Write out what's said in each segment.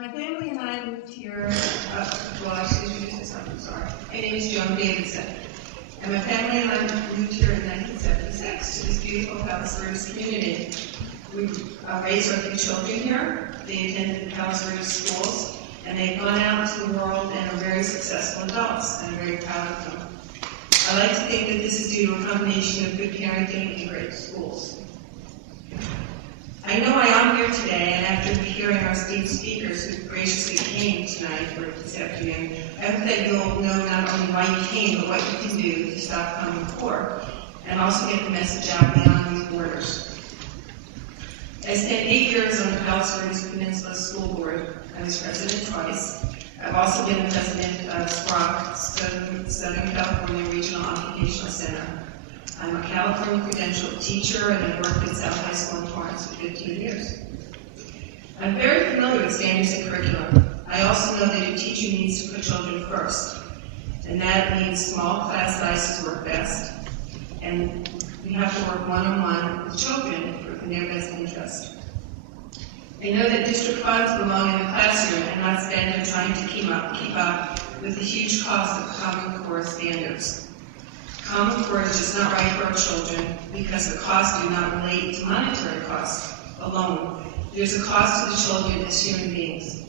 My family and I moved here, well, I should introduce myself, I'm sorry. My name is Joan Davidson. And my family and I moved here in 1976 to this beautiful Palos Verdes community. We raised our 3 children here. They attended the Palos Verdes schools, and they've gone out to the world and are very successful adults, and I'm very proud of them. I like to think that this is due to a combination of good parenting and great schools. I know I am here today, and after hearing our esteemed speakers who graciously came tonight or this afternoon, I hope that you'll know not only why you came, but what you can do to stop Common Core, and also get the message out beyond these borders. I spent 8 years on the Palos Verdes Peninsula School Board. I was president twice. I've also been the president of SPROC, Southern California Regional Occupational Center. I'm a California credentialed teacher, and I've worked at South High School in Torrance for 15 years. I'm very familiar with standards and curriculum. I also know that a teacher needs to put children first, and that means small class sizes work best, and we have to work one-on-one with children in their best interest. I know that district funds belong in the classroom and not spend them trying to keep up with the huge cost of Common Core standards. Common Core is just not right for our children because the costs do not relate to monetary costs alone. There's a cost to the children as human beings,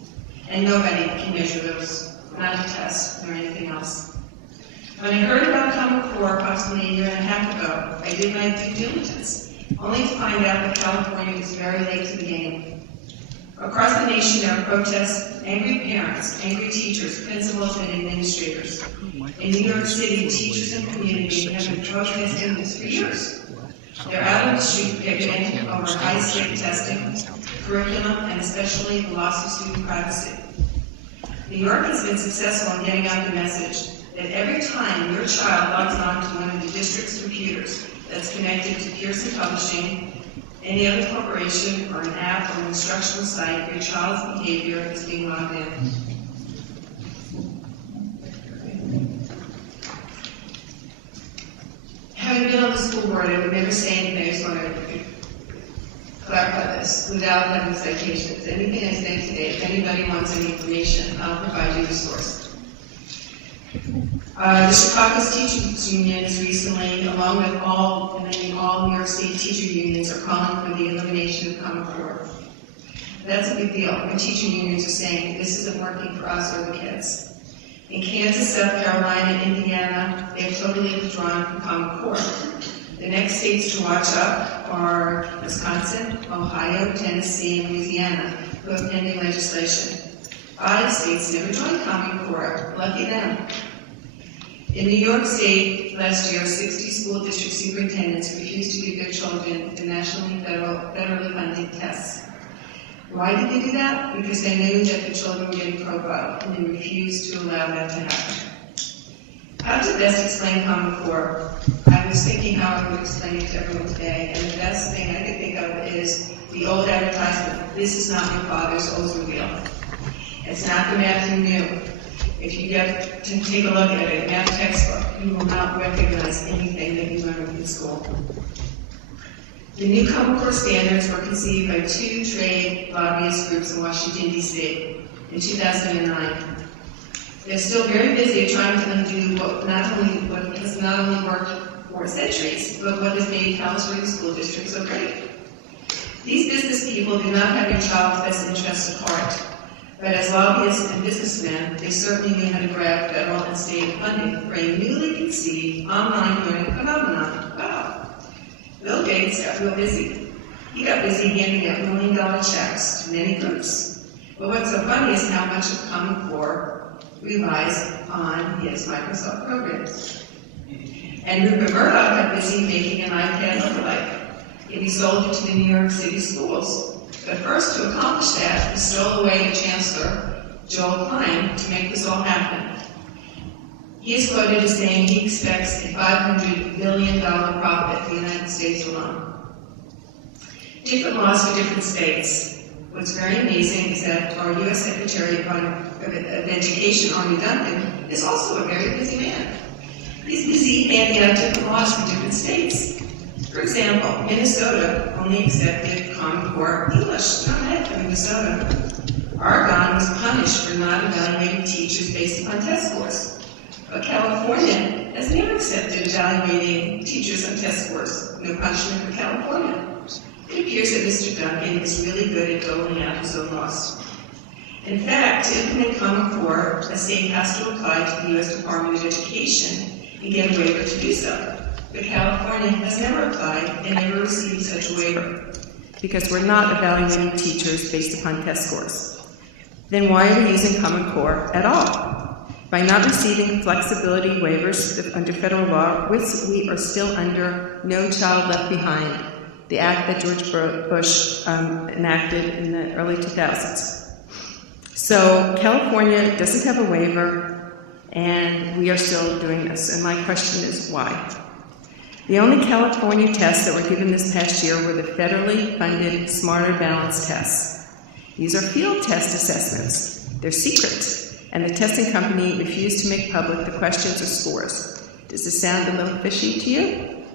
and nobody can measure those, not a test or anything else. When I heard about Common Core approximately a year and a half ago, I did my due diligence, only to find out that California was very late to the game. Across the nation, there are protests, angry parents, angry teachers, principals, and administrators. In New York City, teachers and community have been protesting this for years. They're out on the street picketing over high-stake testing, curriculum, and especially the loss of student privacy. New York has been successful in getting out the message that every time your child logs on to one of the district's computers that's connected to Pearson Publishing, any other corporation, or an app or an instructional site, your child's behavior is being logged in. Having been on the school board, I would never say anything. I just want to clarify this without having citations. Anything I say today, if anybody wants any information, I'll provide you the source. The Chicago's Teachers Union is recently, along with all New York State teacher unions, are calling for the elimination of Common Core. That's a big deal. The teacher unions are saying this isn't working for us or the kids. In Kansas, South Carolina, and Indiana, they have totally withdrawn from Common Core. The next states to watch up are Wisconsin, Ohio, Tennessee, and Louisiana, who have pending legislation. 5 states never joined Common Core. Lucky them. In New York State, last year, 60 school district superintendents refused to give their children the federally funded tests. Why did they do that? Because they knew that the children were getting profiled, and they refused to allow that to happen. How to best explain Common Core? I was thinking how I would explain it to everyone today, and the best thing I could think of is the old advertisement, "This is not your father's Oldsmobile." It's not the math you knew. If you get to take a look at it, a math textbook, you will not recognize anything that you learned in school. The new Common Core standards were conceived by 2 trade lobbyist groups in Washington, D.C. in 2009. They're still very busy trying to undo what has not only worked for centuries, but what has made Palos Verdes School District so great. These business people do not have your child's best interests at heart. But as lobbyists and businessmen, they certainly knew how to grab federal and state funding for a newly conceived online learning phenomenon. Wow. Bill Gates got real busy. He got busy handing out $1 million checks to many groups. But what's so funny is how much of Common Core relies on his Microsoft programs. And Rupert Murdoch got busy making an iPad lookalike, and he sold it to the New York City schools. But first, to accomplish that, he stole away the Chancellor, Joel Klein, to make this all happen. He is quoted as saying he expects a $500 billion profit in the United States alone. Different laws for different states. What's very amazing is that our U.S. Secretary of Education, Arne Duncan, is also a very busy man. He's busy handing out different laws for different states. For example, Minnesota only accepted Common Core English. Not bad for Minnesota. Oregon was punished for not evaluating teachers based upon test scores. But California has never accepted evaluating teachers on test scores. No punishment for California. It appears that Mr. Duncan is really good at doling out his own loss. In fact, to implement Common Core, a state has to apply to the U.S. Department of Education and get a waiver to do so. But California has never applied and never received such a waiver. Because we're not evaluating teachers based upon test scores. Then why are we using Common Core at all? By not receiving flexibility waivers under federal law, we are still under No Child Left Behind, the act that George Bush enacted in the early 2000s. So California doesn't have a waiver, and we are still doing this. And my question is why? The only California tests that were given this past year were the federally funded Smarter Balance tests. These are field test assessments. They're secret, and the testing company refused to make public the questions or scores. Does this sound a little fishy to you?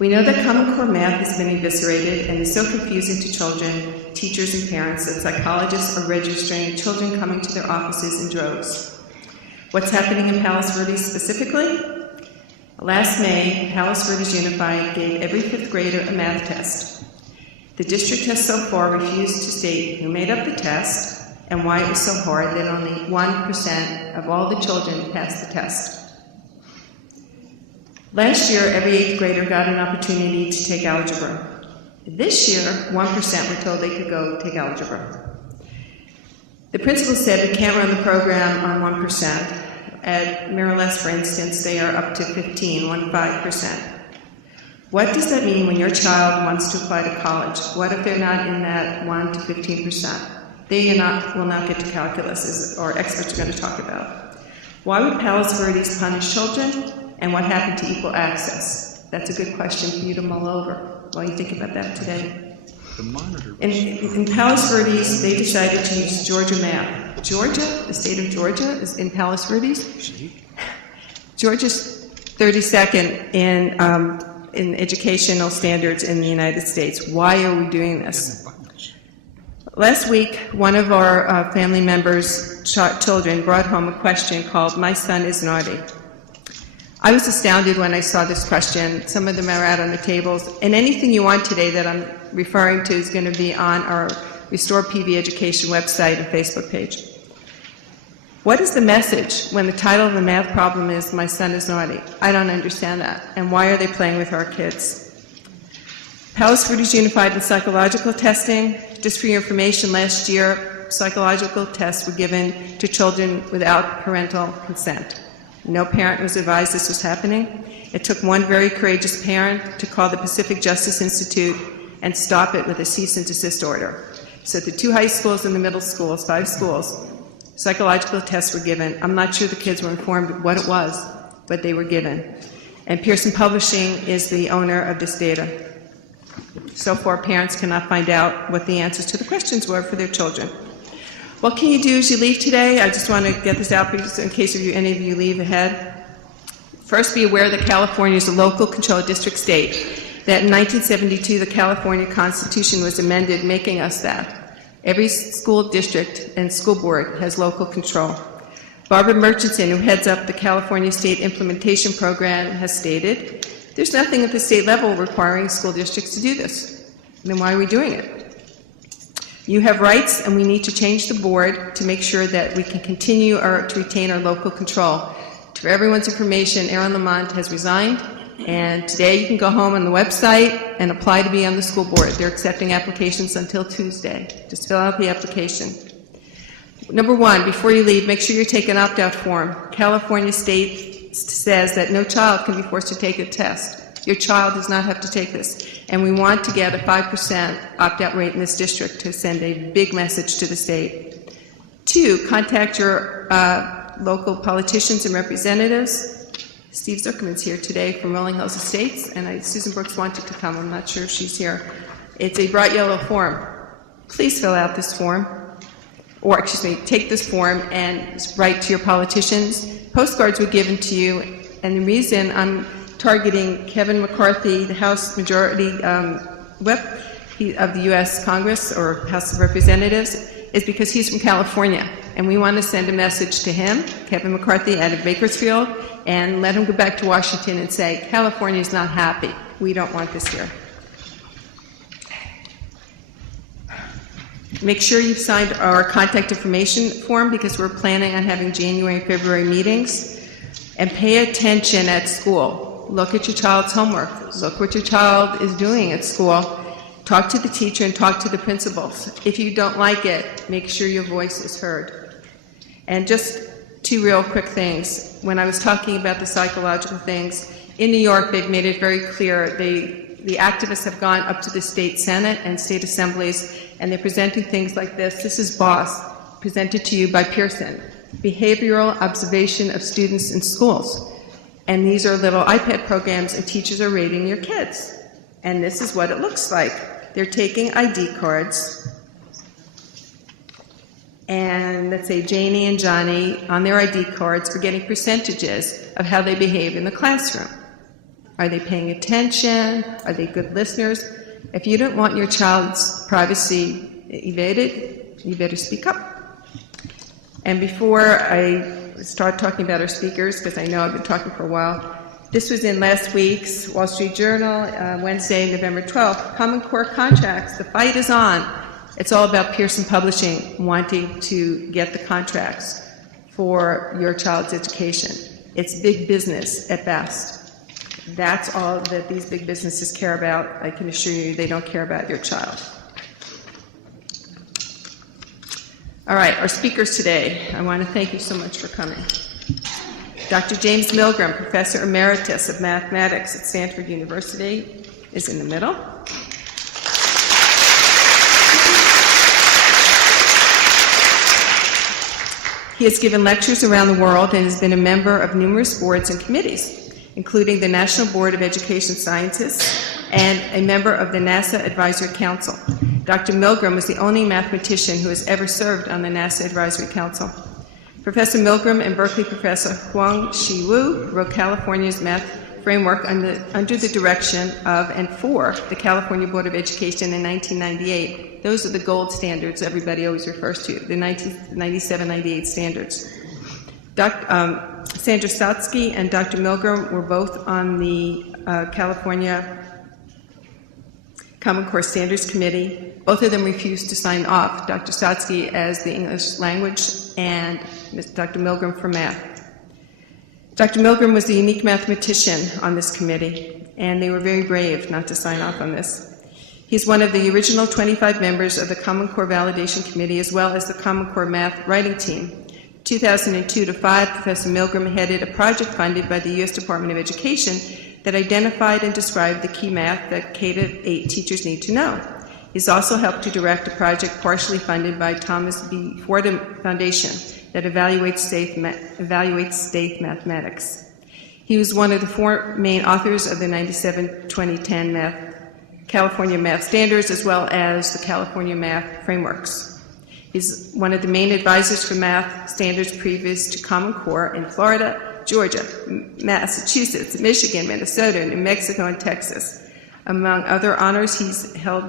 We know that Common Core math has been eviscerated and is so confusing to children, teachers, and parents that psychologists are registering children coming to their offices in droves. What's happening in Palos Verdes specifically? Last May, Palos Verdes Unified gave every fifth grader a math test. The district has so far refused to state who made up the test and why it was so hard that only 1% of all the children passed the test. Last year, every eighth grader got an opportunity to take algebra. This year, 1% were told they could go take algebra. The principal said we can't run the program on 1%. At Miralles, for instance, they are up to 15%. What does that mean when your child wants to apply to college? What if they're not in that 1 to 15%? They will not get to calculus, as our experts are going to talk about. Why would Palos Verdes punish children? And what happened to equal access? That's a good question for you to mull over while you think about that today. In Palos Verdes, they decided to use Georgia math. Georgia, the state of Georgia, is in Palos Verdes. Georgia's 32nd in educational standards in the United States. Why are we doing this? Last week, one of our family members' children brought home a question called "My Son is Naughty." I was astounded when I saw this question. Some of them are out on the tables. And anything you want today that I'm referring to is going to be on our Restore PV Education website and Facebook page. What is the message when the title of the math problem is "My Son is Naughty"? I don't understand that. And why are they playing with our kids? Palos Verdes Unified in psychological testing. Just for your information, last year, psychological tests were given to children without parental consent. No parent was advised this was happening. It took one very courageous parent to call the Pacific Justice Institute and stop it with a cease and desist order. So at the 2 high schools and the middle schools, 5 schools, psychological tests were given. I'm not sure the kids were informed of what it was, but they were given. And Pearson Publishing is the owner of this data. So far, parents cannot find out what the answers to the questions were for their children. What can you do as you leave today? I just want to get this out in case any of you leave ahead. First, be aware that California is a local controlled district state, that in 1972 the California Constitution was amended, making us that. Every school district and school board has local control. Barbara Murchison, who heads up the California State Implementation Program, has stated, there's nothing at the state level requiring school districts to do this. Then why are we doing it? You have rights, and we need to change the board to make sure that we can continue to retain our local control. For everyone's information, Aaron Lamont has resigned, and today you can go home on the website and apply to be on the school board. They're accepting applications until Tuesday. Just fill out the application. Number 1, before you leave, make sure you take an opt-out form. California State says that no child can be forced to take a test. Your child does not have to take this. And we want to get a 5% opt-out rate in this district to send a big message to the state. 2, contact your local politicians and representatives. Steve Zuckerman's here today from Rolling Hills Estates, and Susan Brooks wanted to come. I'm not sure if she's here. It's a bright yellow form. Please fill out this form. Or, excuse me, take this form and write to your politicians. Postcards were given to you, and the reason I'm targeting Kevin McCarthy, the House Majority Whip of the U.S. Congress or House of Representatives, is because he's from California, and we want to send a message to him, Kevin McCarthy out of Bakersfield, and let him go back to Washington and say, California is not happy. We don't want this here. Make sure you've signed our contact information form because we're planning on having January and February meetings. And pay attention at school. Look at your child's homework. Look what your child is doing at school. Talk to the teacher and talk to the principals. If you don't like it, make sure your voice is heard. And just two real quick things. When I was talking about the psychological things, in New York, they've made it very clear. The activists have gone up to the state senate and state assemblies, and they're presenting things like this. This is BOSS, presented to you by Pearson, Behavioral Observation of Students in Schools. And these are little iPad programs, and teachers are rating your kids. And this is what it looks like. They're taking ID cards, and let's say Janie and Johnny on their ID cards are getting percentages of how they behave in the classroom. Are they paying attention? Are they good listeners? If you don't want your child's privacy evaded, you better speak up. And before I start talking about our speakers, because I know I've been talking for a while, this was in last week's Wall Street Journal, Wednesday, November 12th. Common Core contracts, the fight is on. It's all about Pearson Publishing wanting to get the contracts for your child's education. It's big business at best. That's all that these big businesses care about. I can assure you they don't care about your child. All right, our speakers today, I want to thank you so much for coming. Dr. James Milgram, Professor Emeritus of Mathematics at Stanford University, is in the middle. He has given lectures around the world and has been a member of numerous boards and committees, including the National Board of Education Scientists and a member of the NASA Advisory Council. Dr. Milgram was the only mathematician who has ever served on the NASA Advisory Council. Professor Milgram and Berkeley Professor Huang-Shi Wu wrote California's math framework under the direction of and for the California Board of Education in 1998. Those are the gold standards everybody always refers to, the 1997-98 standards. Sandra Stotsky and Dr. Milgram were both on the California Common Core Standards Committee. Both of them refused to sign off, Dr. Stotsky as the English language and Dr. Milgram for math. Dr. Milgram was the unique mathematician on this committee, and they were very brave not to sign off on this. He's one of the original 25 members of the Common Core Validation Committee, as well as the Common Core Math Writing Team. 2002 to 5, Professor Milgram headed a project funded by the U.S. Department of Education that identified and described the key math that K-8 teachers need to know. He's also helped to direct a project partially funded by Thomas B. Fordham Foundation that evaluates state mathematics. He was one of the 4 main authors of the 97-2010 California Math Standards, as well as the California Math Frameworks. He's one of the main advisors for math standards previous to Common Core in Florida, Georgia, Massachusetts, Michigan, Minnesota, New Mexico, and Texas. Among other honors, he's held,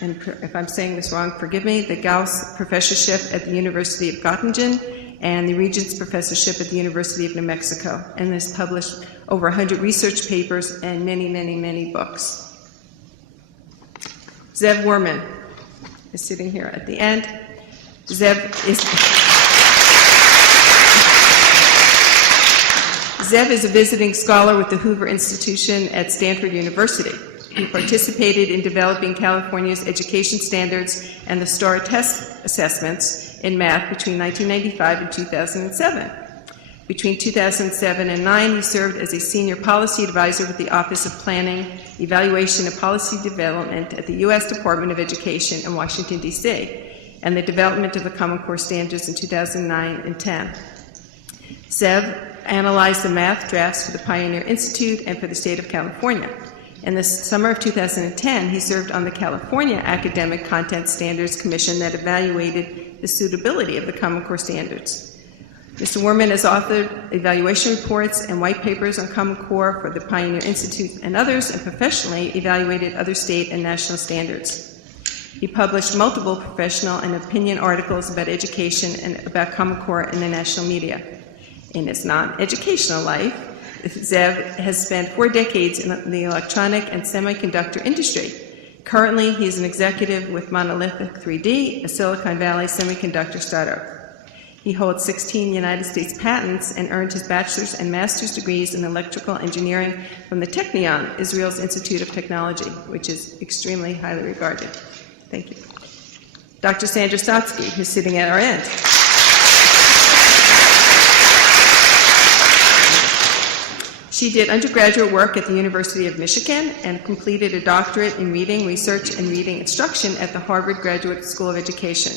and if I'm saying this wrong, forgive me, the Gauss Professorship at the University of Göttingen and the Regents Professorship at the University of New Mexico, and has published over 100 research papers and many, many, many books. Ze'ev Werman is sitting here at the end. Ze'ev is a visiting scholar with the Hoover Institution at Stanford University. He participated in developing California's education standards and the STAR test assessments in math between 1995 and 2007. Between 2007 and 2009, he served as a senior policy advisor with the Office of Planning, Evaluation, and Policy Development at the U.S. Department of Education in Washington, D.C., and the development of the Common Core standards in 2009 and 10. Ze'ev analyzed the math drafts for the Pioneer Institute and for the state of California. In the summer of 2010, he served on the California Academic Content Standards Commission that evaluated the suitability of the Common Core standards. Mr. Werman has authored evaluation reports and white papers on Common Core for the Pioneer Institute and others, and professionally evaluated other state and national standards. He published multiple professional and opinion articles about education and about Common Core in the national media. In his non-educational life, Ze'ev has spent 4 decades in the electronic and semiconductor industry. Currently, he is an executive with Monolithic 3D, a Silicon Valley semiconductor startup. He holds 16 United States patents and earned his bachelor's and master's degrees in electrical engineering from the Technion, Israel's Institute of Technology, which is extremely highly regarded. Thank you. Dr. Sandra Stotsky, who's sitting at our end. She did undergraduate work at the University of Michigan and completed a doctorate in reading, research, and reading instruction at the Harvard Graduate School of Education.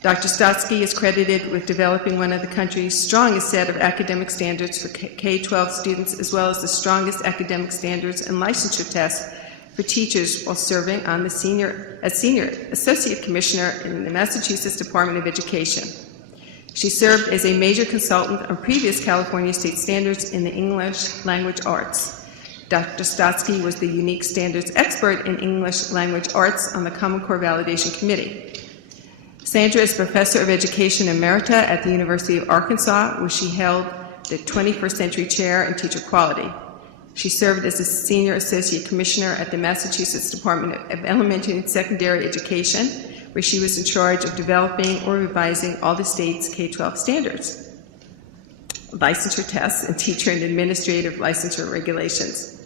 Dr. Stotsky is credited with developing one of the country's strongest set of academic standards for K-12 students, as well as the strongest academic standards and licensure tests for teachers while serving on the Senior Associate Commissioner in the Massachusetts Department of Education. She served as a major consultant on previous California state standards in the English language arts. Dr. Stotsky was the unique standards expert in English language arts on the Common Core Validation Committee. Sandra is Professor of Education Emerita at the University of Arkansas, where she held the 21st Century Chair in Teacher Quality. She served as a Senior Associate Commissioner at the Massachusetts Department of Elementary and Secondary Education, where she was in charge of developing or revising all the state's K-12 standards, licensure tests, and teacher and administrative licensure regulations.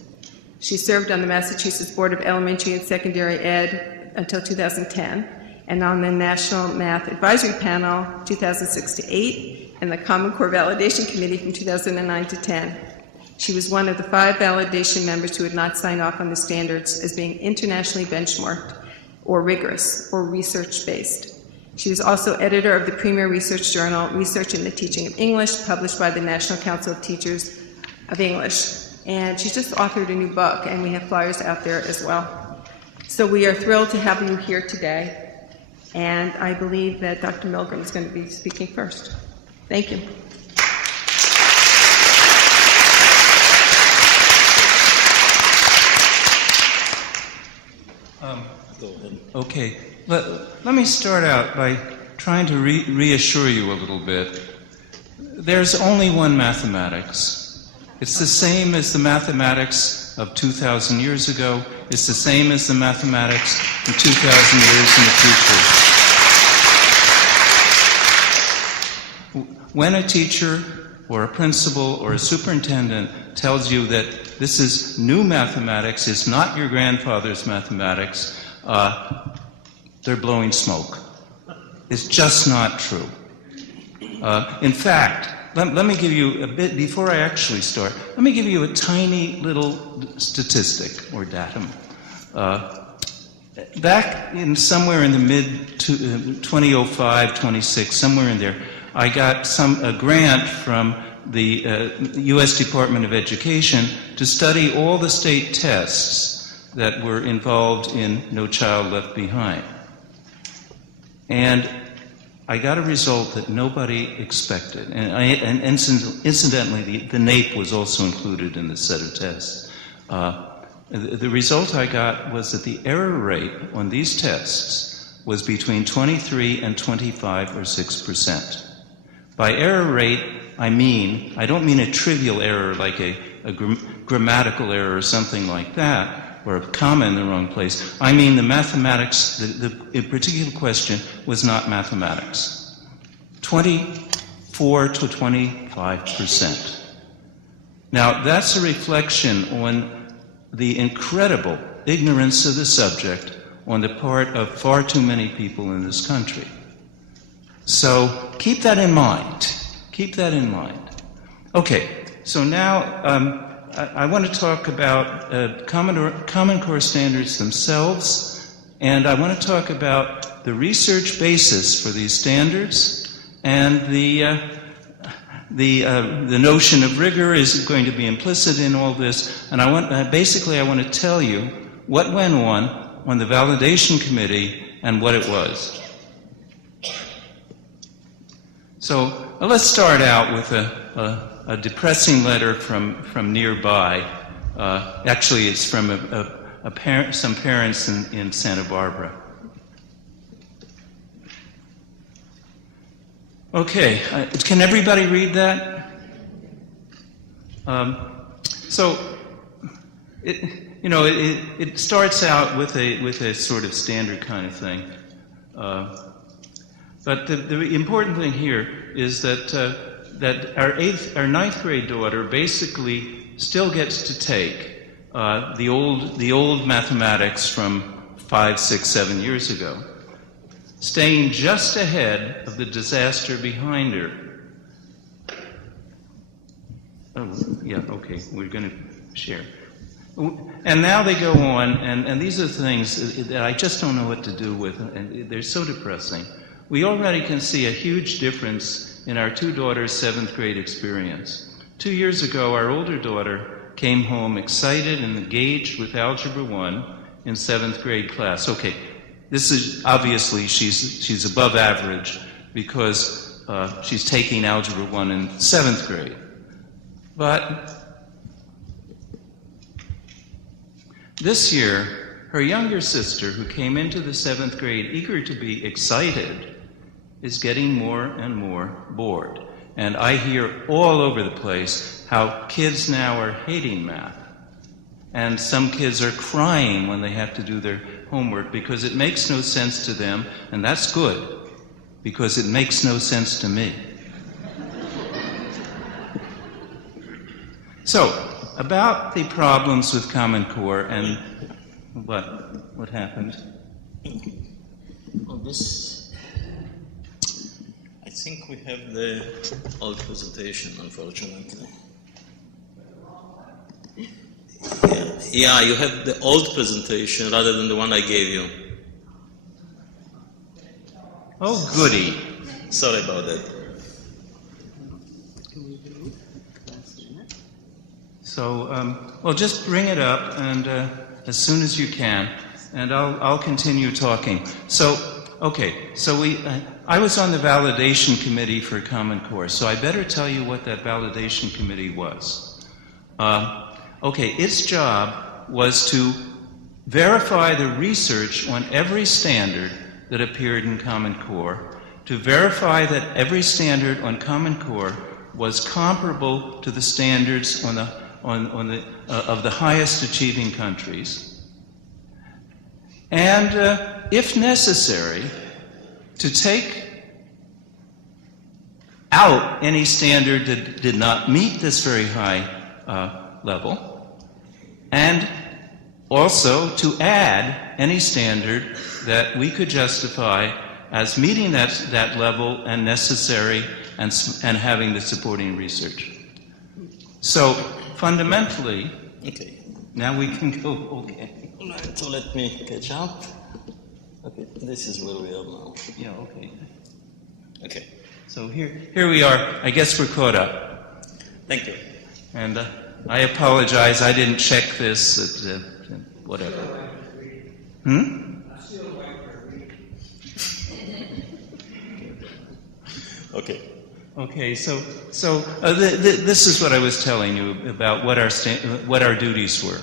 She served on the Massachusetts Board of Elementary and Secondary Ed until 2010, and on the National Math Advisory Panel 2006 to 8, and the Common Core Validation Committee from 2009 to 10. She was one of the 5 validation members who had not signed off on the standards as being internationally benchmarked or rigorous or research-based. She was also editor of the premier research journal, Research in the Teaching of English, published by the National Council of Teachers of English. And she's just authored a new book, and we have flyers out there as well. So we are thrilled to have you here today. And I believe that Dr. Milgram is going to be speaking first. Thank you. Okay, let me start out by trying to reassure you a little bit. There's only one mathematics. It's the same as the mathematics of 2,000 years ago. It's the same as the mathematics in 2,000 years in the future. When a teacher or a principal or a superintendent tells you that this is new mathematics, it's not your grandfather's mathematics, they're blowing smoke. It's just not true. In fact, let me give you a bit, before I actually start, let me give you a tiny little statistic or datum. Back in somewhere in the mid 2005, 26, somewhere in there, I got a grant from the U.S. Department of Education to study all the state tests that were involved in No Child Left Behind. And I got a result that nobody expected. And incidentally, the NAEP was also included in the set of tests. The result I got was that the error rate on these tests was between 23 and 25 or 6%. By error rate, I don't mean a trivial error like a grammatical error or something like that, or a comma in the wrong place. I mean the mathematics, the particular question was not mathematics. 24 to 25%. Now, that's a reflection on the incredible ignorance of the subject on the part of far too many people in this country. So keep that in mind. Keep that in mind. Okay, so now I want to talk about Common Core standards themselves, and I want to talk about the research basis for these standards, and the notion of rigor is going to be implicit in all this, and I want to tell you what went on the validation committee and what it was. So let's start out with a depressing letter from nearby. Actually, it's from some parents in Santa Barbara. Okay, can everybody read that? So, it starts out with a sort of standard kind of thing. But the important thing here is that our ninth grade daughter basically still gets to take the old mathematics from 5, 6, 7 years ago, staying just ahead of the disaster behind her. Oh, yeah, okay, we're going to share. And now they go on, and these are things that I just don't know what to do with, and they're so depressing. We already can see a huge difference in our two daughters' 7th grade experience. 2 years ago, our older daughter came home excited and engaged with Algebra 1 in 7th grade class. Okay, this is obviously she's above average because she's taking Algebra 1 in 7th grade. But this year, her younger sister, who came into the 7th grade eager to be excited, is getting more and more bored. And I hear all over the place how kids now are hating math. And some kids are crying when they have to do their homework because it makes no sense to them, and that's good, because it makes no sense to me. So, about the problems with Common Core and what happened? Well, I think we have the old presentation, unfortunately. Yeah, you have the old presentation rather than the one I gave you. Oh, goody. Sorry about that. So, well, just bring it up, and as soon as you can, and I'll continue talking. So, okay, so I was on the validation committee for Common Core, so I better tell you what that validation committee was. Okay, its job was to verify the research on every standard that appeared in Common Core, to verify that every standard on Common Core was comparable to the standards of the highest achieving countries, and if necessary, to take out any standard that did not meet this very high level, and also to add any standard that we could justify as meeting that level and necessary and having the supporting research. So fundamentally, Okay. now we can go, okay. All right, so let me catch up. Okay, this is where we are now. Yeah, okay. Okay. So here we are. I guess we're caught up. Thank you. And I apologize, I didn't check this at whatever. Okay. Okay, so this is what I was telling you about what our duties were.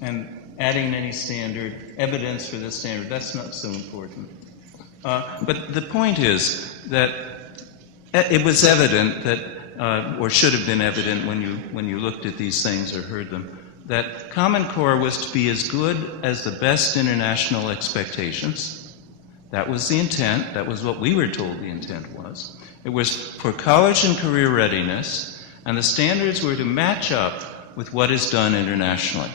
And adding any standard, evidence for the standard, that's not so important. But the point is that it was evident that, or should have been evident when you looked at these things or heard them, that Common Core was to be as good as the best international expectations. That was the intent. That was what we were told the intent was. It was for college and career readiness, and the standards were to match up with what is done internationally.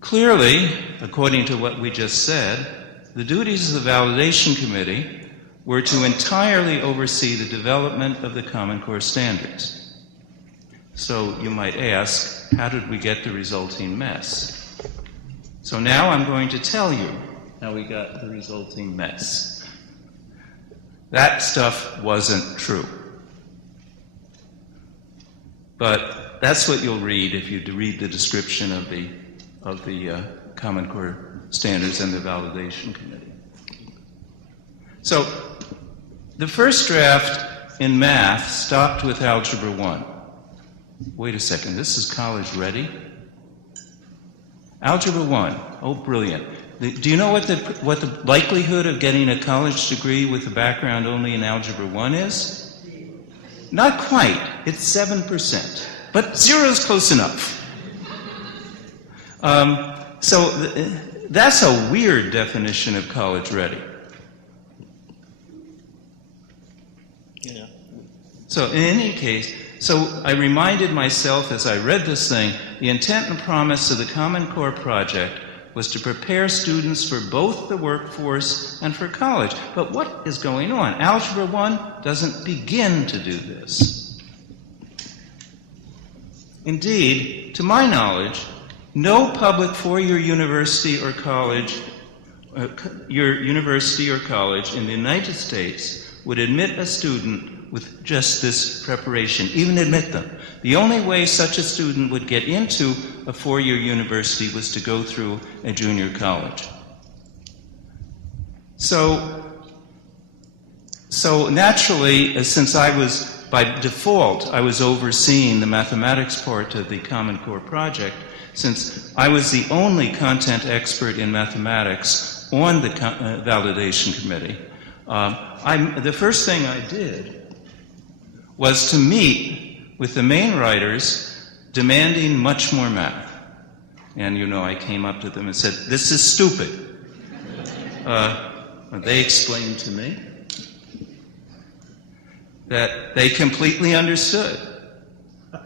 Clearly, according to what we just said, the duties of the validation committee were to entirely oversee the development of the Common Core standards. So you might ask, how did we get the resulting mess? So now I'm going to tell you how we got the resulting mess. That stuff wasn't true. But that's what you'll read if you read the description of the Common Core standards and the validation committee. So the first draft in math stopped with Algebra 1. Wait a second, this is college ready? Algebra 1, oh brilliant. Do you know what the likelihood of getting a college degree with a background only in Algebra 1 is? Not quite. It's 7%. But 0 is close enough. So that's a weird definition of college ready. Yeah. So in any case, so I reminded myself as I read this thing, the intent and promise of the Common Core project was to prepare students for both the workforce and for college. But what is going on? Algebra 1 doesn't begin to do this. Indeed, to my knowledge, no public four-year university or college in the United States would admit a student with just this preparation, even admit them. The only way such a student would get into a four-year university was to go through a junior college. So naturally, since I was, by default, I was overseeing the mathematics part of the Common Core project, since I was the only content expert in mathematics on the validation committee, the first thing I did was to meet with the main writers demanding much more math. And I came up to them and said, "This is stupid." They explained to me that they completely understood,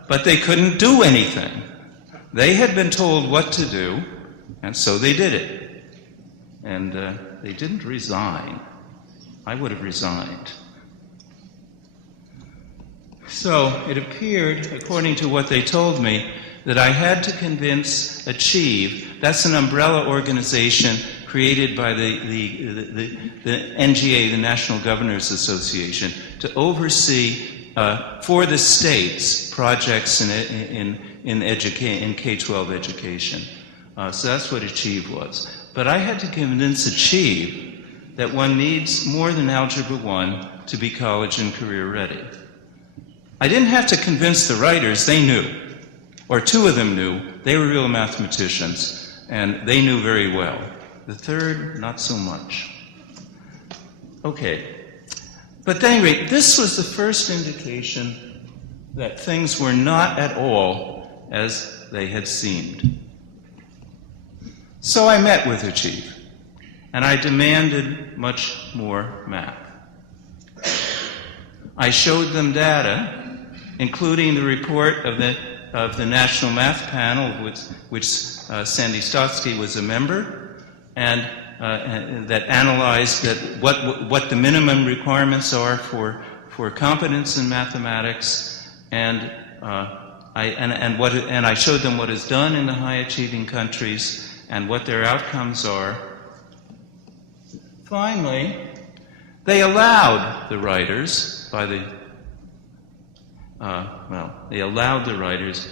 but they couldn't do anything. They had been told what to do, and so they did it. And they didn't resign. I would have resigned. So it appeared, according to what they told me, that I had to convince Achieve, that's an umbrella organization created by the NGA, the National Governors Association, to oversee for the states projects in K-12 education. So that's what Achieve was. But I had to convince Achieve that one needs more than Algebra 1 to be college and career ready. I didn't have to convince the writers, they knew. Or two of them knew. They were real mathematicians, and they knew very well. The third, not so much. Okay. But at any rate, this was the first indication that things were not at all as they had seemed. So I met with Achieve, and I demanded much more math. I showed them data, including the report of the National Math Panel, which Sandy Stotsky was a member, and that analyzed what the minimum requirements are for competence in mathematics, and I showed them what is done in the high-achieving countries and what their outcomes are. Finally, they allowed the writers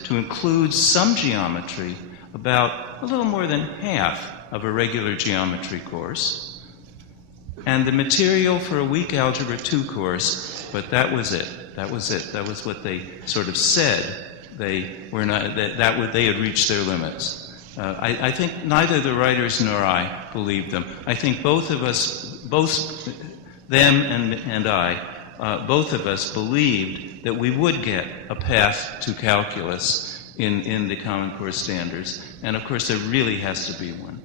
to include some geometry, about a little more than half of a regular geometry course, and the material for a week Algebra 2 course, but that was it. That was it. That was what they sort of said. They had reached their limits. I think neither the writers nor I believed them. I think both of us, both them and I, both of us believed that we would get a path to calculus in the Common Core standards. And of course, there really has to be one.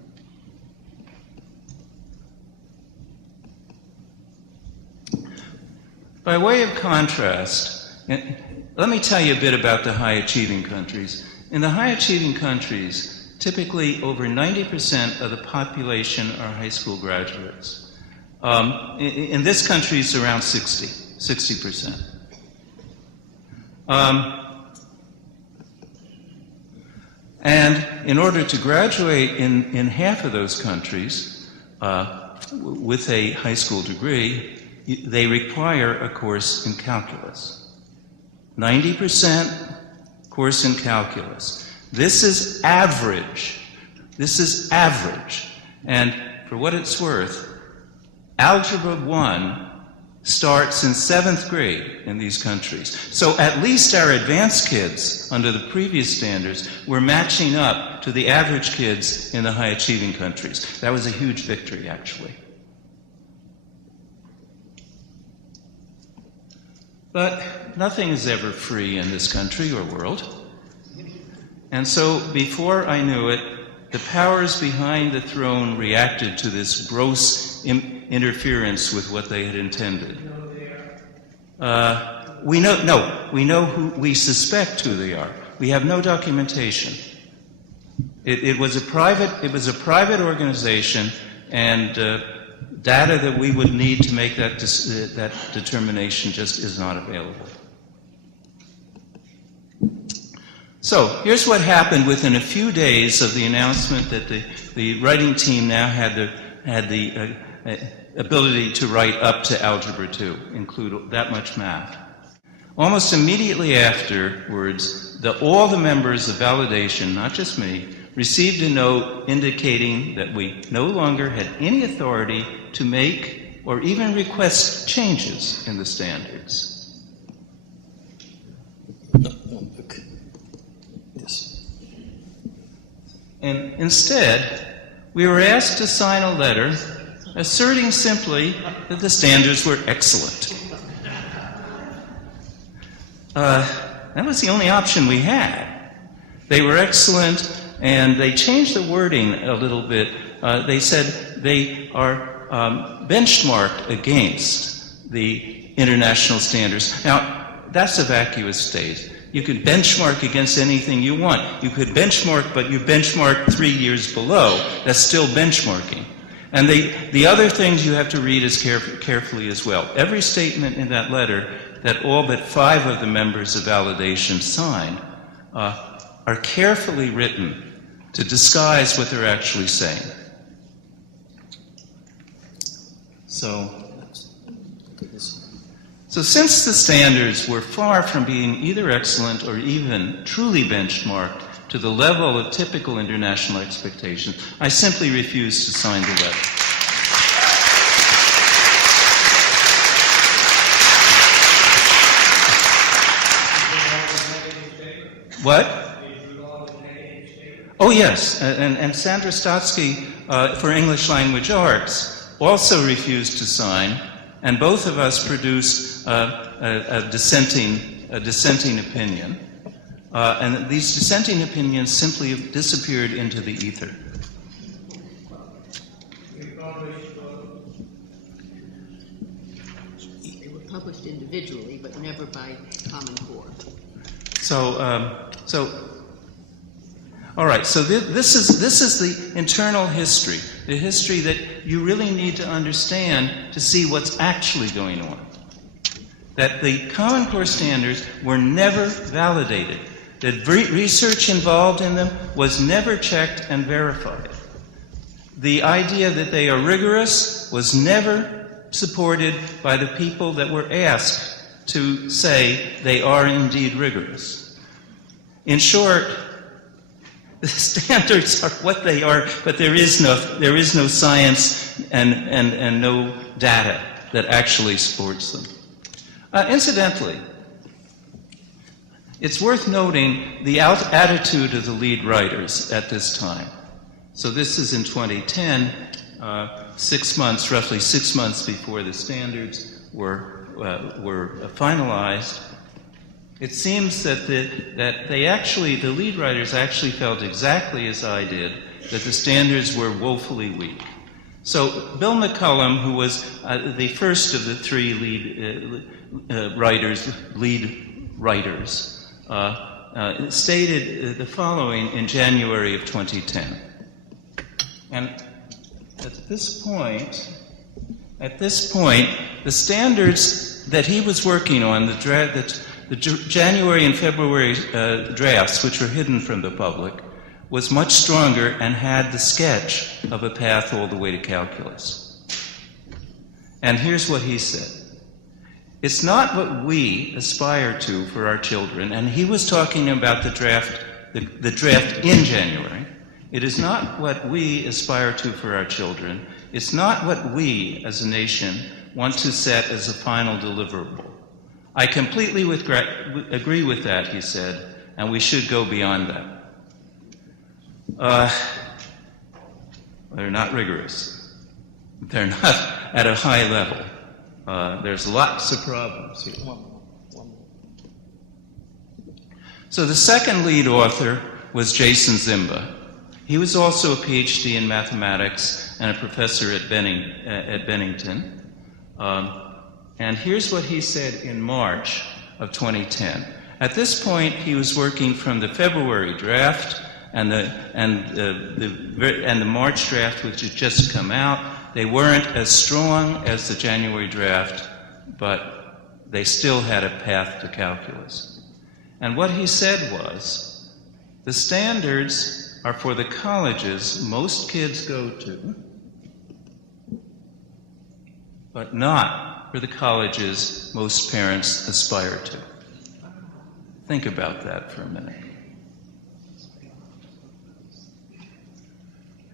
By way of contrast, let me tell you a bit about the high-achieving countries. In the high-achieving countries, typically over 90% of the population are high school graduates. In this country, it's around 60%. And in order to graduate in half of those countries with a high school degree, they require a course in calculus. 90% course in calculus. This is average. This is average. And for what it's worth, Algebra 1 starts in 7th grade in these countries. So at least our advanced kids under the previous standards were matching up to the average kids in the high-achieving countries. That was a huge victory, actually. But nothing is ever free in this country or world. And so before I knew it, the powers behind the throne reacted to this gross interference with what they had intended. We know who, we suspect who they are. We have no documentation. It was a private organization, and data that we would need to make that determination just is not available. So here's what happened within a few days of the announcement that the writing team now had the ability to write up to Algebra 2, include that much math. Almost immediately afterwards, all the members of validation, not just me, received a note indicating that we no longer had any authority to make or even request changes in the standards. And instead, we were asked to sign a letter asserting simply that the standards were excellent. That was the only option we had. They were excellent, and they changed the wording a little bit. They said they are benchmarked against the international standards. Now, that's a vacuous state. You could benchmark against anything you want. You could benchmark, but you benchmark 3 years below. That's still benchmarking. And the other things you have to read as carefully as well. Every statement in that letter that all but 5 of the members of validation signed are carefully written to disguise what they're actually saying. So since the standards were far from being either excellent or even truly benchmarked to the level of typical international expectations, I simply refused to sign the letter. What? Oh, yes, and Sandra Stotsky for English Language Arts also refused to sign, and both of us produced a dissenting opinion. And these dissenting opinions simply disappeared into the ether. They were published individually, but never by Common Core. All right. So this is the internal history, the history that you really need to understand to see what's actually going on. That the Common Core standards were never validated. That research involved in them was never checked and verified. The idea that they are rigorous was never supported by the people that were asked to say they are indeed rigorous. In short, the standards are what they are, but there is no science and no data that actually supports them. Incidentally, it's worth noting the attitude of the lead writers at this time. So this is in 2010, roughly 6 months before the standards were finalized. It seems that the lead writers actually felt exactly as I did, that the standards were woefully weak. So Bill McCullum, who was the first of the 3 lead writers, stated the following in January of 2010. And at this point, the standards that he was working on, the January and February drafts, which were hidden from the public, was much stronger and had the sketch of a path all the way to calculus. And here's what he said. It's not what we aspire to for our children, and he was talking about the draft in January. It is not what we aspire to for our children. It's not what we as a nation want to set as a final deliverable. I completely agree with that, he said, and we should go beyond that. They're not rigorous. They're not at a high level. There's lots of problems here. So the second lead author was Jason Zimba. He was also a PhD in mathematics and a professor at Bennington. And here's what he said in March of 2010. At this point, he was working from the February draft and the March draft, which had just come out. They weren't as strong as the January draft, but they still had a path to calculus. And what he said was, the standards are for the colleges most kids go to, but not for the colleges most parents aspire to. Think about that for a minute.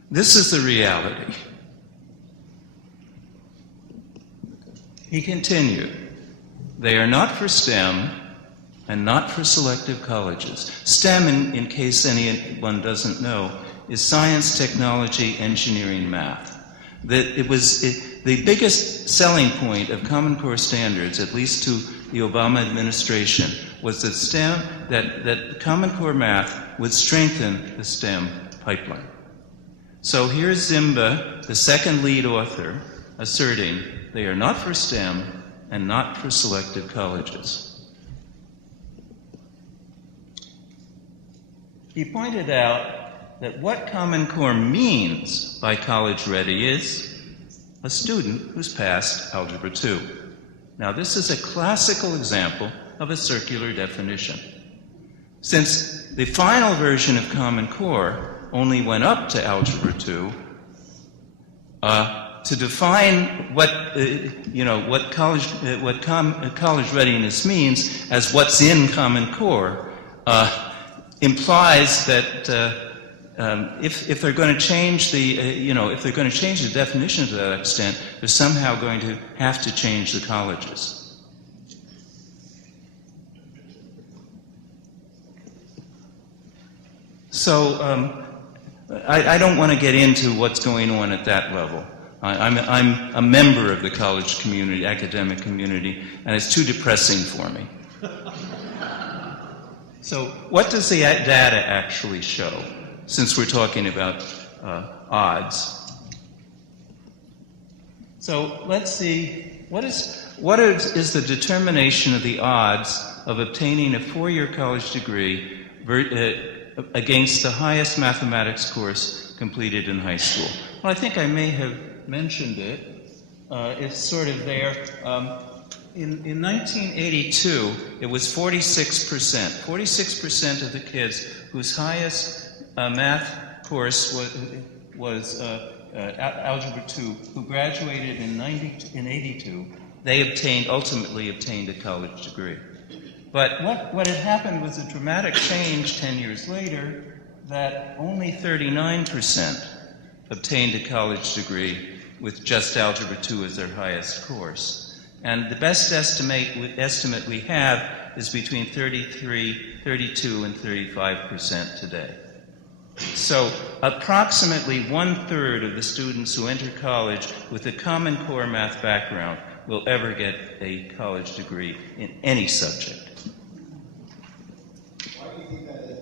This is the reality. He continued, they are not for STEM and not for selective colleges. STEM, in case anyone doesn't know, is science, technology, engineering, math. The biggest selling point of Common Core standards, at least to the Obama administration, was that that Common Core math would strengthen the STEM pipeline. So here's Zimba, the second lead author, asserting they are not for STEM and not for selective colleges. He pointed out that what Common Core means by college ready is a student who's passed Algebra 2. Now, this is a classical example of a circular definition. Since the final version of Common Core only went up to Algebra 2, to define what college readiness means as what's in Common Core implies that if they're going to change if they're going to change the definition to that extent, they're somehow going to have to change the colleges. So I don't want to get into what's going on at that level. I'm a member of the college community, academic community, and it's too depressing for me. So what does the data actually show, since we're talking about odds? So let's see, what is the determination of the odds of obtaining a 4-year college degree against the highest mathematics course completed in high school? Well, I think I may have mentioned it. It's sort of there. In 1982, it was 46%. 46% of the kids whose highest math course was Algebra 2, who graduated in 82, they ultimately obtained a college degree. But what had happened was a dramatic change 10 years later, that only 39% obtained a college degree with just Algebra 2 as their highest course. And the best estimate we have is between 33, 32, and 35% today. So approximately 1/3 of the students who enter college with a Common Core math background will ever get a college degree in any subject. Why do you think that is?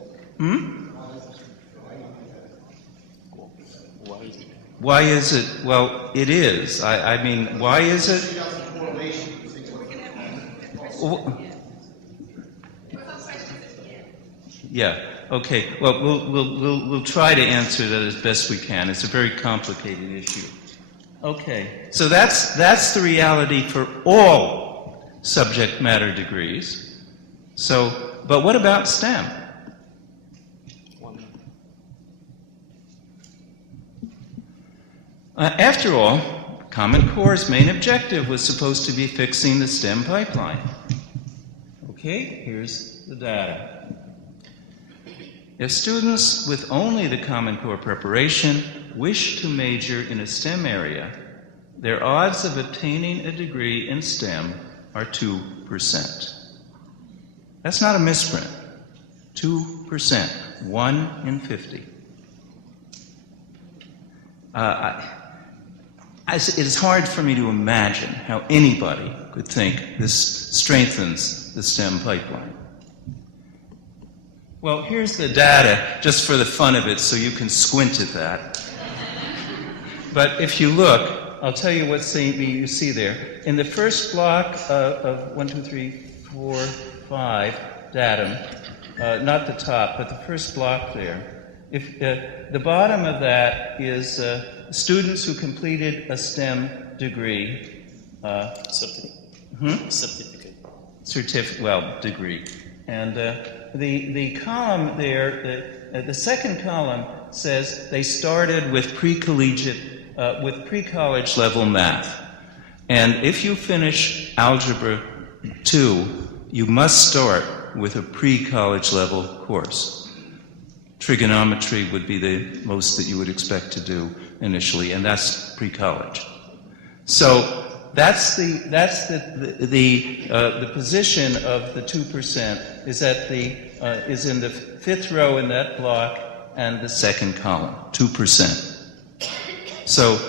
Why is it? Well, it is. I mean, why is it? Yeah. Okay. Well, we'll try to answer that as best we can. It's a very complicated issue. Okay. So that's the reality for all subject matter degrees. So, but what about STEM? After all, Common Core's main objective was supposed to be fixing the STEM pipeline. Okay, here's the data. If students with only the Common Core preparation wish to major in a STEM area, their odds of obtaining a degree in STEM are 2%. That's not a misprint. 2%. 1 in 50. It is hard for me to imagine how anybody could think this strengthens the STEM pipeline. Well, here's the data, just for the fun of it, so you can squint at that. But if you look, I'll tell you what you see there. In the first block of 1, 2, 3, 4, 5 datum, not the top, but the first block there, if the bottom of that is students who completed a STEM degree. Certificate, well, degree. And the column there, the second column says they started with pre-college level math. And if you finish Algebra 2, you must start with a pre-college level course. Trigonometry would be the most that you would expect to do initially, and that's pre-college. So that's the position of the 2% is is in the fifth row in that block and the second column, 2%. So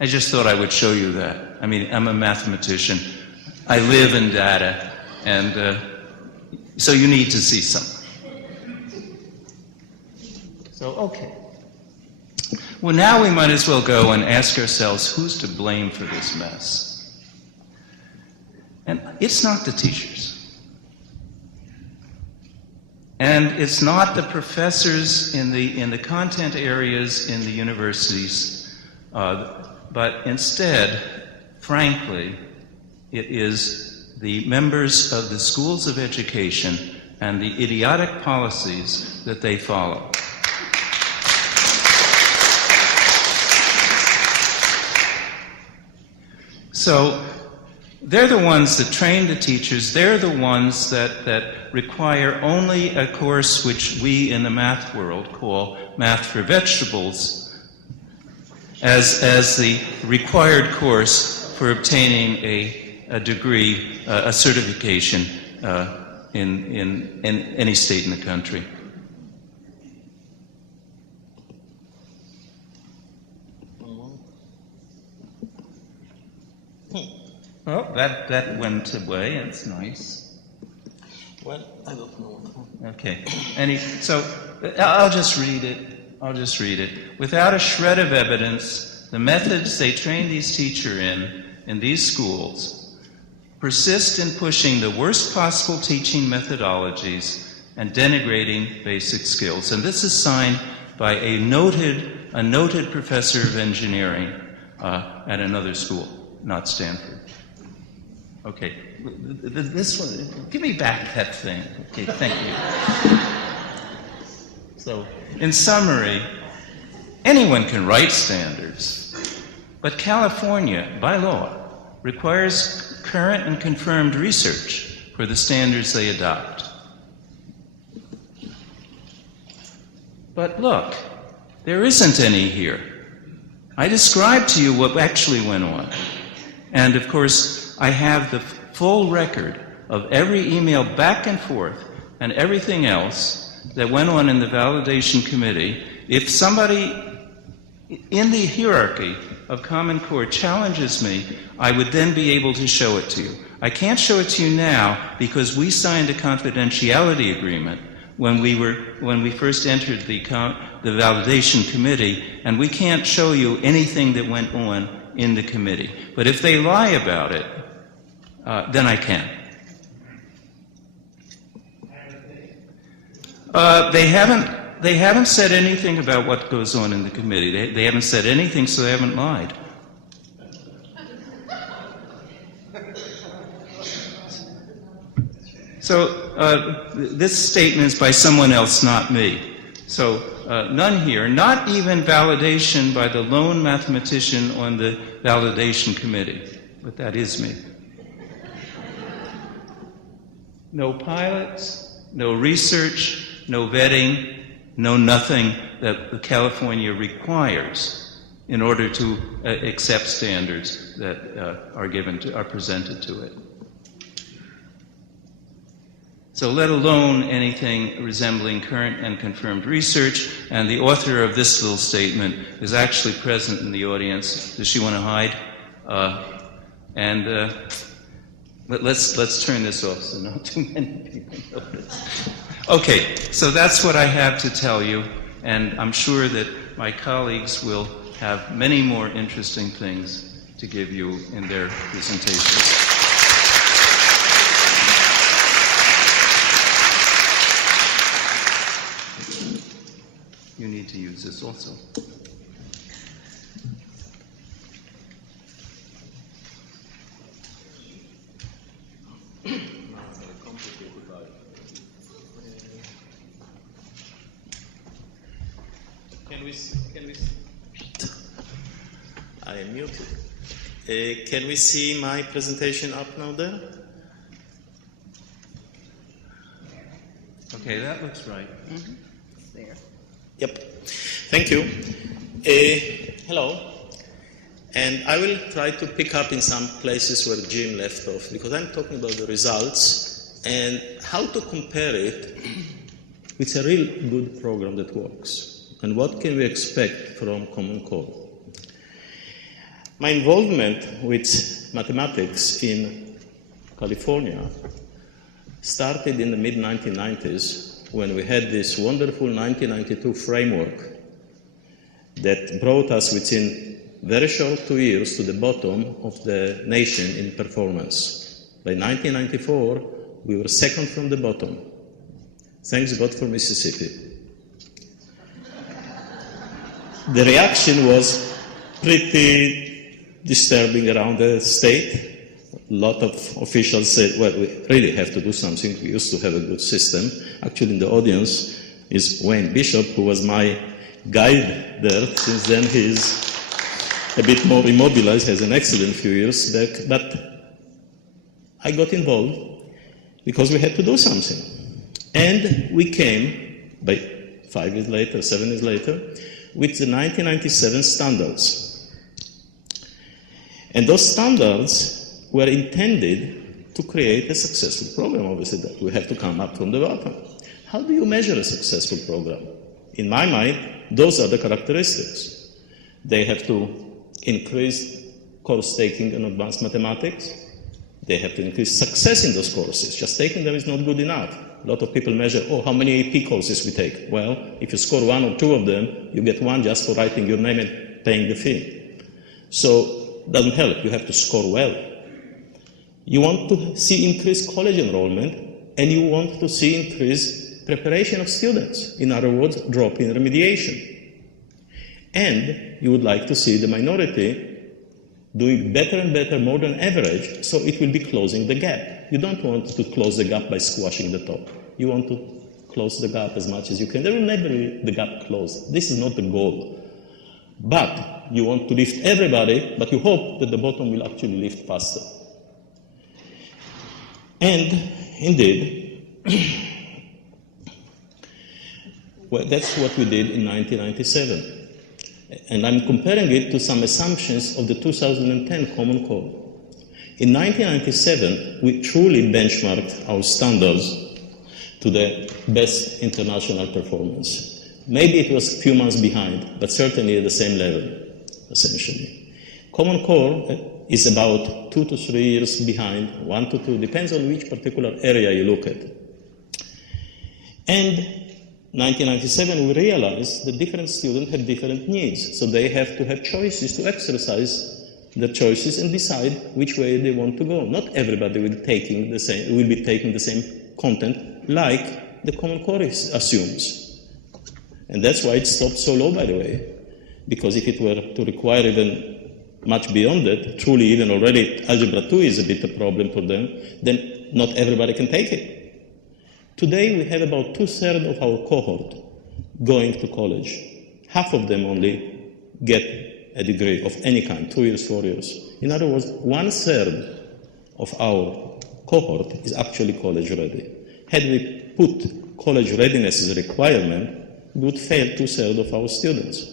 I just thought I would show you that. I mean, I'm a mathematician. I live in data, and so you need to see something. So, okay. Well, now we might as well go and ask ourselves, who's to blame for this mess? And it's not the teachers. And it's not the professors in the content areas in the universities, but instead, frankly, it is the members of the schools of education and the idiotic policies that they follow. So they're the ones that train the teachers. They're the ones that require only a course which we in the math world call Math for Vegetables as the required course for obtaining a degree, a certification in any state in the country. Well, that went away. It's nice. Well, I don't know. Okay. So I'll just read it. Without a shred of evidence, the methods they train these teachers in these schools persist in pushing the worst possible teaching methodologies and denigrating basic skills. And this is signed by a noted professor of engineering at another school, not Stanford. Okay, this one, give me back that thing. Okay, thank you. So, in summary, anyone can write standards, but California, by law, requires current and confirmed research for the standards they adopt. But look, there isn't any here. I described to you what actually went on. And of course, I have the full record of every email back and forth and everything else that went on in the validation committee. If somebody in the hierarchy of Common Core challenges me, I would then be able to show it to you. I can't show it to you now because we signed a confidentiality agreement when we first entered the validation committee, and we can't show you anything that went on in the committee. But if they lie about it, then I can. They haven't said anything about what goes on in the committee. They haven't said anything, so they haven't lied. So this statement is by someone else, not me. So none here, not even validation by the lone mathematician on the validation committee, but that is me. No pilots, no research, no vetting, no nothing that California requires in order to accept standards that are presented to it. So let alone anything resembling current and confirmed research, and the author of this little statement is actually present in the audience. Does she want to hide? Let's turn this off so not too many people notice. Okay, so that's what I have to tell you, and I'm sure that my colleagues will have many more interesting things to give you in their presentations. You need to use this also. I am muted. Can we see my presentation up now there? Okay, that looks right. Mm-hmm. It's there. Yep. Thank you. Hello. And I will try to pick up in some places where Jim left off, because I'm talking about the results and how to compare it with a real good program that works. And what can we expect from Common Core? My involvement with mathematics in California started in the mid-1990s when we had this wonderful 1992 framework that brought us within very short 2 years to the bottom of the nation in performance. By 1994, we were second from the bottom. Thanks God for Mississippi. The reaction was pretty disturbing around the state. A lot of officials said, well, we really have to do something. We used to have a good system. Actually, in the audience is Wayne Bishop, who was my guide there. Since then, he's a bit more immobilized, has an accident a few years back. But I got involved because we had to do something. And we came, by 5 years later, 7 years later, with the 1997 standards. And those standards were intended to create a successful program. Obviously, that we have to come up from the bottom. How do you measure a successful program? In my mind, those are the characteristics. They have to increase course taking in advanced mathematics. They have to increase success in those courses. Just taking them is not good enough. A lot of people measure, how many AP courses we take. Well, if you score 1 or 2 of them, you get 1 just for writing your name and paying the fee. So, it doesn't help. You have to score well. You want to see increased college enrollment, and you want to see increased preparation of students. In other words, drop in remediation. And you would like to see the minority doing better and better, more than average, so it will be closing the gap. You don't want to close the gap by squashing the top. You want to close the gap as much as you can. There will never be the gap closed. This is not the goal. But you want to lift everybody, but you hope that the bottom will actually lift faster. And indeed, well, that's what we did in 1997. And I'm comparing it to some assumptions of the 2010 Common Core. In 1997, we truly benchmarked our standards to the best international performance. Maybe it was a few months behind, but certainly at the same level, essentially. Common Core is about 2 to 3 years behind, 1 to 2, depends on which particular area you look at. And 1997, we realized that different students have different needs, so they have to have choices to exercise their choices and decide which way they want to go. Not everybody will be taking the same content like the Common Core assumes. And that's why it stopped so low, by the way, because if it were to require even much beyond that, truly even already Algebra 2 is a bit a problem for them, then not everybody can take it. Today we have about 2/3 of our cohort going to college. Half of them only get a degree of any kind, 2 years, 4 years. In other words, 1/3 of our cohort is actually college ready. Had we put college readiness as a requirement, we would fail 2/3 of our students.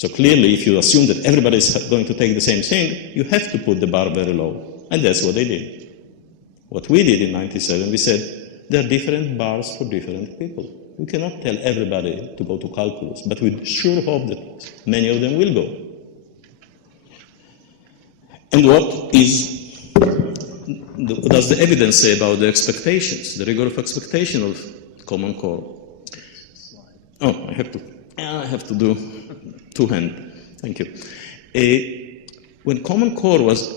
So clearly, if you assume that everybody is going to take the same thing, you have to put the bar very low. And that's what they did. What we did in 97, we said, there are different bars for different people. We cannot tell everybody to go to calculus, but we sure hope that many of them will go. And what does the evidence say about the expectations, the rigor of expectation of Common Core? Oh, I have to do two-hand. Thank you. When Common Core was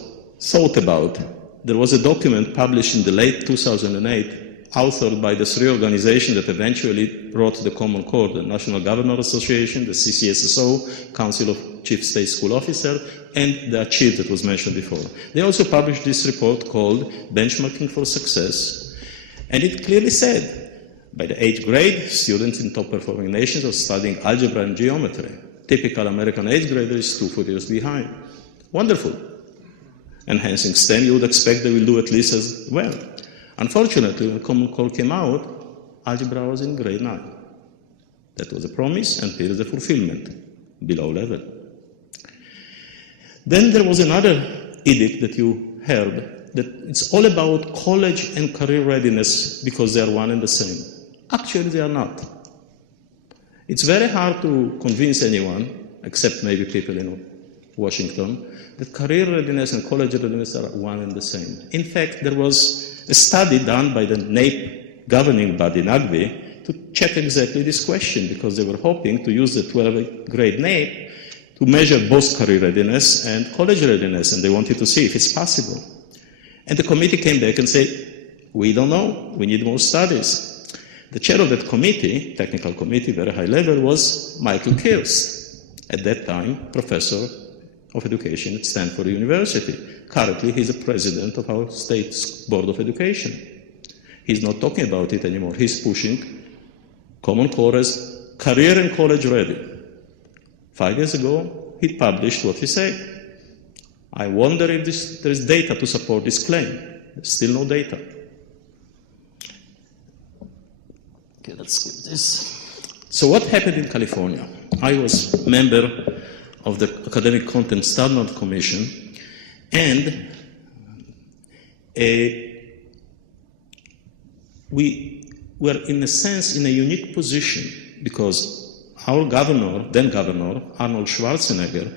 thought about, there was a document published in the late 2008, authored by the three organizations that eventually wrote the Common Core, the National Governor Association, the CCSSO, Council of Chief State School Officers, and the Achieve that was mentioned before. They also published this report called Benchmarking for Success, and it clearly said, by the 8th grade, students in top-performing nations are studying algebra and geometry. Typical American 8th grader is 2 years behind. Wonderful. And hence in STEM, you would expect they will do at least as well. Unfortunately, when Common Core came out, algebra was in grade 9. That was a promise, and here is the fulfillment, below level. Then there was another edict that you heard, that it's all about college and career readiness because they are one and the same. Actually, they are not. It's very hard to convince anyone, except maybe people in Washington, that career readiness and college readiness are one and the same. In fact, there was a study done by the NAEP governing body, NAGBI, to check exactly this question, because they were hoping to use the 12th grade NAEP to measure both career readiness and college readiness, and they wanted to see if it's possible. And the committee came back and said, we don't know, we need more studies. The chair of that committee, technical committee, very high level, was Michael Kirst, at that time professor of education at Stanford University. Currently, he's the president of our state board of education. He's not talking about it anymore. He's pushing Common Core as career and college ready. 5 years ago, he published what he said. I wonder if there is data to support this claim. There's still no data. Okay, let's skip this. So what happened in California? I was a member of the Academic Content Standard Commission, and we were, in a sense, in a unique position because our governor, then governor, Arnold Schwarzenegger,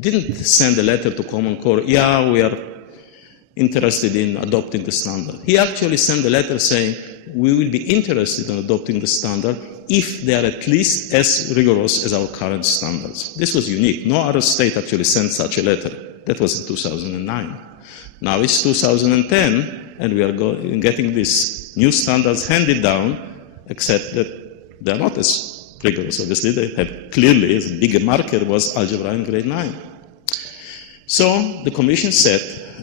didn't send a letter to Common Core, yeah, we are interested in adopting the standard. He actually sent a letter saying, we will be interested in adopting the standard if they are at least as rigorous as our current standards. This was unique. No other state actually sent such a letter. That was in 2009. Now it's 2010, and we are getting these new standards handed down, except that they are not as rigorous. Obviously, they have clearly, as a bigger marker was algebra in grade 9. So the commission sat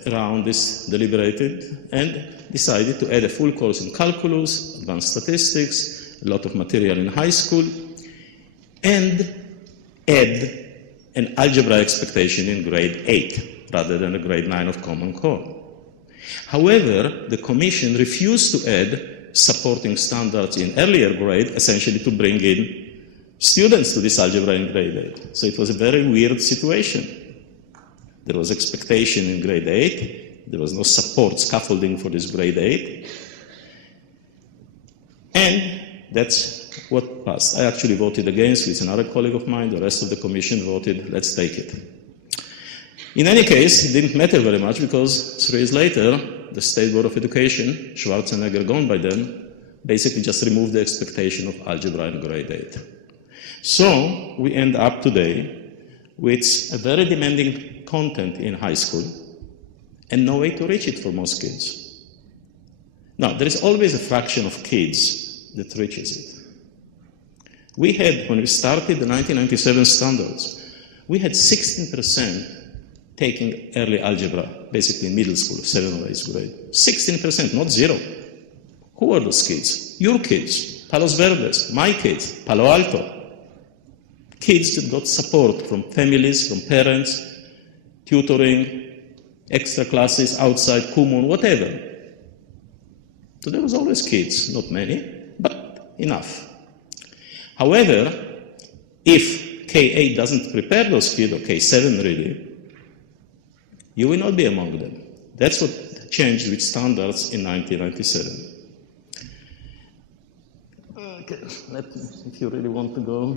around this, deliberated, and decided to add a full course in calculus, advanced statistics, a lot of material in high school, and add an algebra expectation in grade 8 rather than a grade 9 of Common Core. However, the Commission refused to add supporting standards in earlier grade, essentially to bring in students to this algebra in grade 8. So it was a very weird situation. There was expectation in grade 8. There was no support scaffolding for this grade 8. And that's what passed. I actually voted against with another colleague of mine. The rest of the commission voted, let's take it. In any case, it didn't matter very much because 3 years later, the State Board of Education, Schwarzenegger gone by then, basically just removed the expectation of algebra in grade 8. So we end up today with a very demanding content in high school and no way to reach it for most kids. Now, there is always a fraction of kids that reaches it. We had, when we started the 1997 standards, we had 16% taking early algebra, basically in middle school, 7th or 8th grade. 16%, not 0. Who are those kids? Your kids, Palos Verdes, my kids, Palo Alto. Kids that got support from families, from parents, tutoring, extra classes outside, Kumon, whatever. So there was always kids, not many, but enough. However, if K8 doesn't prepare those kids, or K7 really, you will not be among them. That's what changed with standards in 1997. Okay, if you really want to go.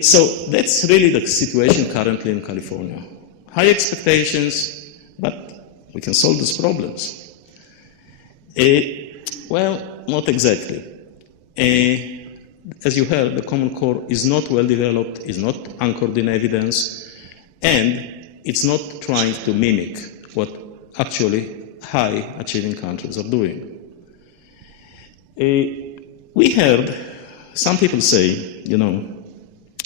So that's really the situation currently in California. High expectations, but we can solve these problems. Well, not exactly. As you heard, the Common Core is not well developed, is not anchored in evidence, and it's not trying to mimic what actually high achieving countries are doing. We heard some people say,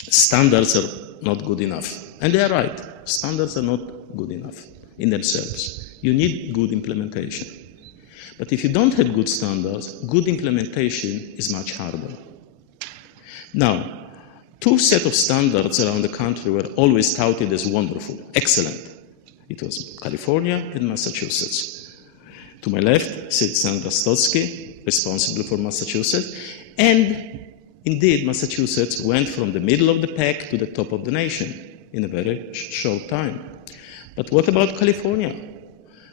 standards are not good enough. And they are right. Standards are not good enough in themselves. You need good implementation. But if you don't have good standards, good implementation is much harder. Now, two sets of standards around the country were always touted as wonderful, excellent. It was California and Massachusetts. To my left sits Sandra Stotsky, responsible for Massachusetts, and indeed Massachusetts went from the middle of the pack to the top of the nation in a very short time. But what about California?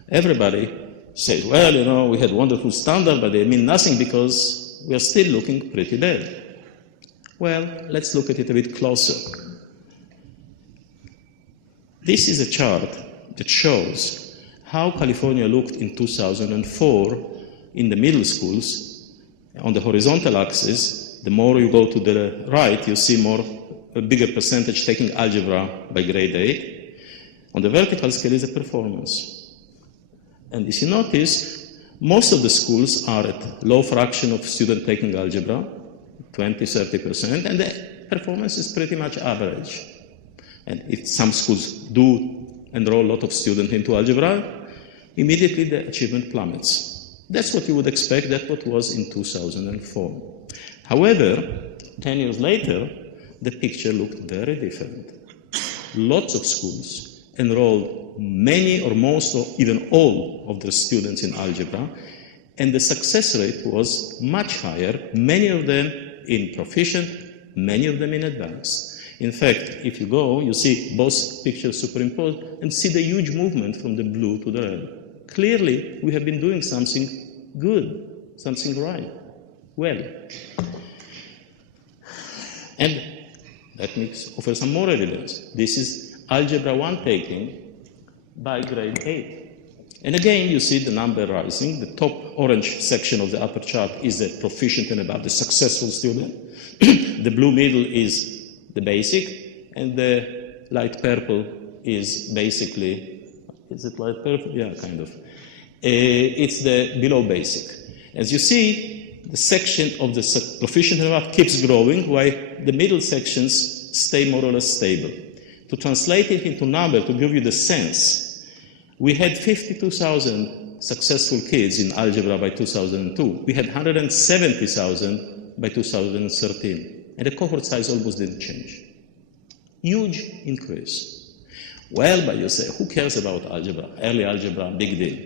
Everybody says, well, we had wonderful standards, but they mean nothing because we are still looking pretty bad. Well, let's look at it a bit closer. This is a chart that shows how California looked in 2004 in the middle schools. On the horizontal axis, the more you go to the right, you see a bigger percentage taking algebra by grade 8. On the vertical scale is the performance. And as you notice, most of the schools are at low fraction of students taking algebra, 20-30%, and the performance is pretty much average. And if some schools do enroll a lot of students into algebra, immediately the achievement plummets. That's what you would expect, that's what was in 2004. However, 10 years later, the picture looked very different. Lots of schools enrolled many or most or even all of their students in algebra, and the success rate was much higher, many of them in proficient, many of them in advanced. In fact, if you go, you see both pictures superimposed and see the huge movement from the blue to the red. Clearly, we have been doing something good, something right, well. And let me offer some more evidence. This is Algebra 1 taking by grade 8. And again, you see the number rising. The top orange section of the upper chart is the proficient and above, the successful student. The blue middle is the basic, and the light purple is basically, is it light purple? Yeah, kind of. It's the below basic. As you see, the section of the proficient and above keeps growing, while the middle sections stay more or less stable. To translate it into number, to give you the sense, we had 52,000 successful kids in algebra by 2002. We had 170,000 by 2013. And the cohort size almost didn't change. Huge increase. Well, but you say, who cares about algebra? Early algebra, big deal.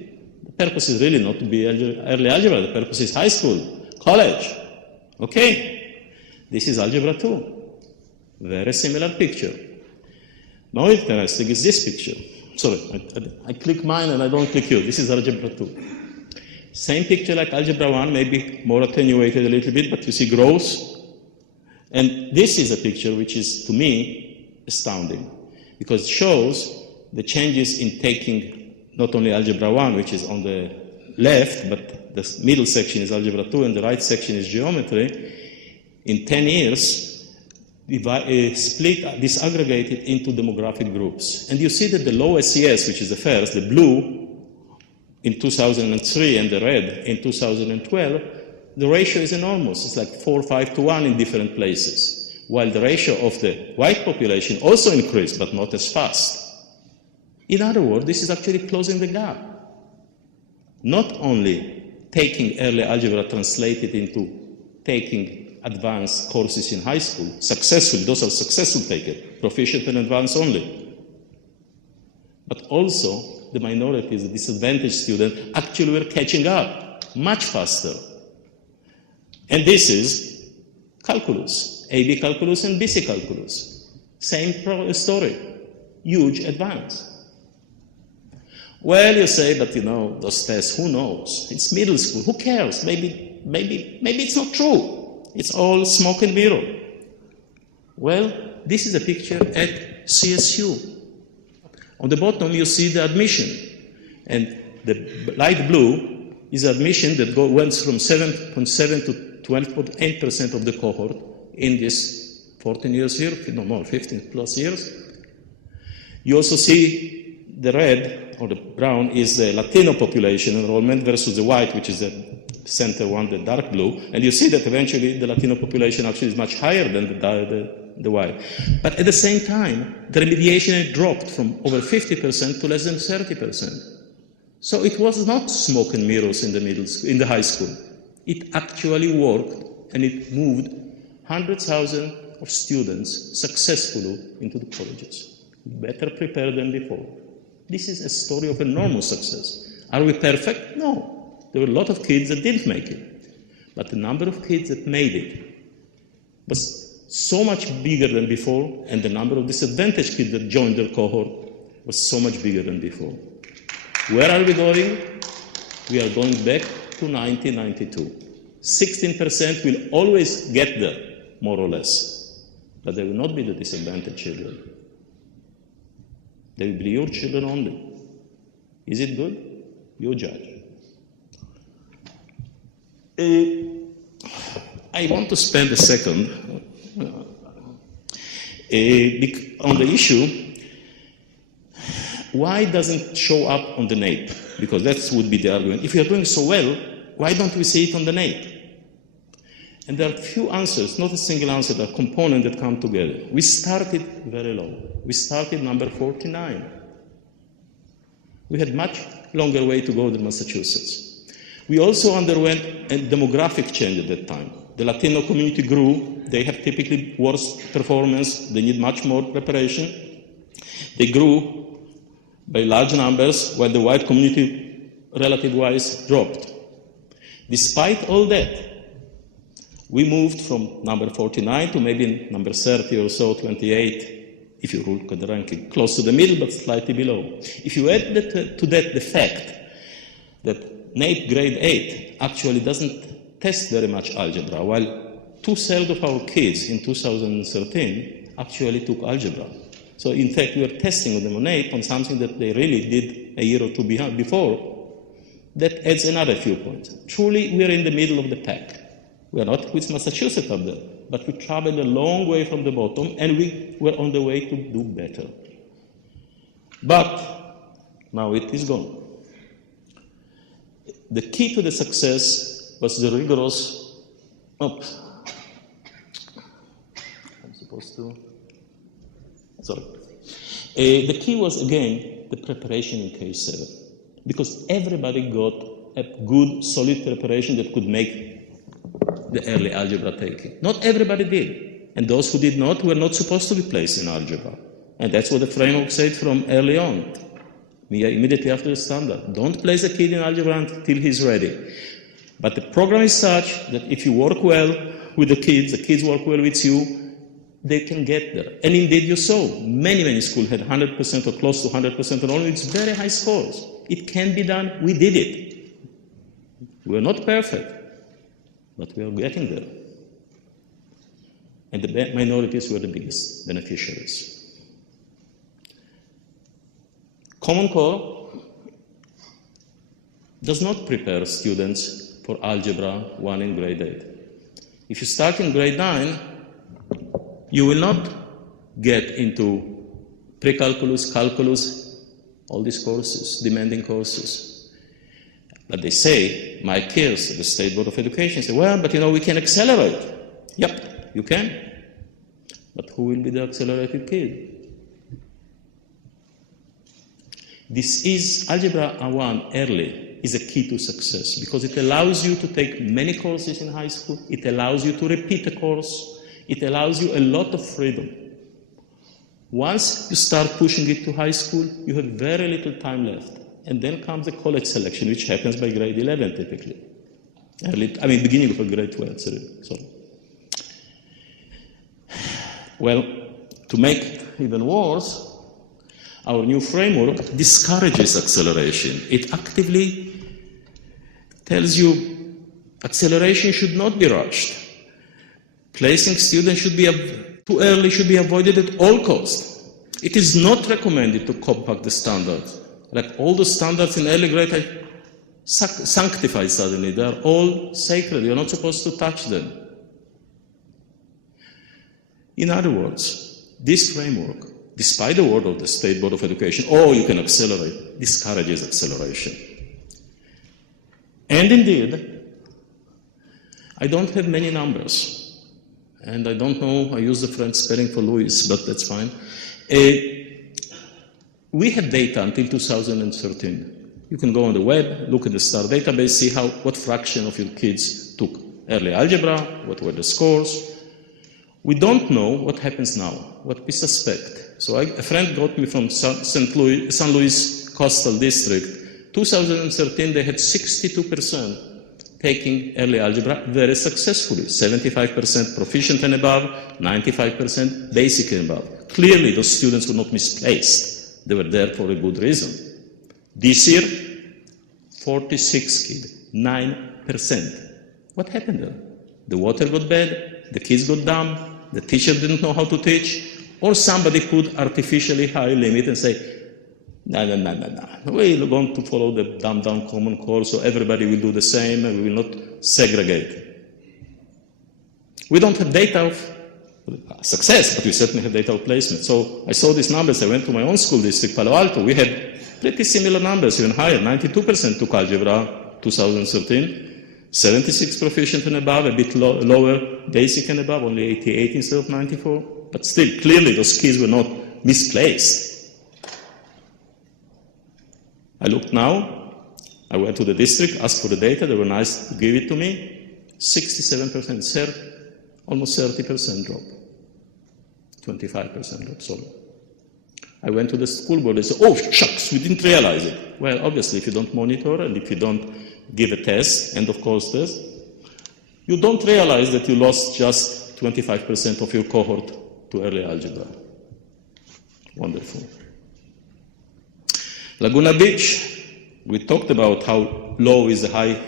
The purpose is really not to be early algebra. The purpose is high school, college. Okay, this is algebra 2. Very similar picture. Now interesting is this picture. Sorry, I click mine and I don't click you. This is algebra 2. Same picture like algebra 1, maybe more attenuated a little bit, but you see growth. And this is a picture which is, to me, astounding, because it shows the changes in taking not only algebra 1, which is on the left, but the middle section is algebra 2 and the right section is geometry. In 10 years, disaggregated into demographic groups. And you see that the low SES, which is the first, the blue, in 2003 and the red in 2012, the ratio is enormous. It's like 4 or 5 to 1 in different places, while the ratio of the white population also increased, but not as fast. In other words, this is actually closing the gap. Not only taking early algebra translated into taking advanced courses in high school, successful, those are successful takers, proficient and advanced only. But also, the minorities, the disadvantaged students, actually were catching up much faster. And this is calculus. AB calculus and BC calculus. Same story, huge advance. Well, you say, but those tests, who knows? It's middle school, who cares? Maybe it's not true. It's all smoke and mirror. Well, this is a picture at CSU. On the bottom, you see the admission. And the light blue is admission that went from 7.7 to 12.8% of the cohort in this 14 years here, no more, 15 plus years. You also see the red or the brown is the Latino population enrollment versus the white, which is the center one, the dark blue. And you see that eventually the Latino population actually is much higher than the white. But at the same time, the remediation dropped from over 50% to less than 30%. So it was not smoke and mirrors in the middle school, in the high school. It actually worked, and it moved hundreds of thousands of students successfully into the colleges, better prepared than before. This is a story of enormous success. Are we perfect? No. There were a lot of kids that didn't make it. But the number of kids that made it was so much bigger than before, and the number of disadvantaged kids that joined their cohort was so much bigger than before. Where are we going? We are going back to 1992. 16% will always get there, more or less. But they will not be the disadvantaged children. They will be your children only. Is it good? You judge. I want to spend a second on the issue, why doesn't it show up on the NAEP? Because that would be the argument. If we are doing so well, why don't we see it on the NAEP? And there are few answers, not a single answer, there are components that come together. We started very low. We started number 49. We had much longer way to go than Massachusetts. We also underwent a demographic change at that time. The Latino community grew. They have typically worse performance. They need much more preparation. They grew by large numbers, while the white community, relative-wise, dropped. Despite all that, we moved from number 49 to maybe number 30 or so, 28, if you look at the ranking, close to the middle, but slightly below. If you add to that the fact that NAEP grade 8 actually doesn't test very much algebra, while 2/3 of our kids in 2013 actually took algebra. So in fact, we were testing them on NAEP on something that they really did a year or two before. That adds another few points. Truly, we are in the middle of the pack. We are not with Massachusetts up there, but we traveled a long way from the bottom, and we were on the way to do better. But now it is gone. The key to the success was the rigorous. I'm supposed to. Sorry. The key was, again, the preparation in K7. Because everybody got a good, solid preparation that could make the early algebra taking. Not everybody did. And those who did not were not supposed to be placed in algebra. And that's what the framework said from early on, immediately after the standard. Don't place a kid in algebra until he's ready. But the program is such that if you work well with the kids work well with you, they can get there. And indeed you saw, many schools had 100% or close to 100% enrollment. It's very high scores. It can be done. We did it. We're not perfect, but we are getting there. And the minorities were the biggest beneficiaries. Common Core does not prepare students for Algebra 1 in grade 8. If you start in grade 9, you will not get into pre-calculus, calculus, all these courses, demanding courses. But they say, my peers at the State Board of Education say, well, but we can accelerate. Yep, you can. But who will be the accelerated kid? This is Algebra 1 early is a key to success because it allows you to take many courses in high school. It allows you to repeat a course. It allows you a lot of freedom. Once you start pushing it to high school, you have very little time left. And then comes the college selection, which happens by grade 11 typically. Beginning of grade 12, sorry. Well, to make it even worse, our new framework discourages acceleration. It actively tells you acceleration should not be rushed. Placing students too early should be avoided at all costs. It is not recommended to compact the standards. Like all the standards in early grade are sanctified suddenly. They are all sacred. You're not supposed to touch them. In other words, this framework, despite the word of the State Board of Education, oh, you can accelerate, discourages acceleration. And indeed, I don't have many numbers. And I don't know, I use the French spelling for Louis, but that's fine. We have data until 2013. You can go on the web, look at the STAR database, see what fraction of your kids took early algebra, what were the scores. We don't know what happens now, what we suspect. So a friend got me from San Luis Coastal District. 2013, they had 62% taking early algebra very successfully. 75% proficient and above, 95% basic and above. Clearly, those students were not misplaced. They were there for a good reason. This year, 46 kids, 9%. What happened there? The water got bad, the kids got dumb, the teacher didn't know how to teach, or somebody put artificially high limit and say, no. We're going to follow the dumbed-down Common Core, so everybody will do the same, and we will not segregate. We don't have data of success, but we certainly have data of placement. So I saw these numbers. I went to my own school district, Palo Alto. We had pretty similar numbers, even higher. 92% took algebra 2013, 76 proficient and above, a bit lower basic and above, only 88 instead of 94. But still, clearly, those kids were not misplaced. I looked now, I went to the district, asked for the data, they were nice to give it to me. 67%, almost 30% drop. 25% drop, sorry. I went to the school board, they said, oh, shucks, we didn't realize it. Well, obviously, if you don't monitor and if you don't give a test, end of course test, you don't realize that you lost just 25% of your cohort to early algebra. Wonderful. Laguna Beach, we talked about how low is the high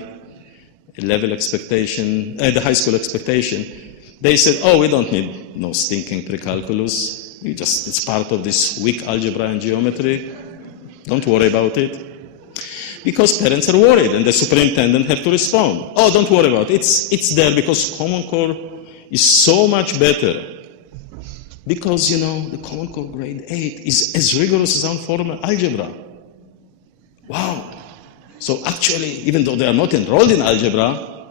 level expectation, the high school expectation. They said, oh, we don't need no stinking pre-calculus. It's part of this weak algebra and geometry. Don't worry about it. Because parents are worried and the superintendent have to respond. Oh, don't worry about it. It's there because Common Core is so much better. Because, the Common Core grade 8 is as rigorous as our formal algebra. Wow. So actually, even though they are not enrolled in algebra,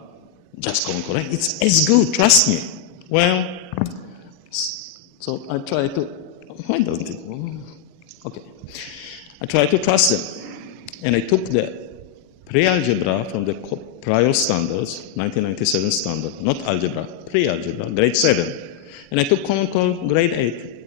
just Common Core 8, it's as good, trust me. Well, so I try to, why doesn't it? Okay. I try to trust them. And I took the pre-algebra from the prior standards, 1997 standard, not algebra, pre-algebra, grade 7. And I took Common Core grade 8.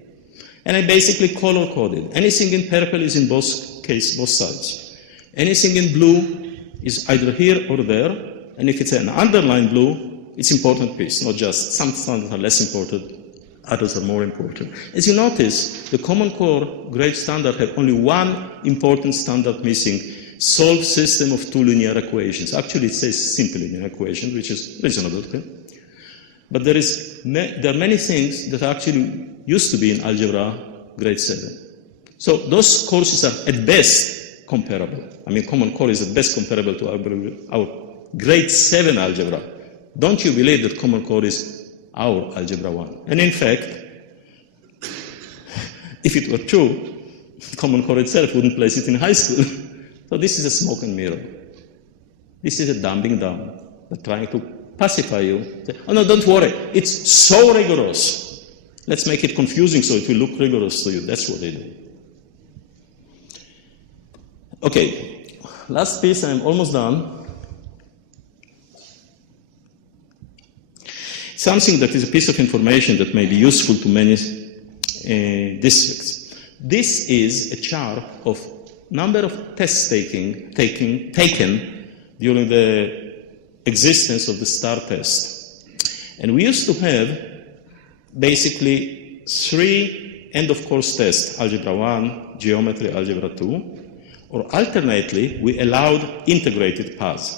And I basically color-coded. Anything in purple is in both sides. Anything in blue is either here or there. And if it's an underlined blue, it's important piece, not just some standards are less important, others are more important. As you notice, the Common Core grade standard have only one important standard missing, solve system of two linear equations. Actually, it says simple linear equations, which is reasonable. Okay? But there are many things that actually used to be in algebra grade 7. So those courses are at best comparable. Common Core is at best comparable to our grade 7 algebra. Don't you believe that Common Core is our algebra 1? And in fact, if it were true, Common Core itself wouldn't place it in high school. So this is a smoke and mirror. This is a dumbing down. They're trying to pacify you. Say, oh no, don't worry. It's so rigorous. Let's make it confusing so it will look rigorous to you. That's what they do. Okay, last piece, I'm almost done. Something that is a piece of information that may be useful to many districts. This is a chart of number of tests taken during the existence of the STAR test. And we used to have basically 3 end-of-course tests, Algebra 1, Geometry, Algebra 2, or alternately, we allowed integrated paths.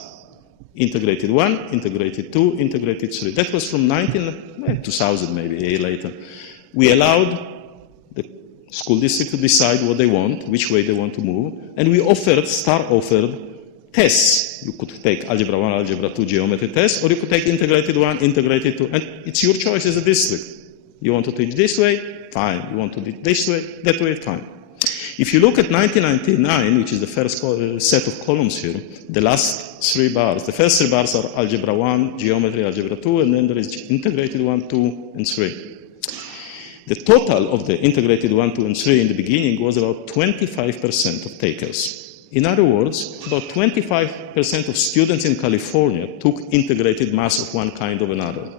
Integrated 1, integrated 2, integrated 3. That was from 2000, maybe a year later. We allowed the school district to decide what they want, which way they want to move, and we offered tests. You could take Algebra 1, Algebra 2 geometry test, or you could take integrated 1, integrated 2, and it's your choice as a district. You want to teach this way? Fine. You want to teach this way? That way? Fine. If you look at 1999, which is the first set of columns here, the last 3 bars, the first 3 bars are Algebra 1, Geometry, Algebra 2, and then there is integrated 1, 2, and 3. The total of the integrated 1, 2, and 3 in the beginning was about 25% of takers. In other words, about 25% of students in California took integrated math of one kind or another.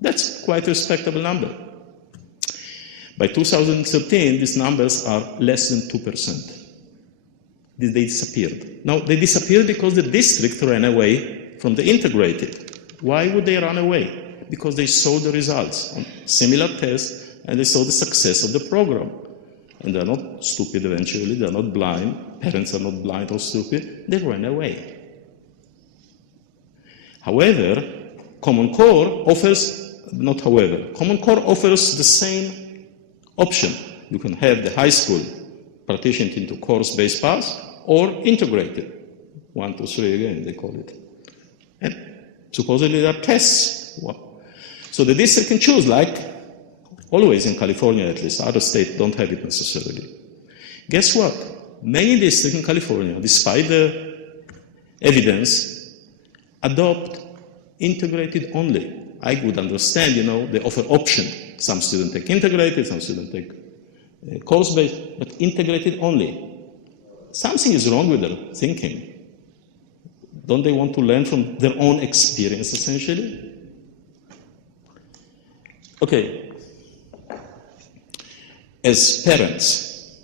That's quite a respectable number. By 2013, these numbers are less than 2%. They disappeared. Now, they disappeared because the district ran away from the integrated. Why would they run away? Because they saw the results on similar tests, and they saw the success of the program. And they're not stupid eventually, they're not blind, parents are not blind or stupid, they ran away. However, Common Core offers the same option. You can have the high school partitioned into course-based paths or integrated. 1, 2, 3 again, they call it. And supposedly there are tests. So the district can choose, like always in California at least. Other states don't have it necessarily. Guess what? Many districts in California, despite the evidence, adopt integrated only. I would understand, they offer option. Some students take integrated, some students take course-based, but integrated only. Something is wrong with their thinking. Don't they want to learn from their own experience, essentially? Okay. As parents,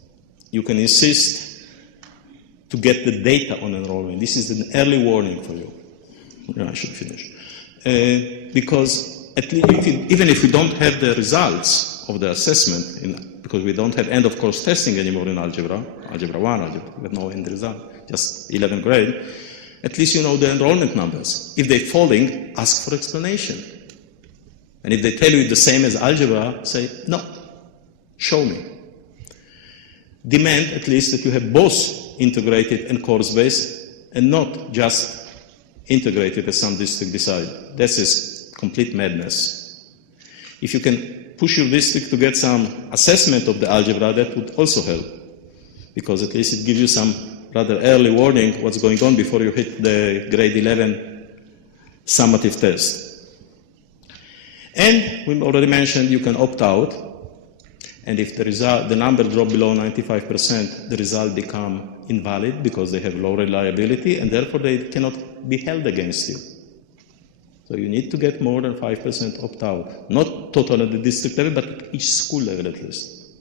you can insist to get the data on enrollment. This is an early warning for you. I should finish. Because at least even if we don't have the results of the assessment, because we don't have end-of-course testing anymore in Algebra 1, we have no end result, just 11th grade, at least you know the enrollment numbers. If they're falling, ask for explanation. And if they tell you it's the same as Algebra, say, no, show me. Demand at least that you have both integrated and course-based, and not just integrated as some district decide. This is complete madness. If you can push your district to get some assessment of the algebra, that would also help, because at least it gives you some rather early warning what's going on before you hit the grade 11 summative test. And we already mentioned you can opt out, and if the number drop below 95%, the result become invalid because they have low reliability, and therefore they cannot be held against you. So you need to get more than 5% opt-out. Not total at the district level, but at each school level at least.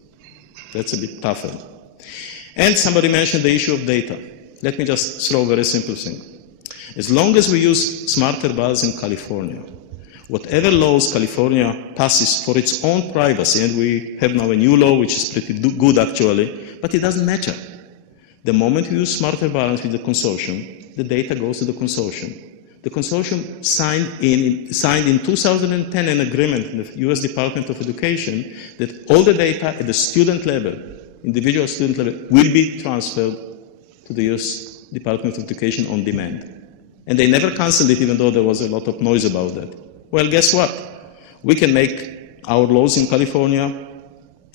That's a bit tougher. And somebody mentioned the issue of data. Let me just throw a very simple thing. As long as we use smarter balance in California, whatever laws California passes for its own privacy, and we have now a new law which is pretty good actually, but it doesn't matter. The moment we use smarter balance with the consortium, the data goes to the consortium. The consortium signed in 2010 an agreement in the US Department of Education that all the data at the student level, individual student level, will be transferred to the US Department of Education on demand. And they never canceled it, even though there was a lot of noise about that. Well, guess what? We can make our laws in California,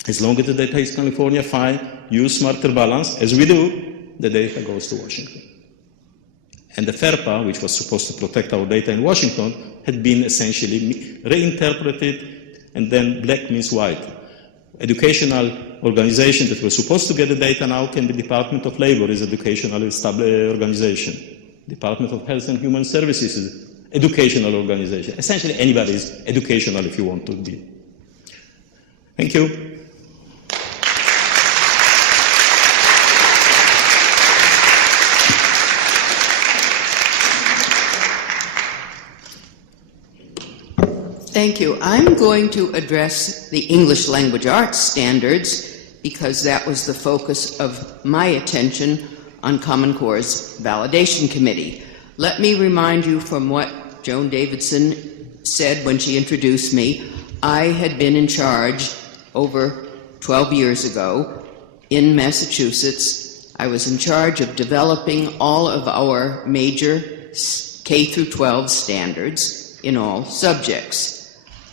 as long as the data is California, fine, use smarter balance. As we do, the data goes to Washington. And the FERPA, which was supposed to protect our data in Washington, had been essentially reinterpreted, and then black means white. Educational organizations that were supposed to get the data now can be Department of Labor is educational organization. Department of Health and Human Services is educational organization. Essentially anybody is educational if you want to be. Thank you. Thank you. I'm going to address the English language arts standards because that was the focus of my attention on Common Core's validation committee. Let me remind you from what Joan Davidson said when she introduced me. I had been in charge over 12 years ago in Massachusetts. I was in charge of developing all of our major K through 12 standards in all subjects.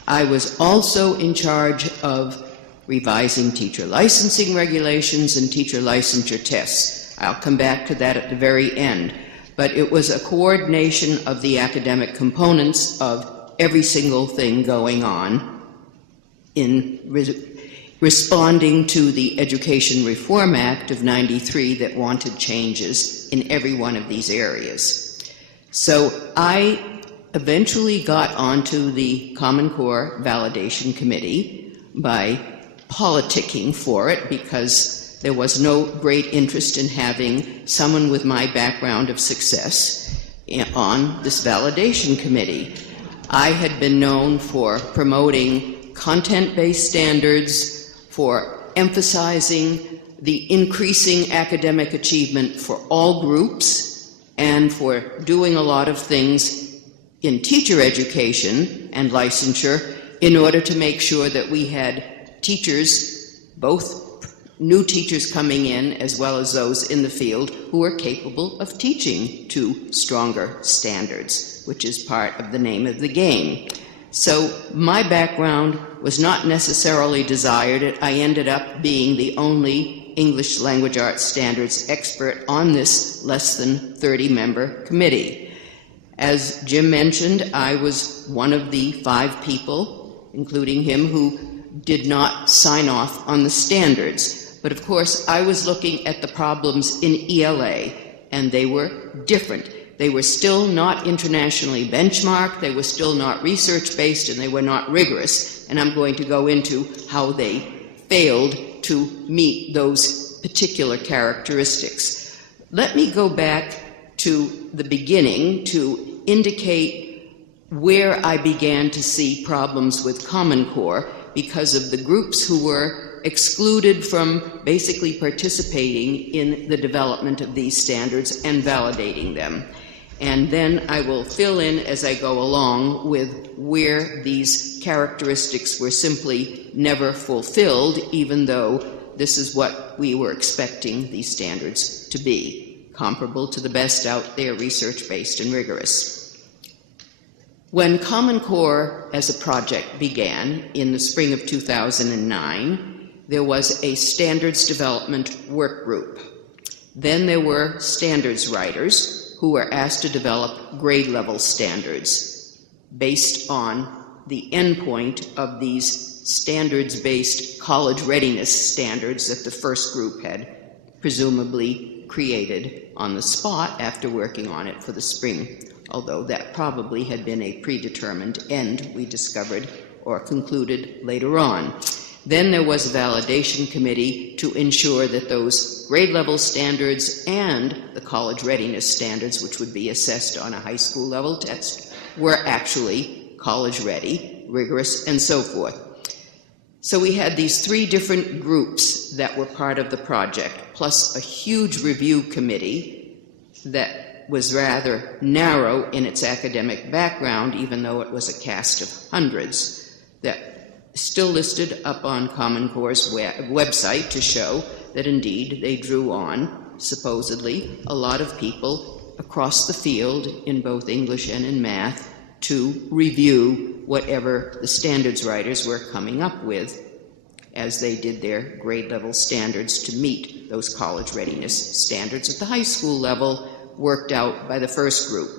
I was also in charge of revising teacher licensing regulations and teacher licensure tests. I'll come back to that at the very end. But it was a coordination of the academic components of every single thing going on in responding to the Education Reform Act of '93 that wanted changes in every one of these areas. So I eventually got onto the Common Core Validation Committee by politicking for it because there was no great interest in having someone with my background of success on this validation committee. I had been known for promoting content-based standards, for emphasizing the increasing academic achievement for all groups, and for doing a lot of things in teacher education and licensure in order to make sure that we had teachers, both new teachers coming in as well as those in the field, who are capable of teaching to stronger standards, which is part of the name of the game. So my background was not necessarily desired. I ended up being the only English language arts standards expert on this less than 30-member committee. As Jim mentioned, I was one of the 5 people, including him, who did not sign off on the standards. But of course, I was looking at the problems in ELA, and they were different. They were still not internationally benchmarked, they were still not research-based, and they were not rigorous. And I'm going to go into how they failed to meet those particular characteristics. Let me go back to the beginning to indicate where I began to see problems with Common Core because of the groups who were excluded from basically participating in the development of these standards and validating them. And then I will fill in as I go along with where these characteristics were simply never fulfilled, even though this is what we were expecting these standards to be, comparable to the best out there, research-based and rigorous. When Common Core as a project began in the spring of 2009, there was a standards development work group. Then there were standards writers who were asked to develop grade level standards based on the endpoint of these standards-based college readiness standards that the first group had presumably created on the spot after working on it for the spring, although that probably had been a predetermined end, we discovered or concluded later on. Then there was a validation committee to ensure that those grade level standards and the college readiness standards, which would be assessed on a high school level test, were actually college ready, rigorous, and so forth. So we had these 3 different groups that were part of the project, plus a huge review committee that was rather narrow in its academic background, even though it was a cast of hundreds, that still listed up on Common Core's website to show that indeed they drew on, supposedly, a lot of people across the field in both English and in math to review whatever the standards writers were coming up with as they did their grade level standards to meet those college readiness standards at the high school level worked out by the first group.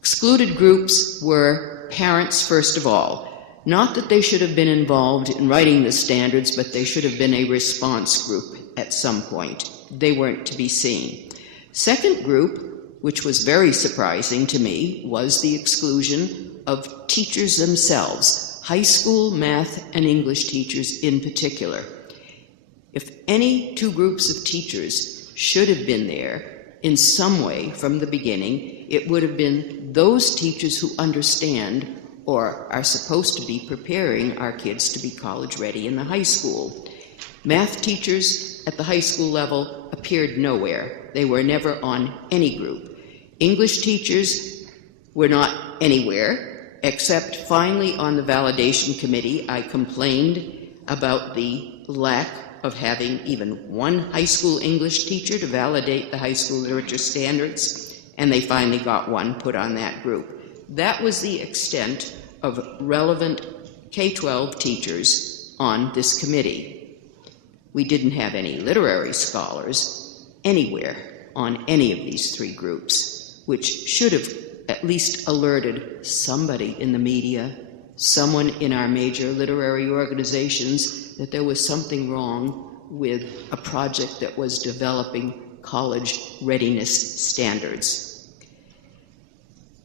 Excluded groups were parents, first of all. Not that they should have been involved in writing the standards, but they should have been a response group at some point. They weren't to be seen. Second group, which was very surprising to me, was the exclusion of teachers themselves, high school math and English teachers in particular. If any 2 groups of teachers should have been there in some way from the beginning, it would have been those teachers who understand or are supposed to be preparing our kids to be college ready in the high school. Math teachers at the high school level appeared nowhere. They were never on any group. English teachers were not anywhere, except finally on the validation committee, I complained about the lack of having even one high school English teacher to validate the high school literature standards, and they finally got one put on that group. That was the extent of relevant K-12 teachers on this committee. We didn't have any literary scholars anywhere on any of these three groups, which should have at least alerted somebody in the media, someone in our major literary organizations, that there was something wrong with a project that was developing college readiness standards.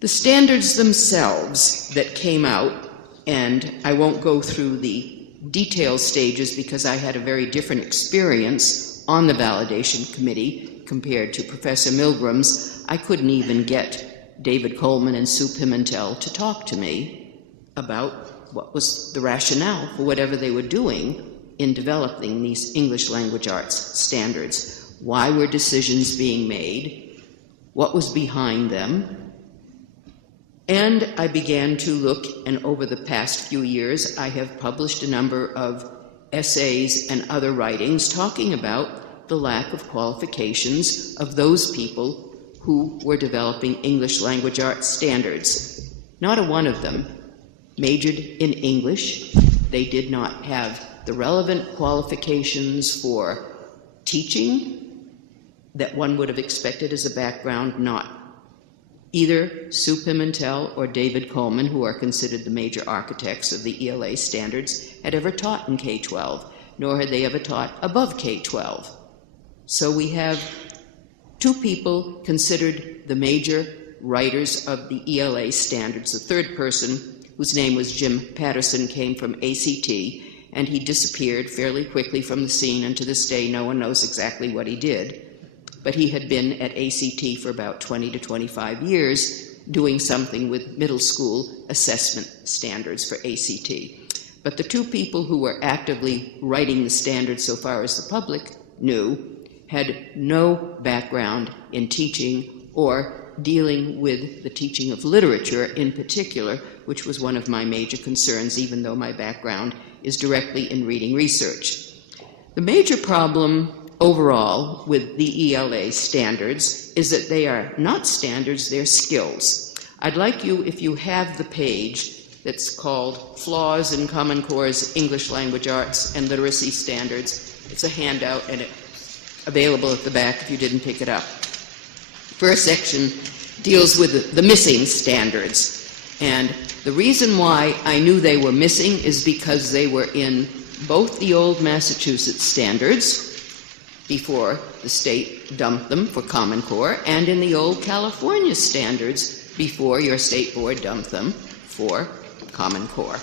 The standards themselves that came out, and I won't go through the detailed stages because I had a very different experience on the validation committee compared to Professor Milgram's. I couldn't even get David Coleman and Sue Pimentel to talk to me about what was the rationale for whatever they were doing in developing these English language arts standards. Why were decisions being made? What was behind them? And I began to look, and over the past few years, I have published a number of essays and other writings talking about the lack of qualifications of those people who were developing English language arts standards. Not a one of them majored in English. They did not have the relevant qualifications for teaching that one would have expected as a background. Not either Sue Pimentel or David Coleman, who are considered the major architects of the ELA standards, had ever taught in K-12, nor had they ever taught above K-12. So we have two people considered the major writers of the ELA standards. The third person, whose name was Jim Patterson, came from ACT, and he disappeared fairly quickly from the scene, and to this day no one knows exactly what he did. But he had been at ACT for about 20 to 25 years doing something with middle school assessment standards for ACT. But the two people who were actively writing the standards so far as the public knew had no background in teaching or dealing with the teaching of literature in particular, which was one of my major concerns, even though my background is directly in reading research. The major problem overall with the ELA standards is that they are not standards, they're skills. I'd like you, if you have the page that's called Flaws in Common Core's English Language Arts and Literacy Standards, it's a handout and it's available at the back if you didn't pick it up. First section deals with the missing standards, and the reason why I knew they were missing is because they were in both the old Massachusetts standards before the state dumped them for Common Core, and in the old California standards before your state board dumped them for Common Core.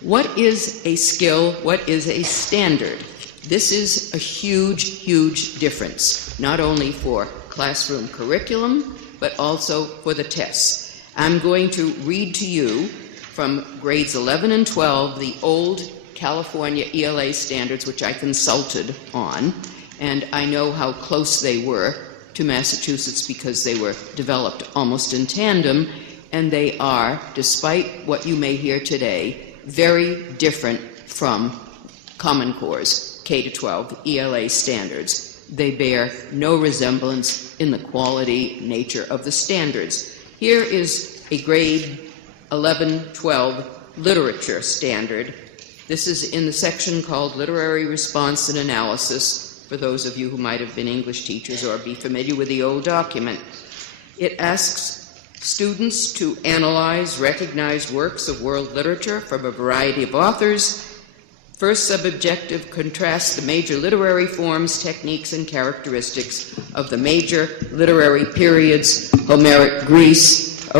What is a skill? What is a standard? This is a huge, huge difference, not only for classroom curriculum, but also for the tests. I'm going to read to you from grades 11 and 12, the old California ELA standards, which I consulted on, and I know how close they were to Massachusetts because they were developed almost in tandem, and they are, despite what you may hear today, very different from Common Core's K-12 ELA standards. They bear no resemblance in the quality nature of the standards. Here is a grade 11-12 literature standard. This is in the section called Literary Response and Analysis, for those of you who might have been English teachers or be familiar with the old document. It asks students to analyze recognized works of world literature from a variety of authors. First sub-objective contrasts the major literary forms, techniques, and characteristics of the major literary periods, Homeric Greece,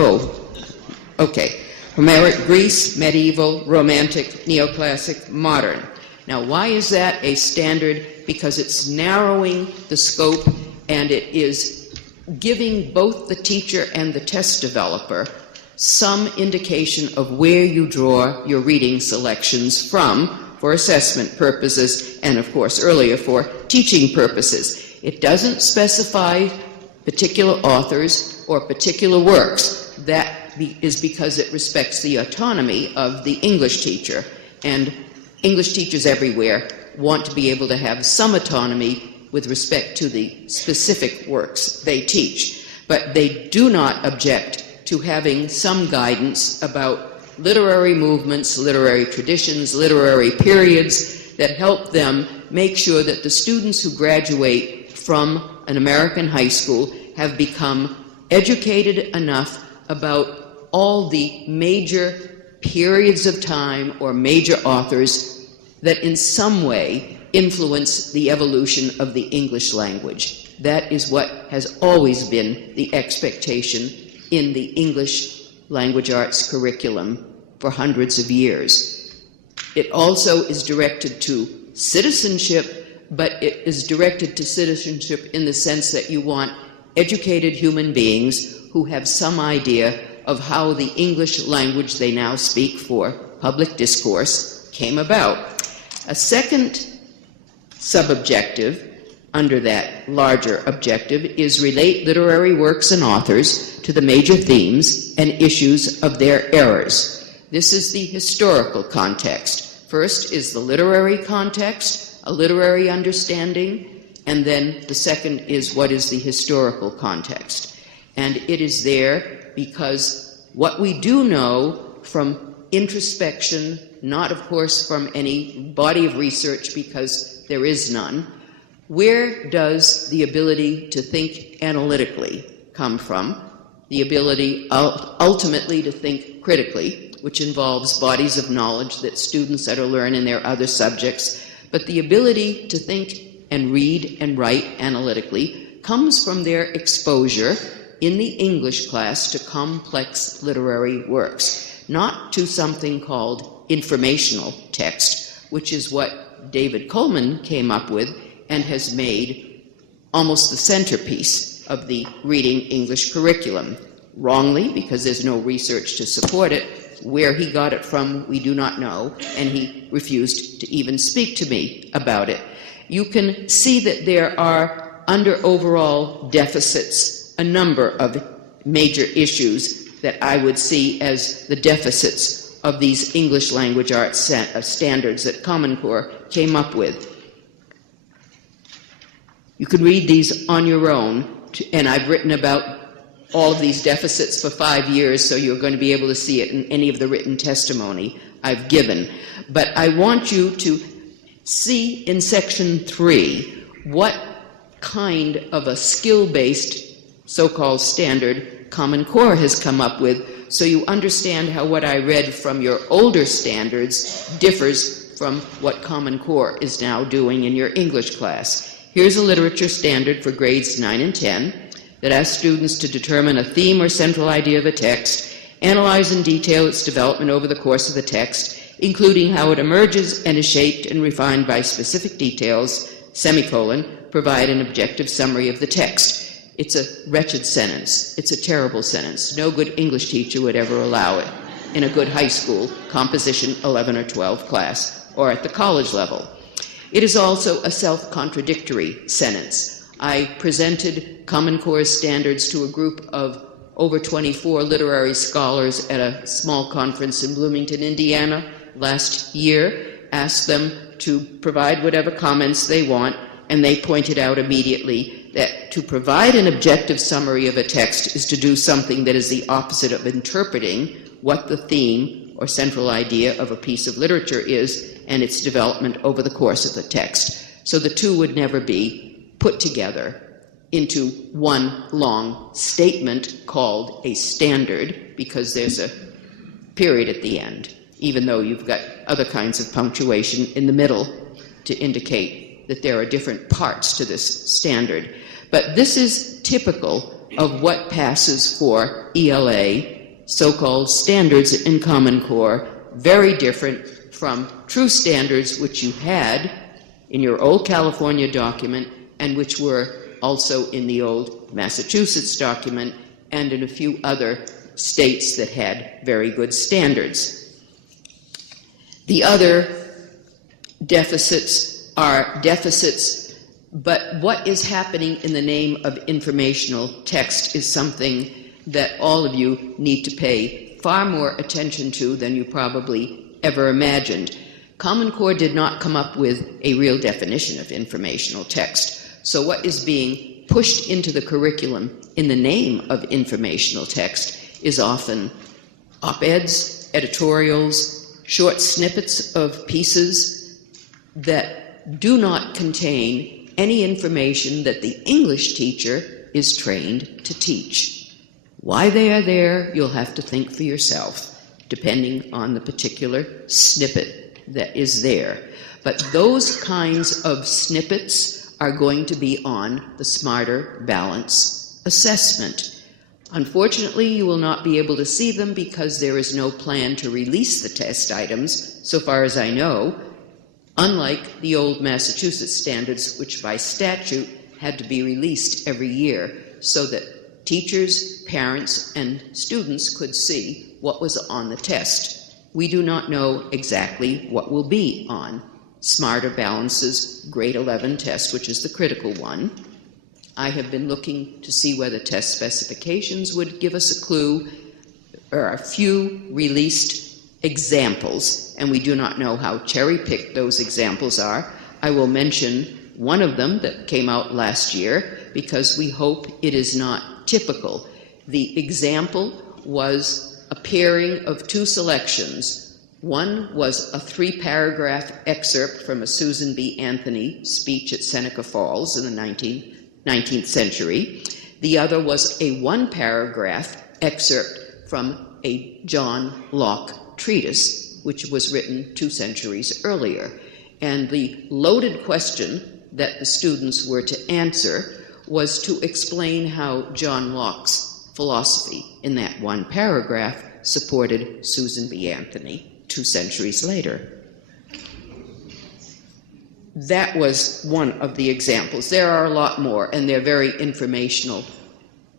Homeric Greece, medieval, romantic, neoclassic, modern. Now, why is that a standard? Because it's narrowing the scope and it is giving both the teacher and the test developer some indication of where you draw your reading selections from for assessment purposes and, of course, earlier for teaching purposes. It doesn't specify particular authors or particular works. That is because it respects the autonomy of the English teacher, and English teachers everywhere want to be able to have some autonomy with respect to the specific works they teach. But they do not object to having some guidance about literary movements, literary traditions, literary periods that help them make sure that the students who graduate from an American high school have become educated enough about all the major periods of time or major authors that in some way influence the evolution of the English language. That is what has always been the expectation in the English language arts curriculum for hundreds of years. It also is directed to citizenship, but it is directed to citizenship in the sense that you want educated human beings who have some idea of how the English language they now speak for public discourse came about. A second sub-objective under that larger objective is relate literary works and authors to the major themes and issues of their eras. This is the historical context. First is the literary context, a literary understanding, and then the second is what is the historical context. And it is there because what we do know from introspection, not of course from any body of research because there is none, where does the ability to think analytically come from? The ability ultimately to think critically, which involves bodies of knowledge that students are to learn in their other subjects, but the ability to think and read and write analytically comes from their exposure in the English class to complex literary works, not to something called informational text, which is what David Coleman came up with and has made almost the centerpiece of the reading English curriculum. Wrongly, because there's no research to support it. Where he got it from, we do not know, and he refused to even speak to me about it. You can see that there are, under overall deficits, a number of major issues that I would see as the deficits of these English language arts standards that Common Core came up with. You can read these on your own, and I've written about all of these deficits for 5 years, so you're going to be able to see it in any of the written testimony I've given. But I want you to see in section 3 what kind of a skill-based so-called standard Common Core has come up with, so you understand how what I read from your older standards differs from what Common Core is now doing in your English class. Here's a literature standard for grades 9 and 10 that asks students to determine a theme or central idea of a text, analyze in detail its development over the course of the text, including how it emerges and is shaped and refined by specific details, semicolon, provide an objective summary of the text. It's a wretched sentence. It's a terrible sentence. No good English teacher would ever allow it in a good high school composition 11 or 12 class or at the college level. It is also a self-contradictory sentence. I presented Common Core standards to a group of over 24 literary scholars at a small conference in Bloomington, Indiana last year, asked them to provide whatever comments they want, and they pointed out immediately that to provide an objective summary of a text is to do something that is the opposite of interpreting what the theme or central idea of a piece of literature is and its development over the course of the text. So the two would never be put together into one long statement called a standard, because there's a period at the end, even though you've got other kinds of punctuation in the middle to indicate that there are different parts to this standard. But this is typical of what passes for ELA, so-called standards in Common Core, very different from true standards which you had in your old California document and which were also in the old Massachusetts document and in a few other states that had very good standards. The other deficits are deficits, but what is happening in the name of informational text is something that all of you need to pay far more attention to than you probably ever imagined. Common Core did not come up with a real definition of informational text. So what is being pushed into the curriculum in the name of informational text is often op-eds, editorials, short snippets of pieces that do not contain any information that the English teacher is trained to teach. Why they are there, you'll have to think for yourself, depending on the particular snippet that is there. But those kinds of snippets are going to be on the Smarter Balance assessment. Unfortunately, you will not be able to see them because there is no plan to release the test items, so far as I know, unlike the old Massachusetts standards, which by statute had to be released every year so that teachers, parents, and students could see what was on the test. We do not know exactly what will be on Smarter Balance's grade 11 test, which is the critical one. I have been looking to see whether test specifications would give us a clue. There are a few released examples, and we do not know how cherry-picked those examples are. I will mention one of them that came out last year because we hope it is not typical. The example was a pairing of two selections. One was a 3-paragraph excerpt from a Susan B. Anthony speech at Seneca Falls in the 19th century. The other was a 1-paragraph excerpt from a John Locke treatise, which was written 2 centuries earlier. And the loaded question that the students were to answer was to explain how John Locke's philosophy in that 1 paragraph supported Susan B. Anthony 2 centuries later. That was one of the examples. There are a lot more, and they're very informational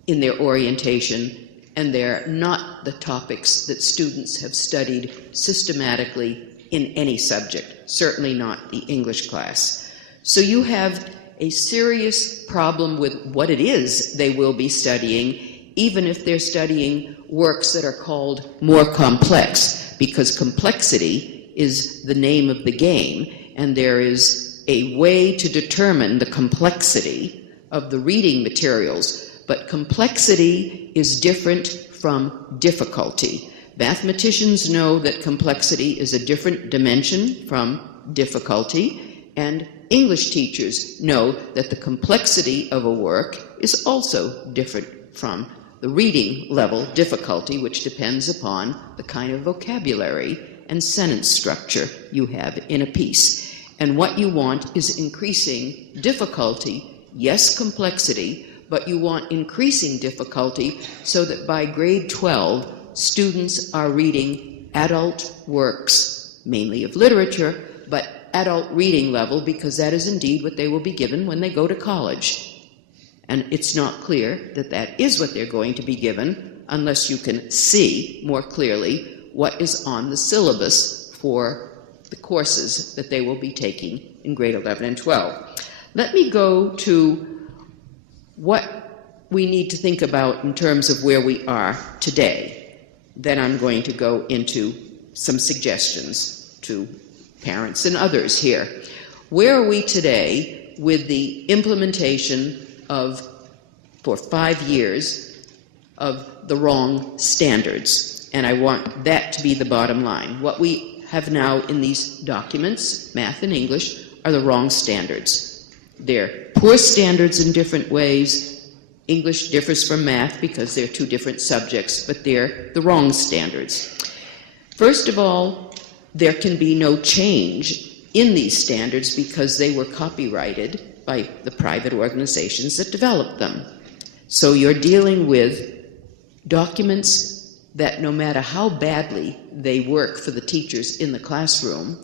in their orientation, and they're not the topics that students have studied systematically in any subject, certainly not the English class. So you have a serious problem with what it is they will be studying, even if they're studying works that are called more complex, because complexity is the name of the game, and there is a way to determine the complexity of the reading materials, but complexity is different from difficulty. Mathematicians know that complexity is a different dimension from difficulty, and English teachers know that the complexity of a work is also different from the reading level difficulty, which depends upon the kind of vocabulary and sentence structure you have in a piece. And what you want is increasing difficulty, yes, complexity, but you want increasing difficulty so that by grade 12, students are reading adult works, mainly of literature, but adult reading level, because that is indeed what they will be given when they go to college. And it's not clear that that is what they're going to be given unless you can see more clearly what is on the syllabus for the courses that they will be taking in grade 11 and 12. Let me go to what we need to think about in terms of where we are today. Then I'm going to go into some suggestions to parents and others here. Where are we today with the implementation of, for 5 years, of the wrong standards? And I want that to be the bottom line. What we have now in these documents, math and English, are the wrong standards. They're poor standards in different ways. English differs from math because they're 2 different subjects, but they're the wrong standards. First of all, there can be no change in these standards because they were copyrighted by the private organizations that developed them. So you're dealing with documents that no matter how badly they work for the teachers in the classroom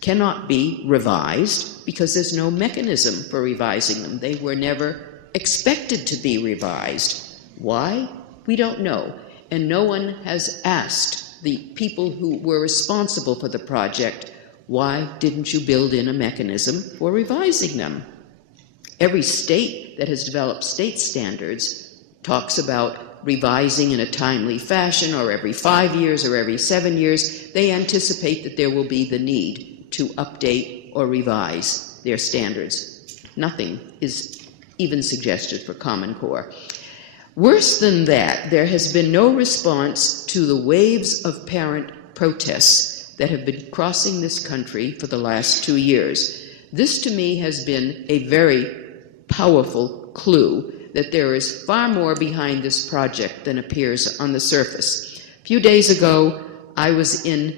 cannot be revised because there's no mechanism for revising them. They were never expected to be revised. Why? We don't know. and no one has asked the people who were responsible for the project, why didn't you build in a mechanism for revising them? Every state that has developed state standards talks about revising in a timely fashion, or every 5 years or every 7 years. They anticipate that there will be the need to update or revise their standards. Nothing is even suggested for Common Core. Worse than that, there has been no response to the waves of parent protests that have been crossing this country for the last 2 years. This, to me, has been a very powerful clue that there is far more behind this project than appears on the surface. A few days ago, I was in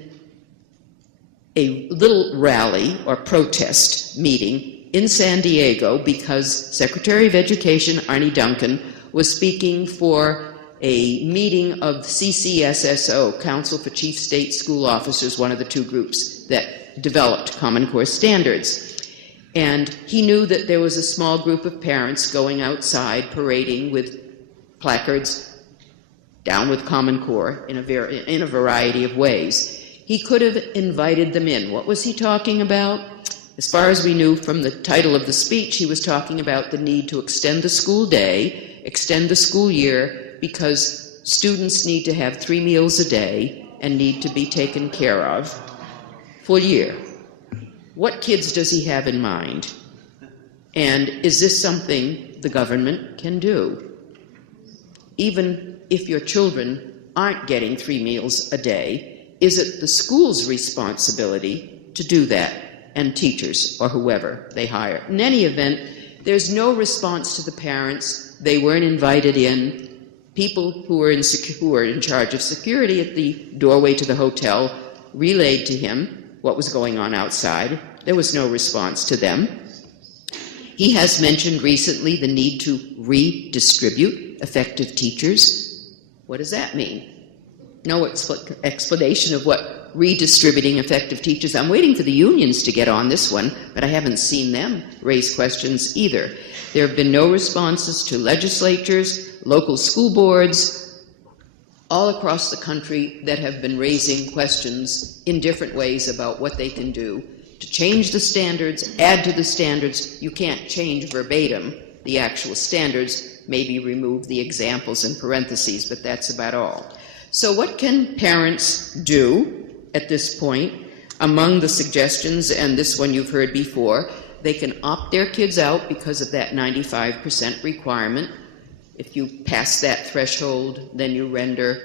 a little rally or protest meeting in San Diego because Secretary of Education Arne Duncan was speaking for a meeting of CCSSO, Council for Chief State School Officers, one of the two groups that developed Common Core standards. And he knew that there was a small group of parents going outside parading with placards, down with Common Core, in a variety of ways. He could have invited them in. What was he talking about? As far as we knew from the title of the speech, he was talking about the need to extend the school day, extend the school year, because students need to have 3 meals a day and need to be taken care of. Full year. What kids does he have in mind? And is this something the government can do? Even if your children aren't getting 3 meals a day, is it the school's responsibility to do that, and teachers or whoever they hire? In any event, there's no response to the parents. They weren't invited in. People who were in charge of security at the doorway to the hotel relayed to him what was going on outside. There was no response to them. He has mentioned recently the need to redistribute effective teachers. What does that mean? No explanation of what redistributing effective teachers. I'm waiting for the unions to get on this one, but I haven't seen them raise questions either. There have been no responses to legislatures, local school boards, all across the country that have been raising questions in different ways about what they can do to change the standards, add to the standards. You can't change verbatim the actual standards, maybe remove the examples and parentheses, but that's about all. So what can parents do at this point? Among the suggestions, and this one you've heard before, they can opt their kids out because of that 95% requirement. If you pass that threshold, then you render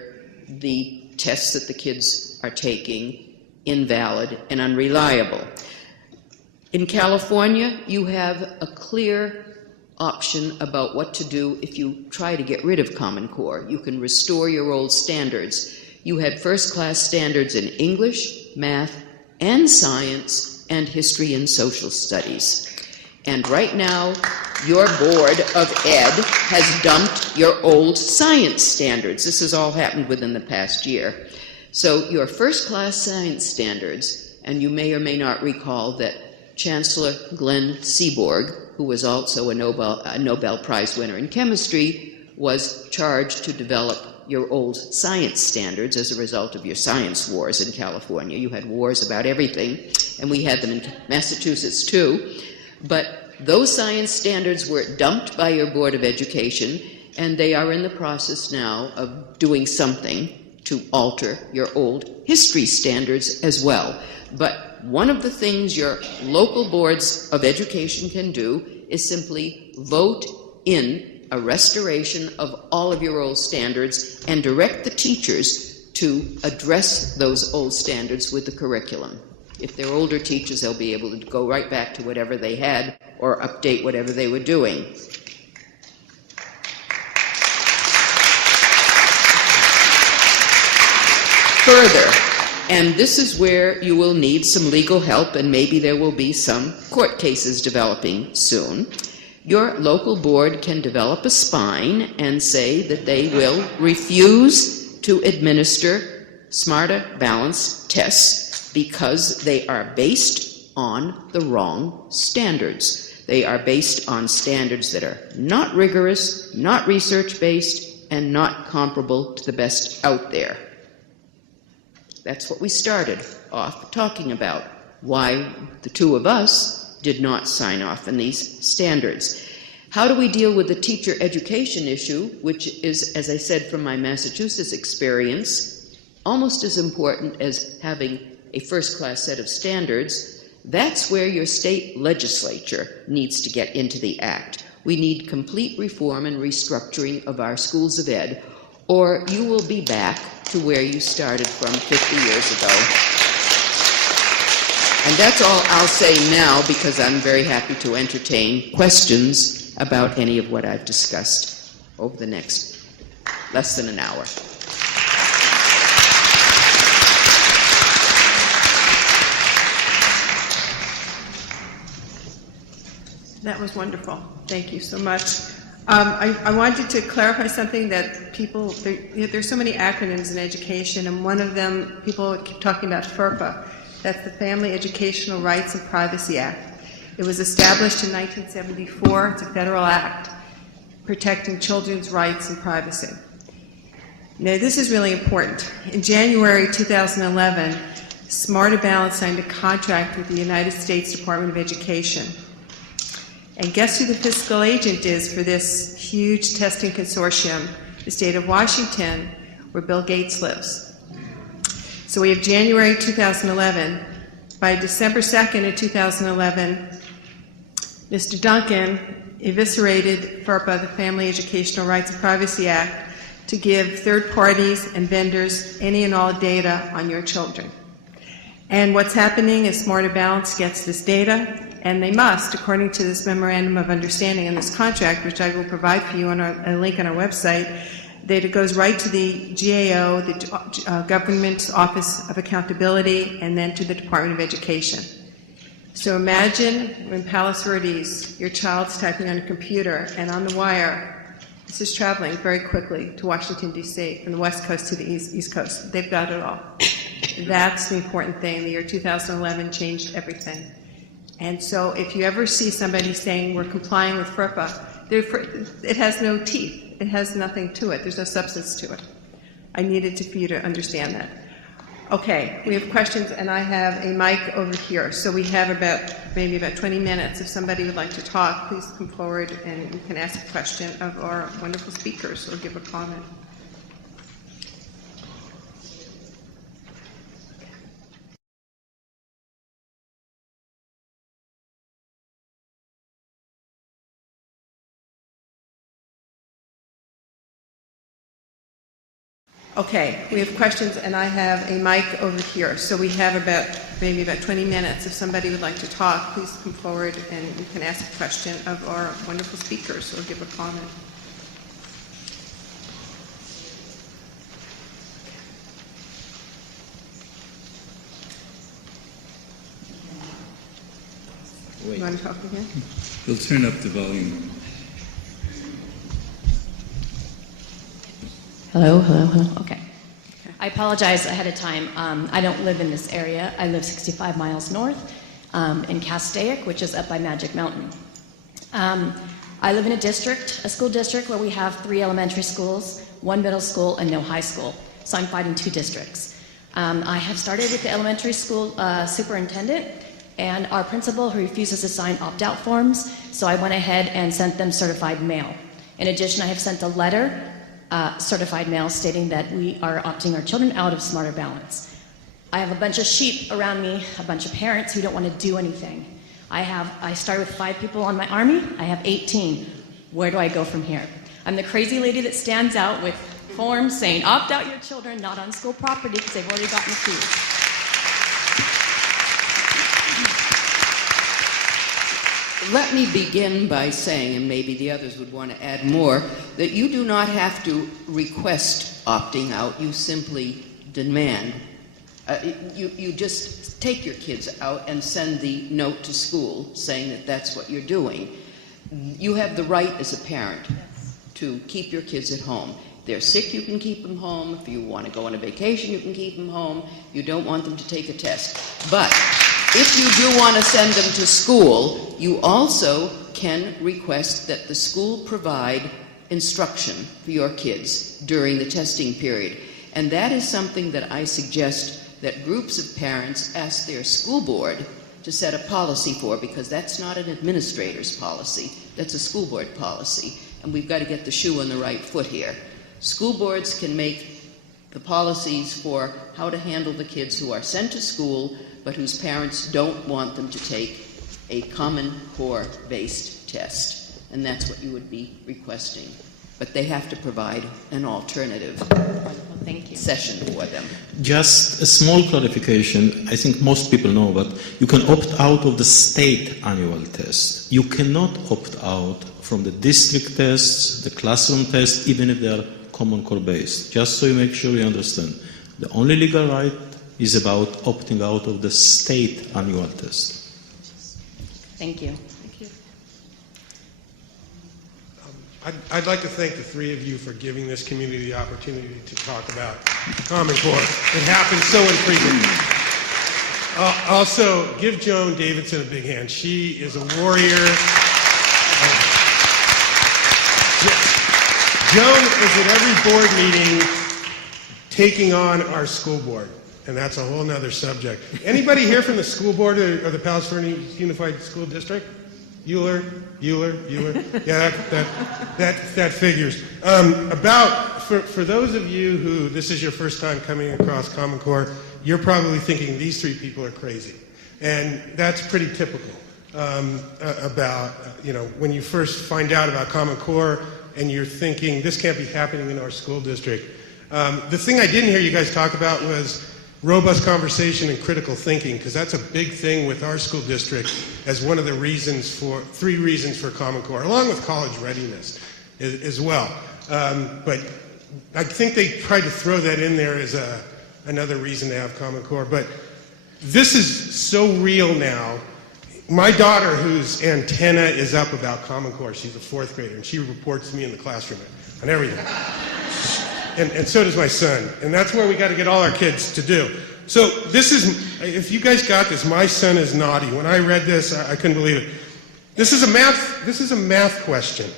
the tests that the kids are taking invalid and unreliable. In California, you have a clear option about what to do if you try to get rid of Common Core. You can restore your old standards. You had first-class standards in English, math, and science, and history and social studies. And right now, your Board of Ed has dumped your old science standards. This has all happened within the past year. So your first-class science standards, and you may or may not recall that Chancellor Glenn Seaborg, who was also a Nobel Prize winner in chemistry, was charged to develop your old science standards as a result of your science wars in California. You had wars about everything, and we had them in Massachusetts too. But those science standards were dumped by your Board of Education, and they are in the process now of doing something to alter your old history standards as well. But one of the things your local boards of education can do is simply vote in a restoration of all of your old standards and direct the teachers to address those old standards with the curriculum. If they're older teachers, they'll be able to go right back to whatever they had or update whatever they were doing. Further, and this is where you will need some legal help, and maybe there will be some court cases developing soon. Your local board can develop a spine and say that they will refuse to administer smarter, balanced tests because they are based on the wrong standards. They are based on standards that are not rigorous, not research-based, and not comparable to the best out there. That's what we started off talking about, why the two of us did not sign off on these standards. How do we deal with the teacher education issue, which is, as I said from my Massachusetts experience, almost as important as having a first-class set of standards? That's where your state legislature needs to get into the act. We need complete reform and restructuring of our schools of ed, or you will be back to where you started from 50 years ago. And that's all I'll say now, because I'm very happy to entertain questions about any of what I've discussed over the next less than an hour. That was wonderful. Thank you so much. I wanted to clarify something that people, there's so many acronyms in education, and one of them, people keep talking about FERPA. That's the Family Educational Rights and Privacy Act. It was established in 1974. It's a federal act protecting children's rights and privacy. Now, this is really important. In January 2011, Smarter Balance signed a contract with the United States Department of Education. And guess who the fiscal agent is for this huge testing consortium? The state of Washington, where Bill Gates lives. So we have January 2011. By December 2nd of 2011, Mr. Duncan eviscerated FERPA, the Family Educational Rights and Privacy Act, to give third parties and vendors any and all data on your children. And what's happening is Smarter Balance gets this data, and they must, according to this Memorandum of Understanding and this contract, which I will provide for you on a link on our website, data goes right to the GAO, the Government's Office of Accountability, and then to the Department of Education. So imagine when Palos Verdes, your child's typing on a computer, and on the wire, this is traveling very quickly to Washington, D.C., from the West Coast to the East Coast. They've got it all. That's the important thing. The year 2011 changed everything. And so if you ever see somebody saying we're complying with FERPA, it has no teeth. It has nothing to it. There's no substance to it. I needed for you to understand that. Okay, we have questions, and I have a mic over here. So we have maybe about 20 minutes. If somebody would like to talk, please come forward and you can ask a question of our wonderful speakers or give a comment. Okay, we have questions, and I have a mic over here. So we have maybe about 20 minutes. If somebody would like to talk, please come forward and you can ask a question of our wonderful speakers or give a comment. You want to talk again? We'll turn up the volume. Hello. Okay. I apologize ahead of time. I don't live in this area. I live 65 miles north in Castaic, which is up by Magic Mountain. I live in a school district where we have 3 elementary schools, 1 middle school, and no high school. So I'm fighting 2 districts. I have started with the elementary school superintendent and our principal, who refuses to sign opt-out forms. So I went ahead and sent them certified mail. In addition, I have sent a letter certified mail stating that we are opting our children out of Smarter Balance. I have a bunch of sheep around me, a bunch of parents who don't want to do anything. I started with 5 people on my army. I have 18. Where do I go from here? I'm the crazy lady that stands out with forms saying opt out your children, not on school property, because they've already gotten accused. Let me begin by saying, and maybe the others would want to add more, that you do not have to request opting out. You simply demand. You just take your kids out and send the note to school saying that that's what you're doing. You have the right as a parent to keep your kids at home. If they're sick, you can keep them home. If you want to go on a vacation, you can keep them home. You don't want them to take a test. But if you do want to send them to school, you also can request that the school provide instruction for your kids during the testing period. And that is something that I suggest that groups of parents ask their school board to set a policy for, because that's not an administrator's policy, that's a school board policy. And we've got to get the shoe on the right foot here. School boards can make the policies for how to handle the kids who are sent to school, but whose parents don't want them to take a Common Core-based test. And that's what you would be requesting. But they have to provide an alternative Thank you. session for them. Just a small clarification. I think most people know, but you can opt out of the state annual test. You cannot opt out from the district tests, the classroom tests, even if they are Common Core based. Just so you make sure you understand. The only legal right is about opting out of the state annual test. Thank you. I'd like to thank the three of you for giving this community the opportunity to talk about Common Core. It happens so infrequently. Also, give Joan Davidson a big hand. She is a warrior. Joan is at every board meeting taking on our school board, and that's a whole nother subject. Anybody here from the school board or the Palos Verdes Unified School District? Euler. Yeah, that figures. For those of you who this is your first time coming across Common Core, you're probably thinking these three people are crazy, and that's pretty typical. About when you first find out about Common Core and you're thinking this can't be happening in our school district. The thing I didn't hear you guys talk about was robust conversation and critical thinking, because that's a big thing with our school district as one of the three reasons for Common Core, along with college readiness as well. But I think they tried to throw that in there as another reason to have Common Core. But this is so real now. My daughter, whose antenna is up about Common Core, she's a fourth grader, and she reports to me in the classroom on everything. And so does my son. And that's where we got to get all our kids to do. So this is, if you guys got this, my son is naughty. When I read this, I couldn't believe it. This is a math question.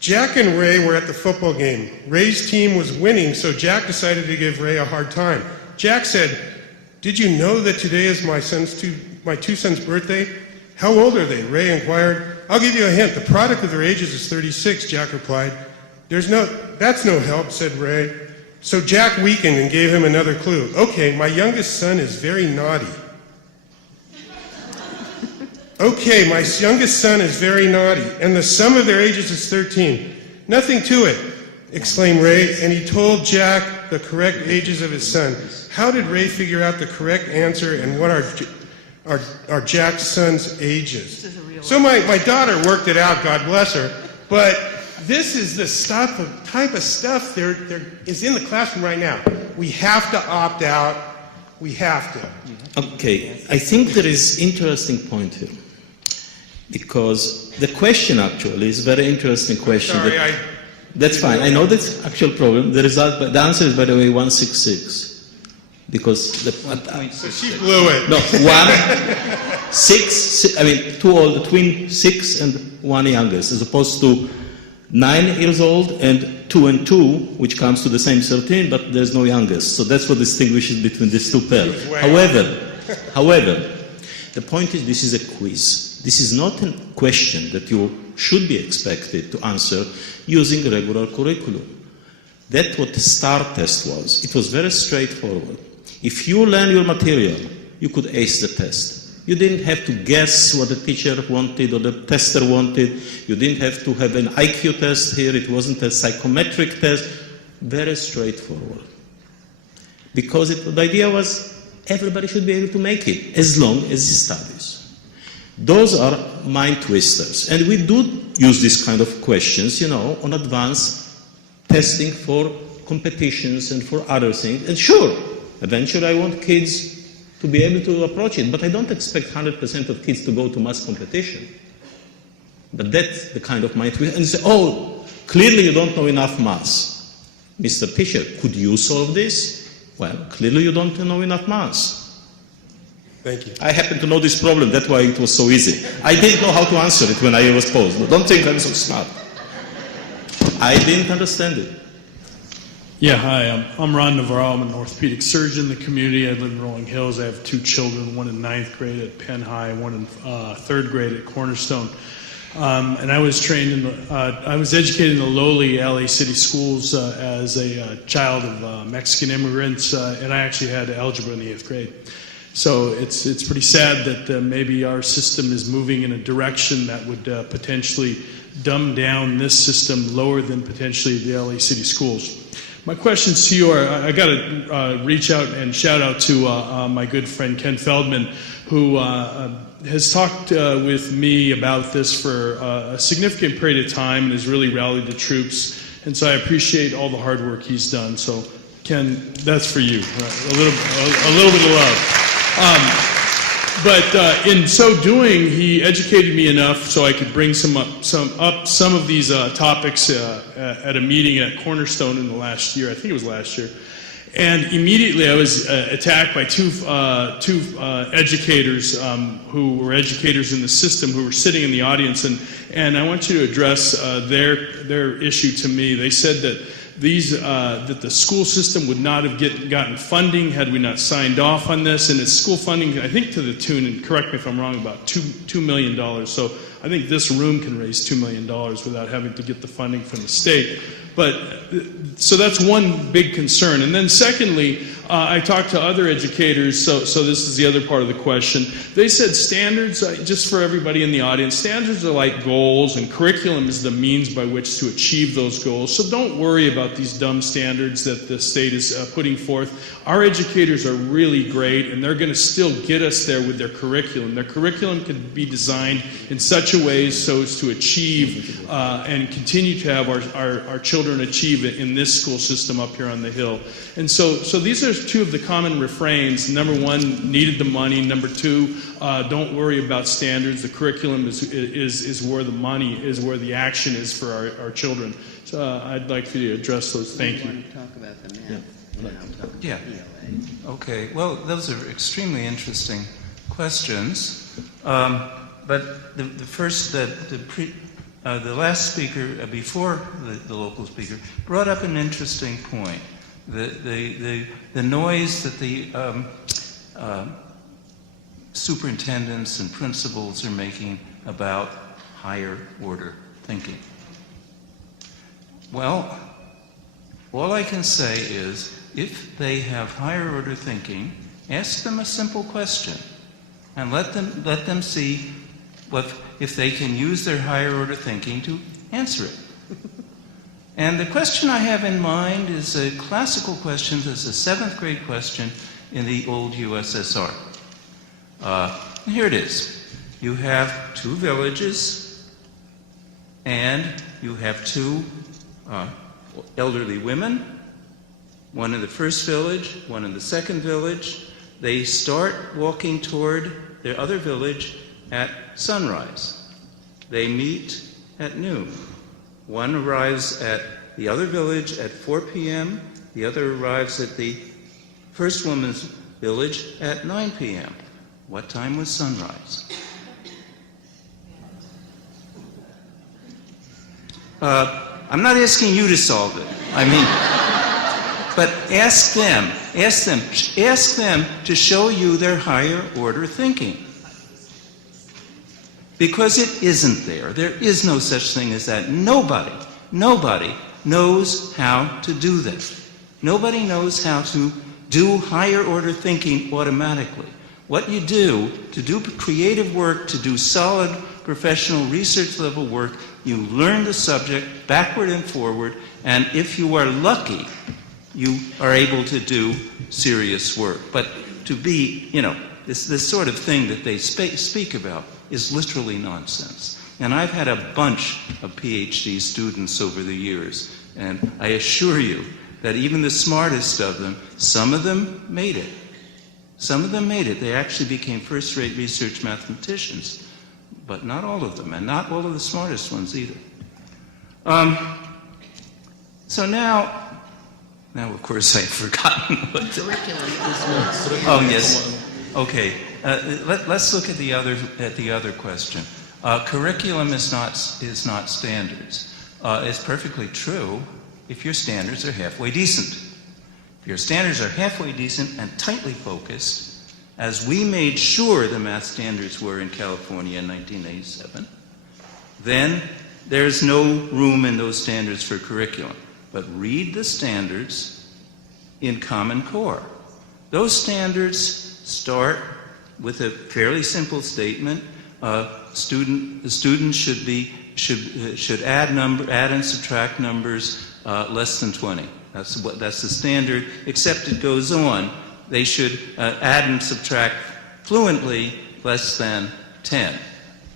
Jack and Ray were at the football game. Ray's team was winning, so Jack decided to give Ray a hard time. Jack said, "Did you know that today is my two sons' birthday? How old are they?" Ray inquired. "I'll give you a hint. The product of their ages is 36, Jack replied. That's no help, said Ray. So Jack weakened and gave him another clue. "Okay, my youngest son is very naughty." "Okay, my youngest son is very naughty, and the sum of their ages is 13. "Nothing to it," exclaimed Ray, and he told Jack the correct ages of his son. How did Ray figure out the correct answer, and what are Jack's son's ages? So my daughter worked it out, God bless her, but this is the type of stuff there is in the classroom right now. We have to opt out. We have to. Okay, I think there is interesting point here, because the question actually is a very interesting question. Sorry, That's fine. I know that's actual problem. The answer is, by the way, 166. Because so she blew it. No, 6. I mean, two old, twin 6 and one youngest, as opposed to 9 years old and 2 and 2, which comes to the same 13, but there's no youngest. So that's what distinguishes between these two pairs. However, the point is this is a quiz. This is not a question that you should be expected to answer using regular curriculum. That's what the STAR test was. It was very straightforward. If you learn your material, you could ace the test. You didn't have to guess what the teacher wanted or the tester wanted. You didn't have to have an IQ test here. It wasn't a psychometric test. Very straightforward. Because the idea was everybody should be able to make it as long as he studies. Those are mind twisters. And we do use this kind of questions, on advanced testing for competitions and for other things. And sure, eventually I want kids to be able to approach it, but I don't expect 100% of kids to go to mass competition. But that's the kind of mind twist. And you say, clearly you don't know enough maths. Mr. Teacher, could you solve this? Well, clearly you don't know enough maths. Thank you. I happen to know this problem, that's why it was so easy. I didn't know how to answer it when I was posed. Don't think I'm so smart. I didn't understand it. Yeah, hi, I'm Ron Navarro. I'm an orthopedic surgeon in the community. I live in Rolling Hills. I have 2 children, one in 9th grade at Penn High, one in 3rd grade at Cornerstone. And I was trained I was educated in the lowly LA City schools as a child of Mexican immigrants, and I actually had algebra in the 8th grade. So it's pretty sad that maybe our system is moving in a direction that would potentially dumb down this system lower than potentially the LA City schools. My questions to you are, I got to reach out and shout out to my good friend Ken Feldman, who has talked with me about this for a significant period of time and has really rallied the troops. And so I appreciate all the hard work he's done. So Ken, that's for you. A little bit of love. But in so doing, he educated me enough so I could bring some of these topics at a meeting at Cornerstone in the last year. I think it was last year. And immediately I was attacked by two educators who were educators in the system who were sitting in the audience. And I want you to address their issue to me. They said that that the school system would not have gotten funding had we not signed off on this, and it's school funding, I think, to the tune, and correct me if I'm wrong, about $2 million. So I think this room can raise $2 million without having to get the funding from the state. But so that's one big concern. And then secondly, I talked to other educators, so this is the other part of the question. They said standards, just for everybody in the audience, standards are like goals, and curriculum is the means by which to achieve those goals. So don't worry about these dumb standards that the state is putting forth. Our educators are really great, and they're going to still get us there with their curriculum. Their curriculum can be designed in such a way so as to achieve and continue to have our children achieve it in this school system up here on the Hill. And so these are two of the common refrains. Number one, needed the money. Number two, don't worry about standards. The curriculum is where the money is, where the action is for our children. So I'd like for you to address those. Thank you. Want to talk about the math? Yeah. Okay. Well, those are extremely interesting questions. But the last speaker before the local speaker brought up an interesting point. The noise that the superintendents and principals are making about higher order thinking. Well, all I can say is, if they have higher order thinking, ask them a simple question and let them see if they can use their higher order thinking to answer it. And the question I have in mind is a classical question. It's a 7th grade question in the old USSR. And here it is. You have 2 villages, and you have 2 elderly women, one in the first village, one in the second village. They start walking toward their other village at sunrise. They meet at noon. One arrives at the other village at 4 p.m. The other arrives at the first woman's village at 9 p.m. What time was sunrise? I'm not asking you to solve it. I mean, but ask them to show you their higher order thinking. Because it isn't there. There is no such thing as that. Nobody knows how to do that. Nobody knows how to do higher order thinking automatically. What you do, to do creative work, to do solid professional research level work, you learn the subject backward and forward, and if you are lucky, you are able to do serious work. But to be, this sort of thing that they speak about is literally nonsense. And I've had a bunch of PhD students over the years, and I assure you that even the smartest of them, some of them made it. Some of them made it. They actually became first-rate research mathematicians, but not all of them, and not all of the smartest ones either. So now of course I've forgotten what Curriculum is not. Oh yes. Okay. Let's look at the other question. Curriculum is not standards. is perfectly true if your standards are halfway decent. If your standards are halfway decent and tightly focused, as we made sure the math standards were in California in 1987, then there's no room in those standards for curriculum. But read the standards in Common Core. Those standards start with a fairly simple statement. The student should add and subtract numbers less than 20. That's the standard, except it goes on. They should add and subtract fluently less than 10,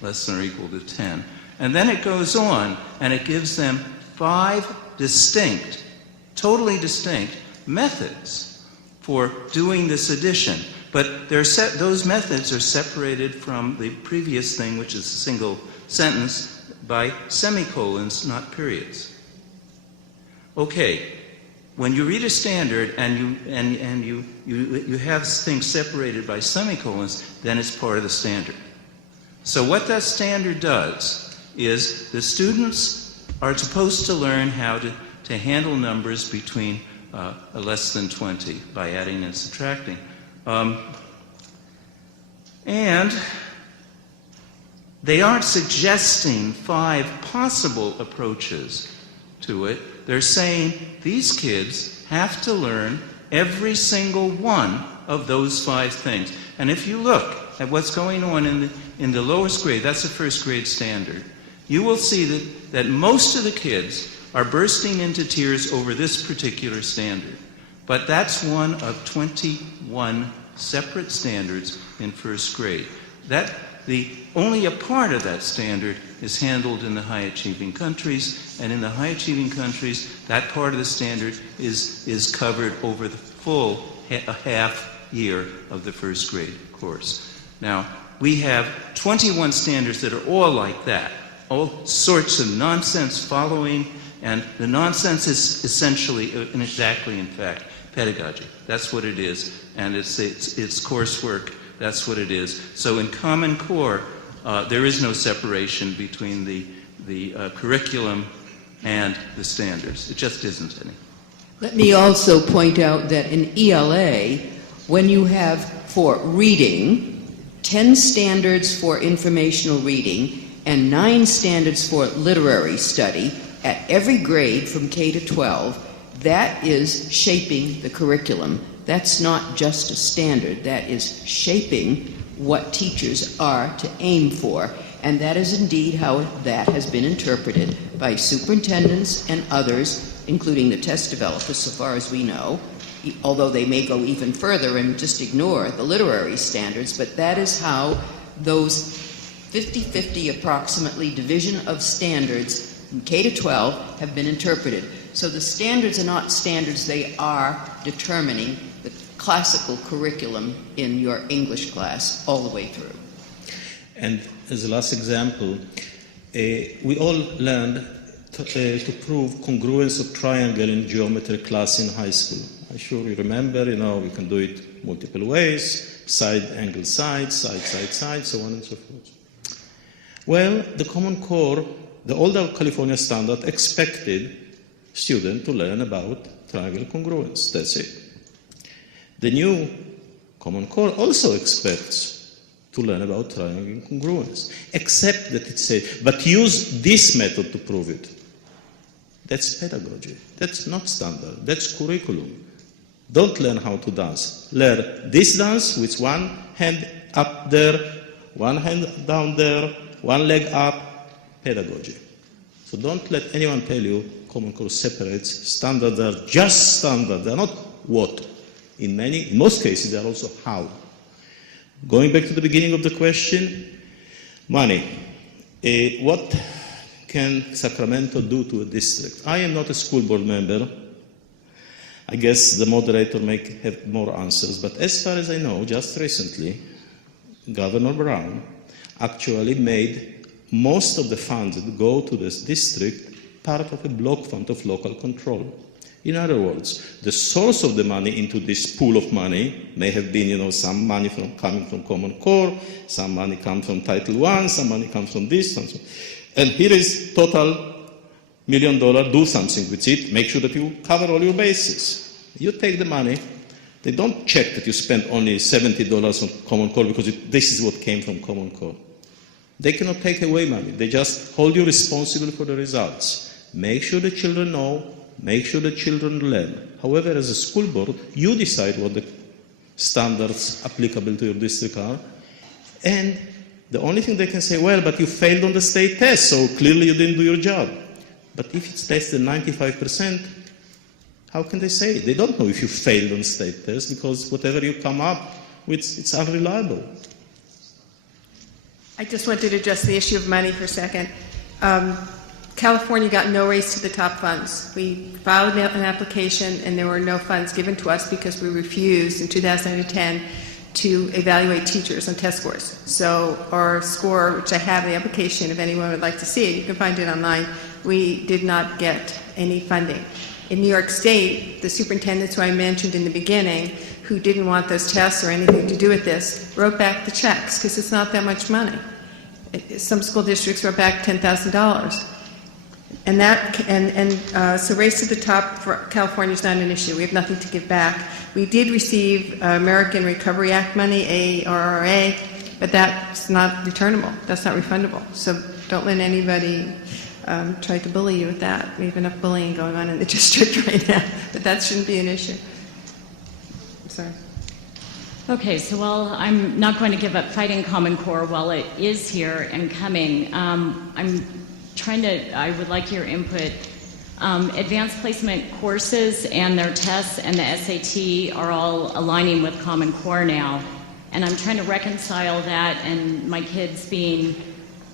less than or equal to 10. And then it goes on, and it gives them 5 distinct, totally distinct methods for doing this addition. But those methods are separated from the previous thing, which is a single sentence, by semicolons, not periods. Okay, when you read a standard and you have things separated by semicolons, then it's part of the standard. So what that standard does is the students are supposed to learn how to handle numbers between less than 20 by adding and subtracting. And they aren't suggesting 5 possible approaches to it. They're saying these kids have to learn every single one of those 5 things. And if you look at what's going on in the lowest grade, that's a first grade standard, you will see that most of the kids are bursting into tears over this particular standard. But that's one of 21 separate standards in first grade. Only a part of that standard is handled in the high-achieving countries, and in the high-achieving countries, that part of the standard is covered over the full half year of the first grade course. Now, we have 21 standards that are all like that, all sorts of nonsense following, and the nonsense is essentially and exactly, in fact, pedagogy. That's what it is, and it's coursework. That's what it is. So in Common Core, there is no separation between the curriculum and the standards. It just isn't any. Let me also point out that in ELA, when you have for reading 10 standards for informational reading and 9 standards for literary study at every grade from K to 12, that is shaping the curriculum. That's not just a standard. That is shaping what teachers are to aim for. And that is indeed how that has been interpreted by superintendents and others, including the test developers, so far as we know, although they may go even further and just ignore the literary standards. But that is how those 50-50 approximately division of standards from K to 12 have been interpreted. So the standards are not standards, they are determining the classical curriculum in your English class all the way through. And as a last example, we all learned to prove congruence of triangle in geometry class in high school. I'm sure you remember, we can do it multiple ways, side, angle, side, side, side, side, so on and so forth. Well, the Common Core, the older California standard expected students to learn about triangle congruence. That's it. The new Common Core also expects to learn about triangle congruence, except that it says, but use this method to prove it. That's pedagogy. That's not standard. That's curriculum. Don't learn how to dance. Learn this dance with one hand up there, one hand down there, one leg up. Pedagogy. So don't let anyone tell you Common Core separates. Standards are just standard. They're not what. In most cases, they're also how. Going back to the beginning of the question, money. What can Sacramento do to a district? I am not a school board member. I guess the moderator may have more answers. But as far as I know, just recently, Governor Brown actually made most of the funds that go to this district part of a block fund of local control. In other words, the source of the money into this pool of money may have been, some money coming from Common Core, some money comes from Title I, some money comes from this, and here is total million, do something with it, make sure that you cover all your bases. You take the money, they don't check that you spent only $70 on Common Core because this is what came from Common Core. They cannot take away money. They just hold you responsible for the results. Make sure the children know, make sure the children learn. However, as a school board, you decide what the standards applicable to your district are. And the only thing they can say, well, but you failed on the state test, so clearly you didn't do your job. But if it's less than 95%, how can they say it? They don't know if you failed on state test because whatever you come up with, it's unreliable. I just wanted to address the issue of money for a second. California got no raise to the top funds. We filed an application and there were no funds given to us because we refused in 2010 to evaluate teachers on test scores. So our score, which I have in the application, if anyone would like to see it, you can find it online, we did not get any funding. In New York State, the superintendents who I mentioned in the beginning, who didn't want those tests or anything to do with this, wrote back the checks because it's not that much money. Some school districts wrote back $10,000. So race to the top for California is not an issue. We have nothing to give back. We did receive American Recovery Act money, ARRA, but that's not returnable. That's not refundable. So don't let anybody try to bully you with that. We have enough bullying going on in the district right now, but that shouldn't be an issue. I'm sorry. Okay, so while I'm not going to give up fighting Common Core while it is here and coming, I would like your input. Advanced placement courses and their tests and the SAT are all aligning with Common Core now. And I'm trying to reconcile that and my kids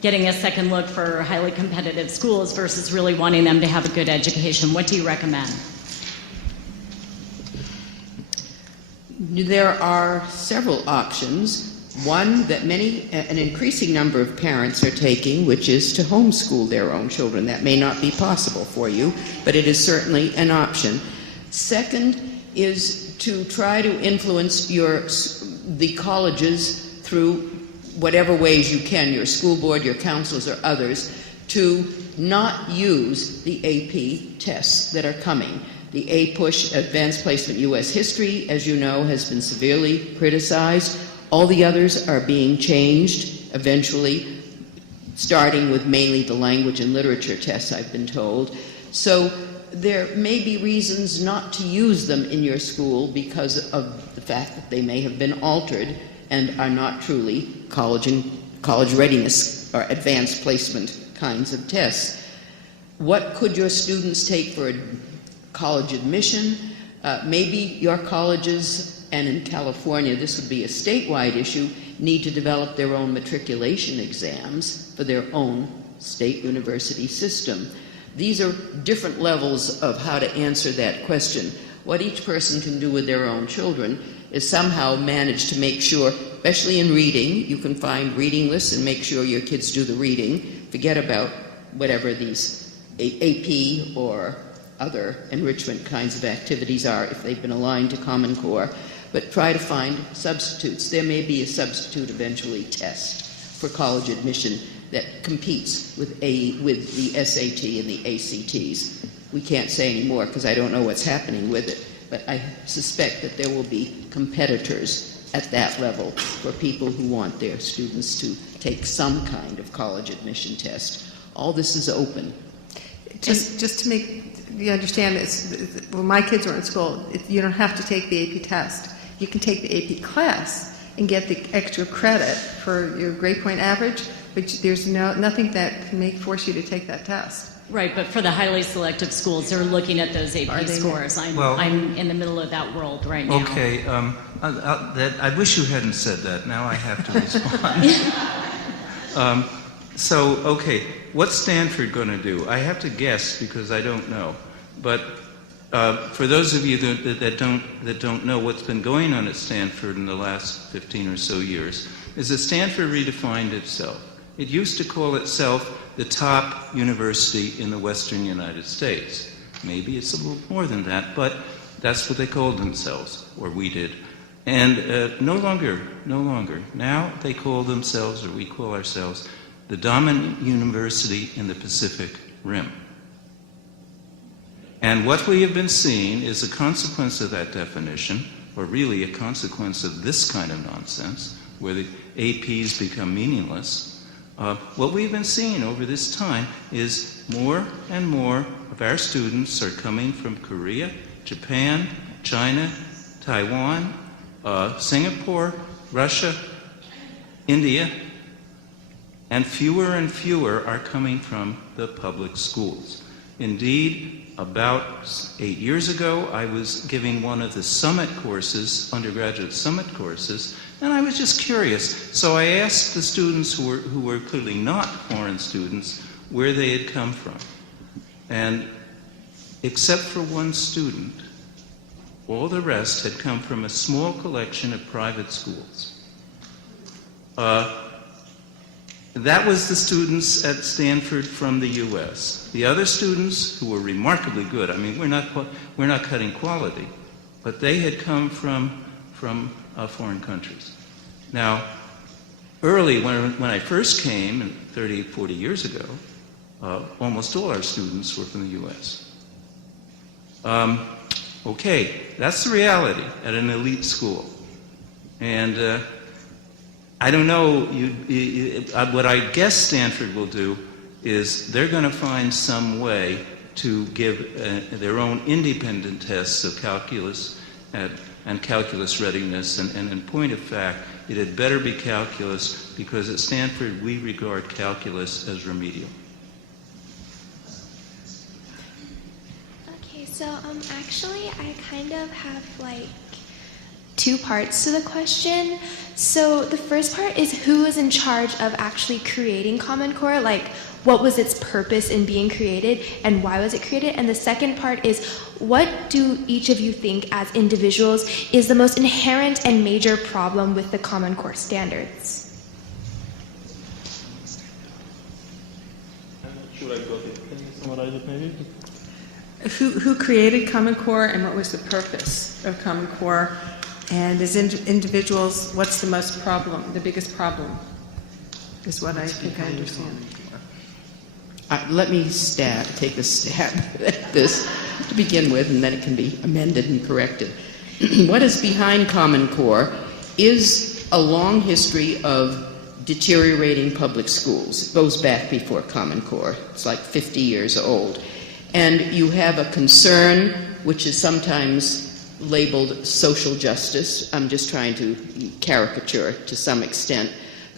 getting a second look for highly competitive schools versus really wanting them to have a good education. What do you recommend? There are several options. One that an increasing number of parents are taking, which is to homeschool their own children. That may not be possible for you, but it is certainly an option. Second is to try to influence the colleges through whatever ways you can, your school board, your counselors, or others, to not use the AP tests that are coming. The APUSH, Advanced Placement U.S. History, as you know, has been severely criticized. All the others are being changed eventually, starting with mainly the language and literature tests, I've been told. So there may be reasons not to use them in your school because of the fact that they may have been altered and are not truly college readiness or advanced placement kinds of tests. What could your students take for college admission? Maybe your colleges, and in California this would be a statewide issue, need to develop their own matriculation exams for their own state university system. These are different levels of how to answer that question. What each person can do with their own children is somehow manage to make sure, especially in reading, you can find reading lists and make sure your kids do the reading. Forget about whatever these AP or other enrichment kinds of activities are if they've been aligned to Common Core, but try to find substitutes. There may be a substitute eventually test for college admission that competes with the SAT and the ACTs. We can't say any more because I don't know what's happening with it, but I suspect that there will be competitors at that level for people who want their students to take some kind of college admission test. All this is open. Just to make you understand this, when my kids were in school, you don't have to take the AP test. You can take the AP class and get the extra credit for your grade point average, but there's nothing that can force you to take that test. Right, but for the highly selective schools, they're looking at those AP scores. I'm in the middle of that world right now. Okay, I wish you hadn't said that. Now I have to respond. Okay, what's Stanford going to do? I have to guess because I don't know. But for those of you that don't know what's been going on at Stanford in the last 15 or so years, is that Stanford redefined itself. It used to call itself the top university in the Western United States. Maybe it's a little more than that, but that's what they called themselves, or we did. And no longer. Now they call themselves, or we call ourselves, the dominant university in the Pacific Rim. And what we have been seeing is a consequence of that definition, or really a consequence of this kind of nonsense, where the APs become meaningless. What we've been seeing over this time is more and more of our students are coming from Korea, Japan, China, Taiwan, Singapore, Russia, India, and fewer are coming from the public schools. Indeed, about 8 years ago, I was giving one of the summit courses, undergraduate summit courses, and I was just curious. So I asked the students who were clearly not foreign students where they had come from. And except for one student, all the rest had come from a small collection of private schools. That was the students at Stanford from the U.S. The other students, who were remarkably good, I mean, we're not cutting quality, but they had come from foreign countries. Now, early, when I first came, 30, 40 years ago, almost all our students were from the U.S. Okay, that's the reality at an elite school. And I don't know, what I guess Stanford will do is they're going to find some way to give their own independent tests of calculus and calculus readiness. And in point of fact, it had better be calculus, because at Stanford we regard calculus as remedial. Okay, so actually I kind of have like two parts to the question. So the first part is, who is in charge of actually creating Common Core? Like, what was its purpose in being created, and why was it created? And the second part is, what do each of you think as individuals is the most inherent and major problem with the Common Core standards? Should I go ahead? Can you summarize it maybe? Who created Common Core, and what was the purpose of Common Core? And as individuals, what's the biggest problem, is what I think I understand. Let me take a stab at this to begin with, and then it can be amended and corrected. What is behind Common Core is a long history of deteriorating public schools. It goes back before Common Core. It's like 50 years old. And you have a concern, which is sometimes labeled social justice. I'm just trying to caricature to some extent.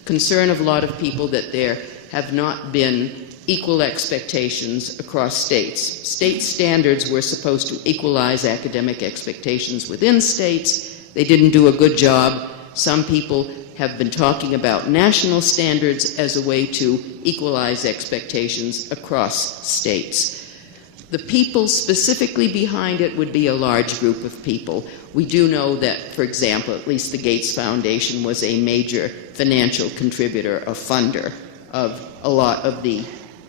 Concern of a lot of people that there have not been equal expectations across states. State standards were supposed to equalize academic expectations within states. They didn't do a good job. Some people have been talking about national standards as a way to equalize expectations across states. The people specifically behind it would be a large group of people. We do know that, for example, at least the Gates Foundation was a major financial contributor, a funder of a lot of the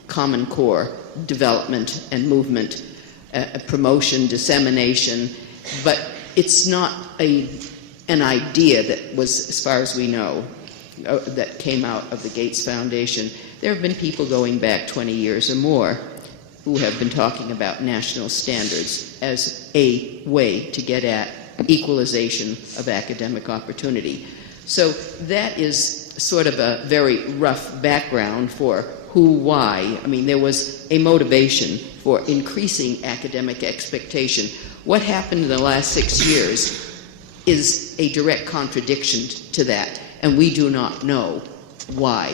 Common Core development and movement, promotion, dissemination, but it's not an idea that was, as far as we know, that came out of the Gates Foundation. There have been people going back 20 years or more who have been talking about national standards as a way to get at equalization of academic opportunity. So that is sort of a very rough background for who, why. I mean, there was a motivation for increasing academic expectation. What happened in the last 6 years is a direct contradiction to that, and we do not know why.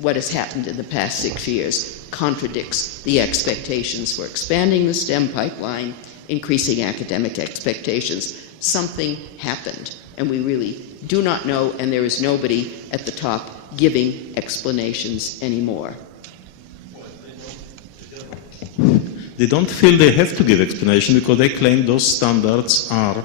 What has happened in the past 6 years contradicts the expectations for expanding the STEM pipeline, increasing academic expectations. Something happened, and we really do not know, and there is nobody at the top giving explanations anymore. They don't feel they have to give explanation because they claim those standards are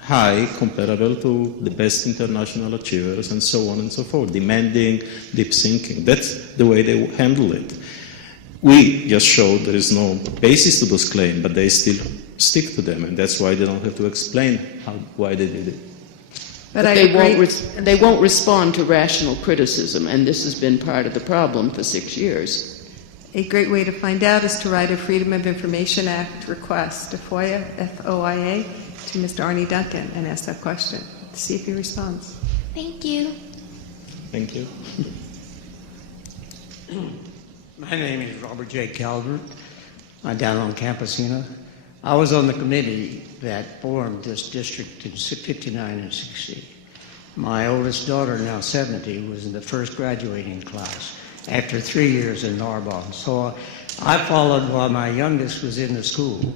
high, comparable to the best international achievers, and so on and so forth, demanding deep thinking. That's the way they handle it. We just showed there is no basis to those claims, but they still stick to them, and that's why they don't have to explain why they did it. But they won't respond to rational criticism, and this has been part of the problem for 6 years. A great way to find out is to write a Freedom of Information Act request, a FOIA, F-O-I-A, to Mr. Arnie Duncan and ask that question. See if he responds. Thank you. Thank you. My name is Robert J. Calvert. I'm down on campus here. I was on the committee that formed this district in 59 and 60. My oldest daughter, now 70, was in the first graduating class after 3 years in Narbonne. So I followed while my youngest was in the school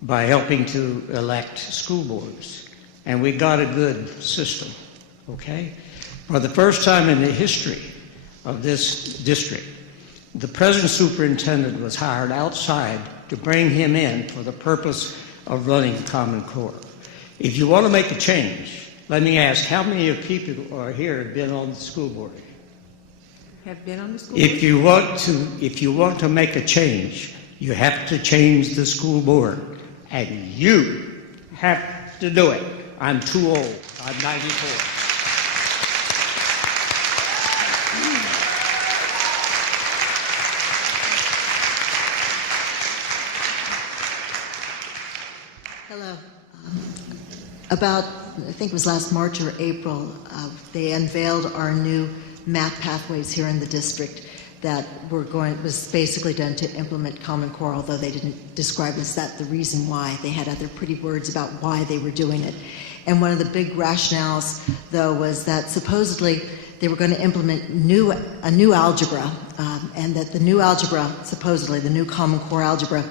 by helping to elect school boards. And we got a good system, okay? For the first time in the history of this district, the present superintendent was hired outside to bring him in for the purpose of running Common Core. If you want to make a change, let me ask, how many of people who are here have been on the school board? Have been on the school board? If you want to make a change, you have to change the school board. And you have to do it. I'm too old. I'm 94. Hello. About, I think it was last March or April, they unveiled our new math pathways here in the district that was basically done to implement Common Core, although they didn't describe as that the reason why. They had other pretty words about why they were doing it. And one of the big rationales, though, was that supposedly they were going to implement a new algebra, and that the new algebra, supposedly the new Common Core algebra,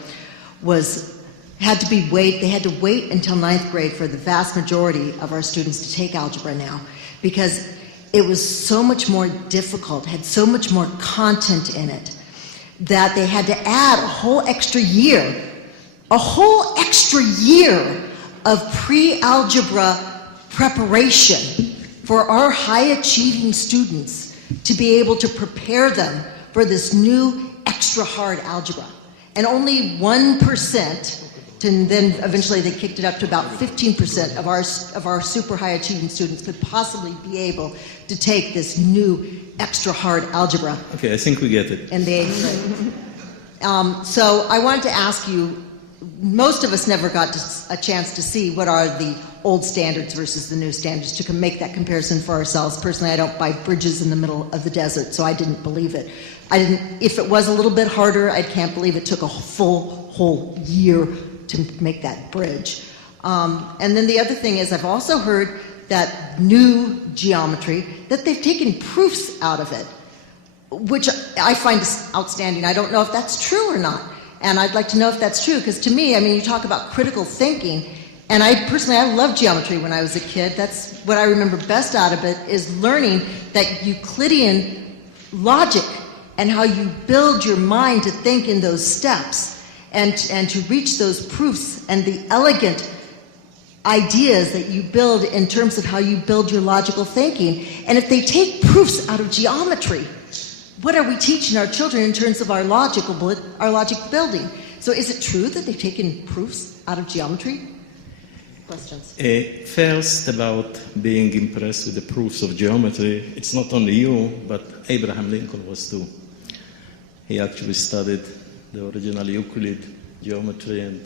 they had to wait until 9th grade for the vast majority of our students to take algebra now, because it was so much more difficult, had so much more content in it, that they had to add a whole extra year of pre-algebra preparation for our high-achieving students to be able to prepare them for this new extra hard algebra. And only 1%, and then eventually they kicked it up to about 15% of our super high achieving students could possibly be able to take this new extra hard algebra. Okay, I think we get it. In the 8th grade. So I wanted to ask you, most of us never got a chance to see what are the old standards versus the new standards, to make that comparison for ourselves. Personally, I don't buy bridges in the middle of the desert, so I didn't believe it. If it was a little bit harder, I can't believe it took a whole year to make that bridge. And then the other thing is, I've also heard that new geometry, that they've taken proofs out of it, which I find outstanding. I don't know if that's true or not. And I'd like to know if that's true, because to me, I mean, you talk about critical thinking, and I loved geometry when I was a kid. That's what I remember best out of it, is learning that Euclidean logic and how you build your mind to think in those steps. And to reach those proofs and the elegant ideas that you build in terms of how you build your logical thinking. And if they take proofs out of geometry, what are we teaching our children in terms of our logic building? So is it true that they've taken proofs out of geometry? Questions? First, about being impressed with the proofs of geometry, it's not only you, but Abraham Lincoln was too. He actually studied the original Euclid geometry, and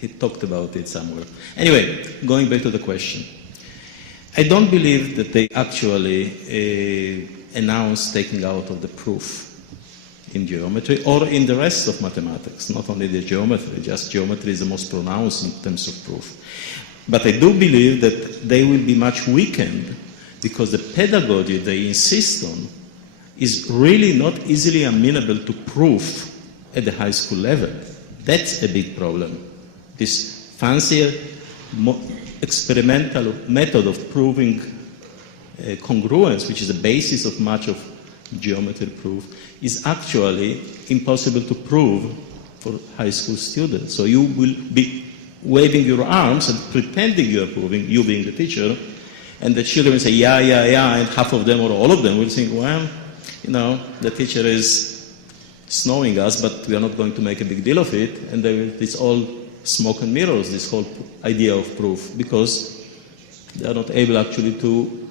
he talked about it somewhere. Anyway, going back to the question. I don't believe that they actually announced taking out of the proof in geometry or in the rest of mathematics, not only the geometry, just geometry is the most pronounced in terms of proof. But I do believe that they will be much weakened because the pedagogy they insist on is really not easily amenable to proof at the high school level. That's a big problem. This fancier, experimental method of proving congruence, which is the basis of much of geometry proof, is actually impossible to prove for high school students. So you will be waving your arms and pretending you are proving, you being the teacher, and the children will say, yeah, and half of them or all of them will think, well, the teacher is snowing us, but we are not going to make a big deal of it, and it's all smoke and mirrors, this whole idea of proof, because they are not able actually to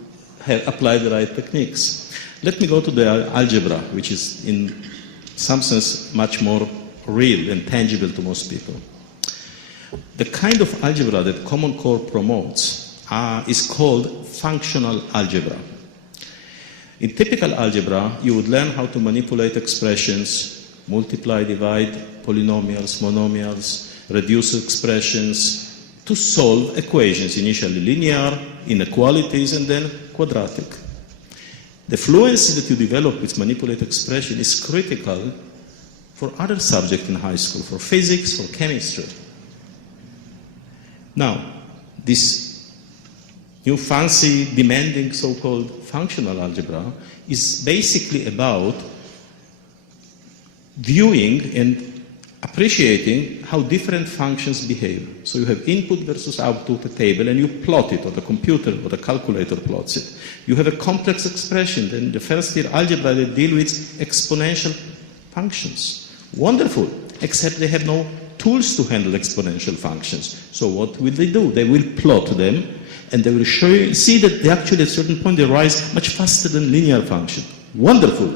apply the right techniques. Let me go to the algebra, which is in some sense much more real and tangible to most people. The kind of algebra that Common Core promotes is called functional algebra. In typical algebra, you would learn how to manipulate expressions, multiply, divide, polynomials, monomials, reduce expressions, to solve equations, initially linear, inequalities, and then quadratic. The fluency that you develop with manipulate expression is critical for other subjects in high school, for physics, for chemistry. Now, this new fancy, demanding so-called functional algebra is basically about viewing and appreciating how different functions behave. So you have input versus output, a table, and you plot it, or the computer or the calculator plots it. You have a complex expression, then the first year algebra that deal with exponential functions. Wonderful, except they have no tools to handle exponential functions. So what will they do? They will plot them, and they will see that they actually at a certain point they rise much faster than linear function. Wonderful.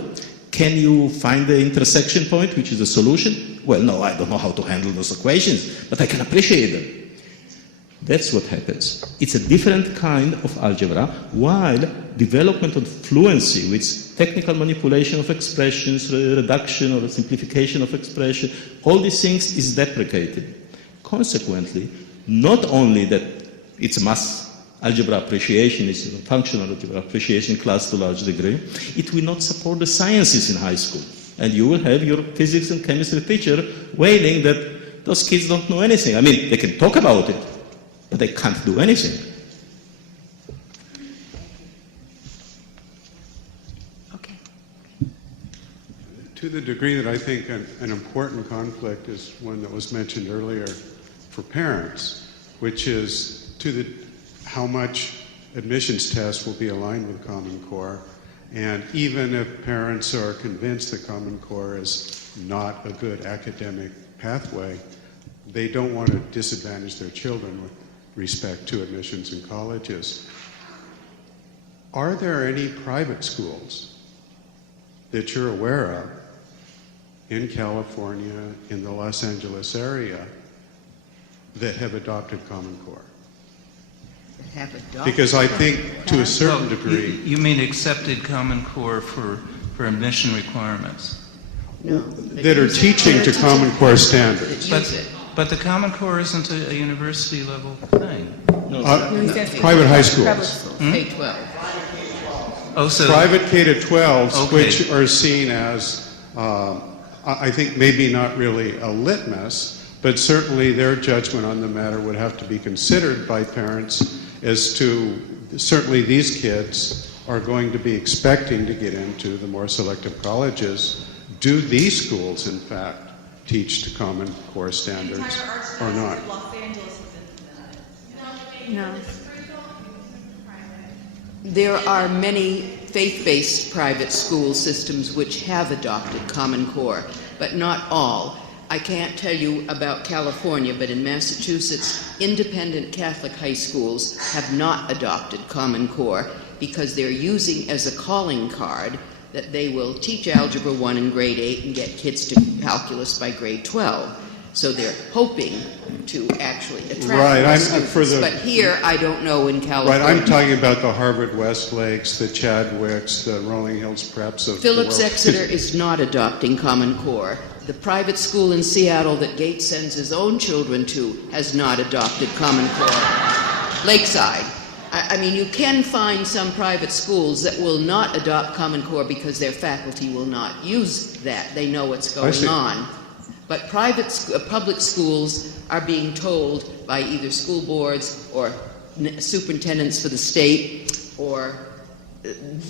Can you find the intersection point, which is the solution? Well, no, I don't know how to handle those equations, but I can appreciate them. That's what happens. It's a different kind of algebra, while development of fluency with technical manipulation of expressions, reduction or simplification of expression, all these things is deprecated. Consequently, not only that it's math algebra appreciation, is functional algebra appreciation class to a large degree, it will not support the sciences in high school. And you will have your physics and chemistry teacher wailing that those kids don't know anything. I mean, they can talk about it, but they can't do anything. Okay. To the degree that I think an important conflict is one that was mentioned earlier for parents, which is how much admissions tests will be aligned with Common Core. And even if parents are convinced that Common Core is not a good academic pathway, they don't want to disadvantage their children with respect to admissions in colleges. Are there any private schools that you're aware of in California, in the Los Angeles area, that have adopted Common Core? Because I think to a certain degree... You mean accepted Common Core for admission requirements? No, that are teaching to Common Core standards. But the Common Core isn't a university level thing. Private high schools. K-12. Oh, so private K-12s, okay, which are seen as, I think maybe not really a litmus, but certainly their judgment on the matter would have to be considered by parents as to, certainly these kids are going to be expecting to get into the more selective colleges. Do these schools, in fact, teach to Common Core standards or not? No. There are many faith-based private school systems which have adopted Common Core, but not all. I can't tell you about California, but in Massachusetts, independent Catholic high schools have not adopted Common Core because they're using as a calling card that they will teach Algebra 1 in grade 8 and get kids to calculus by grade 12. So they're hoping to actually attract students. But here, I don't know in California. Right, I'm talking about the Harvard Westlakes, the Chadwicks, the Rolling Hills Preps of Phillips Exeter is not adopting Common Core. The private school in Seattle that Gates sends his own children to has not adopted Common Core. Lakeside. I mean, you can find some private schools that will not adopt Common Core because their faculty will not use that. They know what's going on. But public schools are being told by either school boards or superintendents for the state or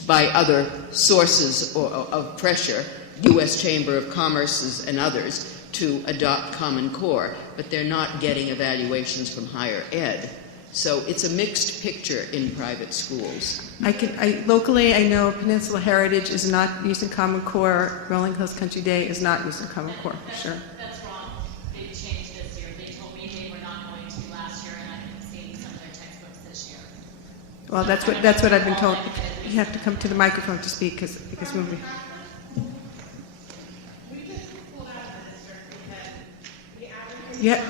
by other sources of pressure, U.S. Chamber of Commerce and others, to adopt Common Core, but they're not getting evaluations from higher ed. So it's a mixed picture in private schools. Locally, I know Peninsula Heritage is not using Common Core. Rolling Hills Country Day is not using Common Core, for sure. That's wrong. They changed this year. They told me they were not going to last year, and I haven't seen some of their textbooks this year. Well, that's what I've been told. You have to come to the microphone to speak because we'll be... Yeah,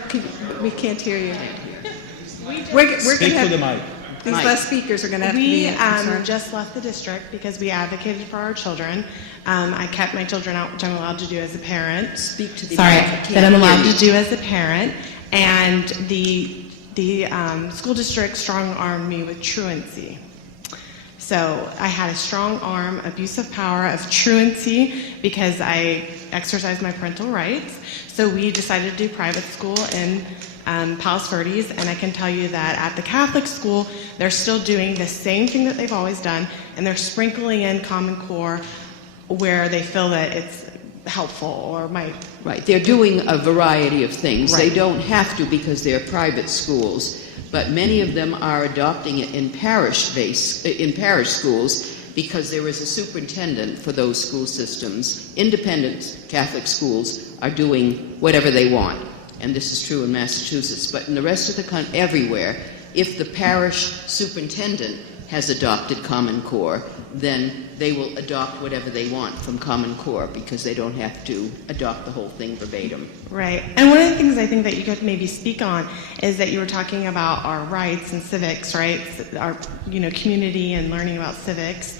we can't hear you. We're Speak gonna to the have, mic. these last speakers are going to have to be We concerned. just left the district because we advocated for our children. I kept my children out, which I'm allowed to do as a parent. Speak to the Sorry, mic. I can't that I'm hear allowed you. to do as a parent. And the school district strong-armed me with truancy. So I had a strong arm abuse of power of truancy because I exercised my parental rights. So we decided to do private school in Palos Verdes, and I can tell you that at the Catholic school, they're still doing the same thing that they've always done, and they're sprinkling in Common Core where they feel that it's helpful or might. Right, they're doing a variety of things. Right. They don't have to because they're private schools, but many of them are adopting it in parish schools because there is a superintendent for those school systems. Independent Catholic schools are doing whatever they want, and this is true in Massachusetts, but in the rest of the country, everywhere, if the parish superintendent has adopted Common Core, then they will adopt whatever they want from Common Core because they don't have to adopt the whole thing verbatim. Right. And one of the things I think that you could maybe speak on is that you were talking about our rights and civics, right? Our community and learning about civics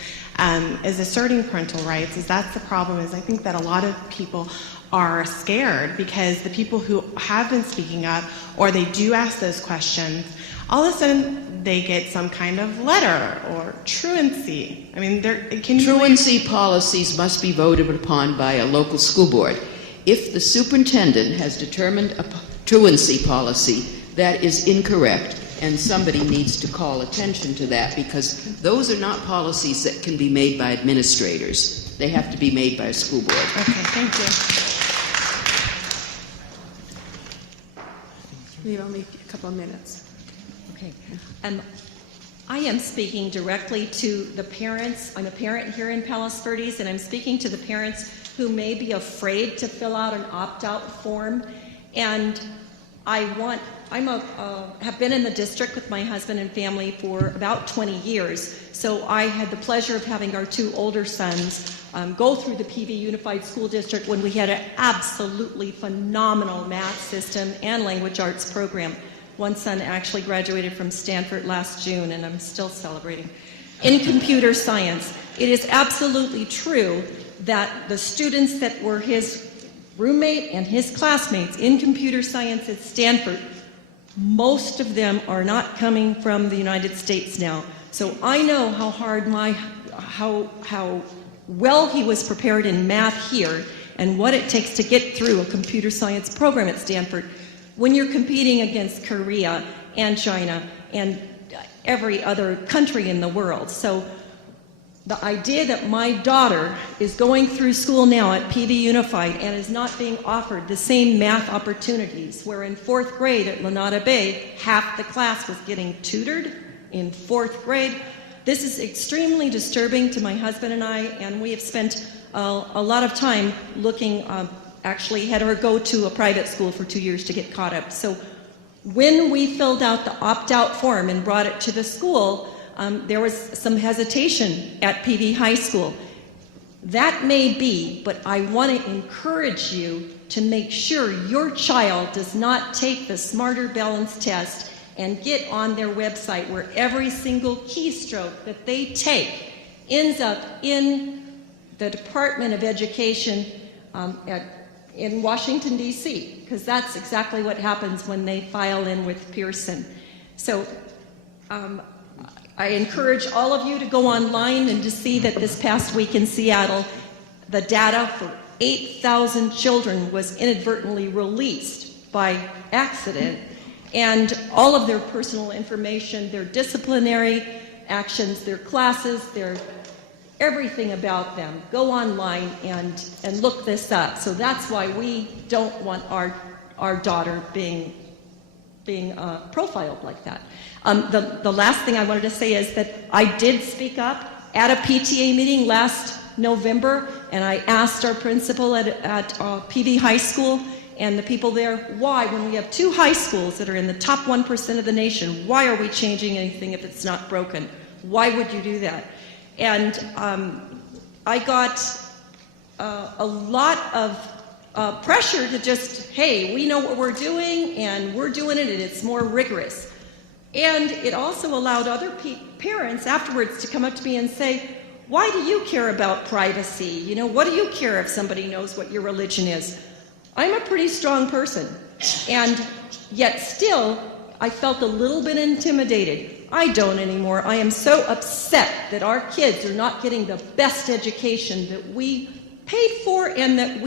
is asserting parental rights. Is that's the problem? Is I think that a lot of people are scared because the people who have been speaking up or they do ask those questions, all of a sudden they get some kind of letter or truancy. I mean, Truancy policies must be voted upon by a local school board. If the superintendent has determined a truancy policy, that is incorrect, and somebody needs to call attention to that because those are not policies that can be made by administrators. They have to be made by a school board. Okay, thank you. We have only a couple of minutes. Okay. I am speaking directly to the parents. I'm a parent here in Palos Verdes, and I'm speaking to the parents who may be afraid to fill out an opt-out form. And have been in the district with my husband and family for about 20 years. So I had the pleasure of having our two older sons go through the PV Unified School District when we had an absolutely phenomenal math system and language arts program. One son actually graduated from Stanford last June, and I'm still celebrating. In computer science, it is absolutely true that the students that were his roommate and his classmates in computer science at Stanford, most of them are not coming from the United States now. So I know how hard how well he was prepared in math here and what it takes to get through a computer science program at Stanford when you're competing against Korea and China and every other country in the world. So the idea that my daughter is going through school now at PV Unified and is not being offered the same math opportunities, where in 4th grade at Lanada Bay, half the class was getting tutored in 4th grade. This is extremely disturbing to my husband and I, and we have spent a lot of time looking, actually had her go to a private school for 2 years to get caught up. So when we filled out the opt-out form and brought it to the school, there was some hesitation at PV High School. That may be, but I want to encourage you to make sure your child does not take the Smarter Balance test and get on their website where every single keystroke that they take ends up in the Department of Education in Washington, D.C., because that's exactly what happens when they file in with Pearson. So I encourage all of you to go online and to see that this past week in Seattle, the data for 8,000 children was inadvertently released by accident, and all of their personal information, their disciplinary actions, their classes, their everything about them. Go online and look this up. So that's why we don't want our daughter being profiled like that. The last thing I wanted to say is that I did speak up at a PTA meeting last November, and I asked our principal at PV High School and the people there, why, when we have 2 high schools that are in the top 1% of the nation, why are we changing anything if it's not broken? Why would you do that? And I got a lot of pressure to just, hey, we know what we're doing and we're doing it and it's more rigorous. And it also allowed other parents afterwards to come up to me and say, why do you care about privacy? You know, what do you care if somebody knows what your religion is? I'm a pretty strong person, and yet still, I felt a little bit intimidated. I don't anymore. I am so upset that our kids are not getting the best education that we paid for and that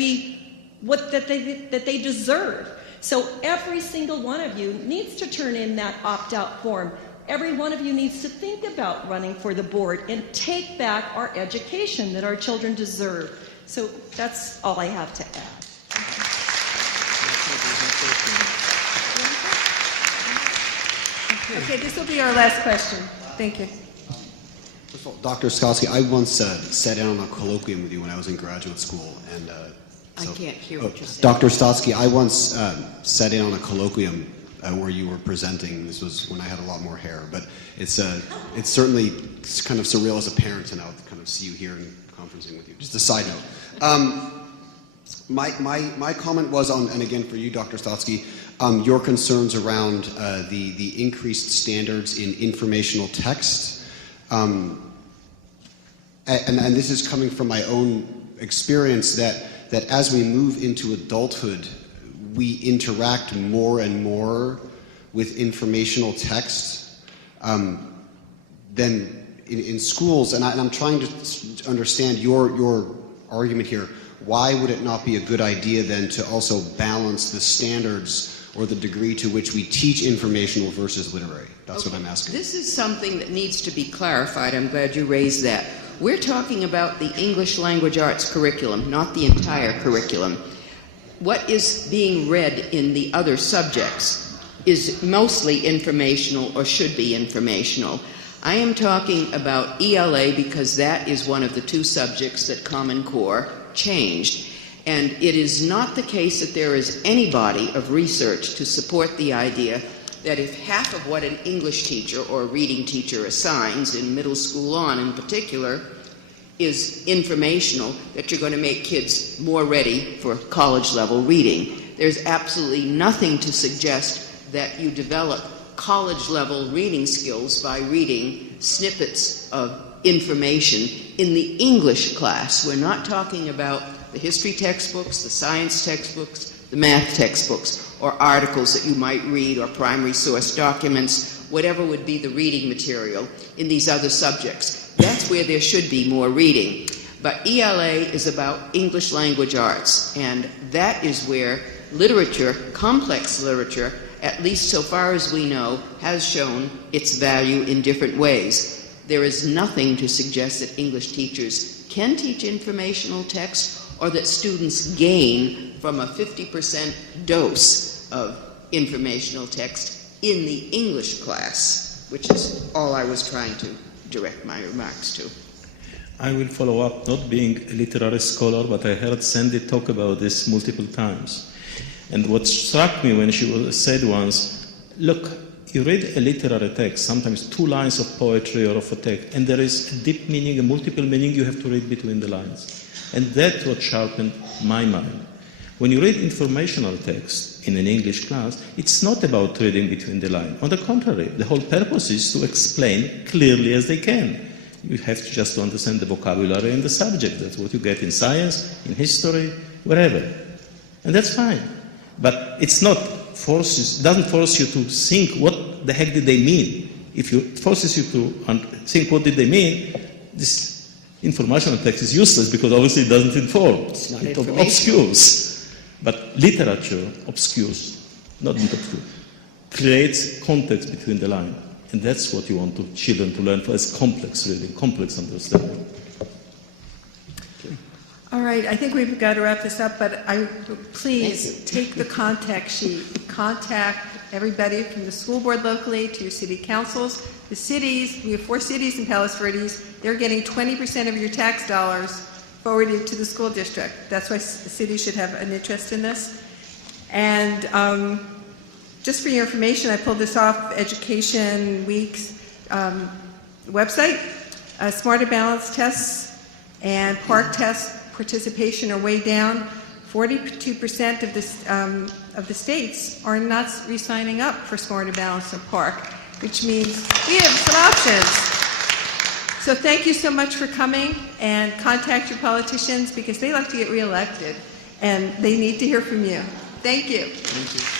they deserve. So every single one of you needs to turn in that opt-out form. Every one of you needs to think about running for the board and take back our education that our children deserve. So that's all I have to add. Okay, this will be our last question. Thank you. First of all, Dr. Skalski, I once sat in on a colloquium with you when I was in graduate school, and I can't hear what you're saying. Dr. Stotsky, I once sat in on a colloquium where you were presenting. This was when I had a lot more hair, but it's certainly kind of surreal as a parent to now kind of see you here and conferencing with you. Just a side note. My comment was on, and again for you, Dr. Stotsky, your concerns around the increased standards in informational text. And this is coming from my own experience that as we move into adulthood, we interact more and more with informational text than in schools. And I'm trying to understand your argument here. Why would it not be a good idea then to also balance the standards or the degree to which we teach informational versus literary? That's what I'm asking. This is something that needs to be clarified. I'm glad you raised that. We're talking about the English language arts curriculum, not the entire curriculum. What is being read in the other subjects is mostly informational or should be informational. I am talking about ELA because that is one of the two subjects that Common Core changed. And it is not the case that there is any body of research to support the idea that if half of what an English teacher or a reading teacher assigns in middle school on in particular is informational, that you're going to make kids more ready for college level reading. There's absolutely nothing to suggest that you develop college level reading skills by reading snippets of information in the English class. We're not talking about the history textbooks, the science textbooks, the math textbooks, or articles that you might read, or primary source documents, whatever would be the reading material in these other subjects. That's where there should be more reading. But ELA is about English language arts, and that is where literature, complex literature, at least so far as we know, has shown its value in different ways. There is nothing to suggest that English teachers can teach informational text or that students gain from a 50% dose of informational text in the English class, which is all I was trying to direct my remarks to. I will follow up, not being a literary scholar, but I heard Sandy talk about this multiple times. And what struck me when she said once, look, you read a literary text, sometimes 2 lines of poetry or of a text, and there is a deep meaning, a multiple meaning you have to read between the lines. And that's what sharpened my mind. When you read informational text in an English class, it's not about reading between the lines. On the contrary, the whole purpose is to explain clearly as they can. You have to just understand the vocabulary and the subject. That's what you get in science, in history, wherever. And that's fine. But it's not doesn't force you to think what the heck did they mean. If it forces you to think what did they mean, this informational text is useless because obviously it doesn't inform. It obscures. But literature obscures, not obscures, creates context between the lines. And that's what you want children to learn for, as complex reading, complex understanding. All right, I think we've got to wrap this up, but please take the contact sheet. Contact everybody from the school board locally to your city councils. The cities, we have 4 cities in Palos Verdes, they're getting 20% of your tax dollars forwarded to the school district. That's why the city should have an interest in this. And just for your information, I pulled this off Education Week's website. Smarter Balance tests and PARCC tests participation are way down 42% of the states are not re-signing up for Smarter, Balanced, and Park, which means we have some options. So thank you so much for coming, and contact your politicians because they like to get reelected, and they need to hear from you. Thank you. Thank you.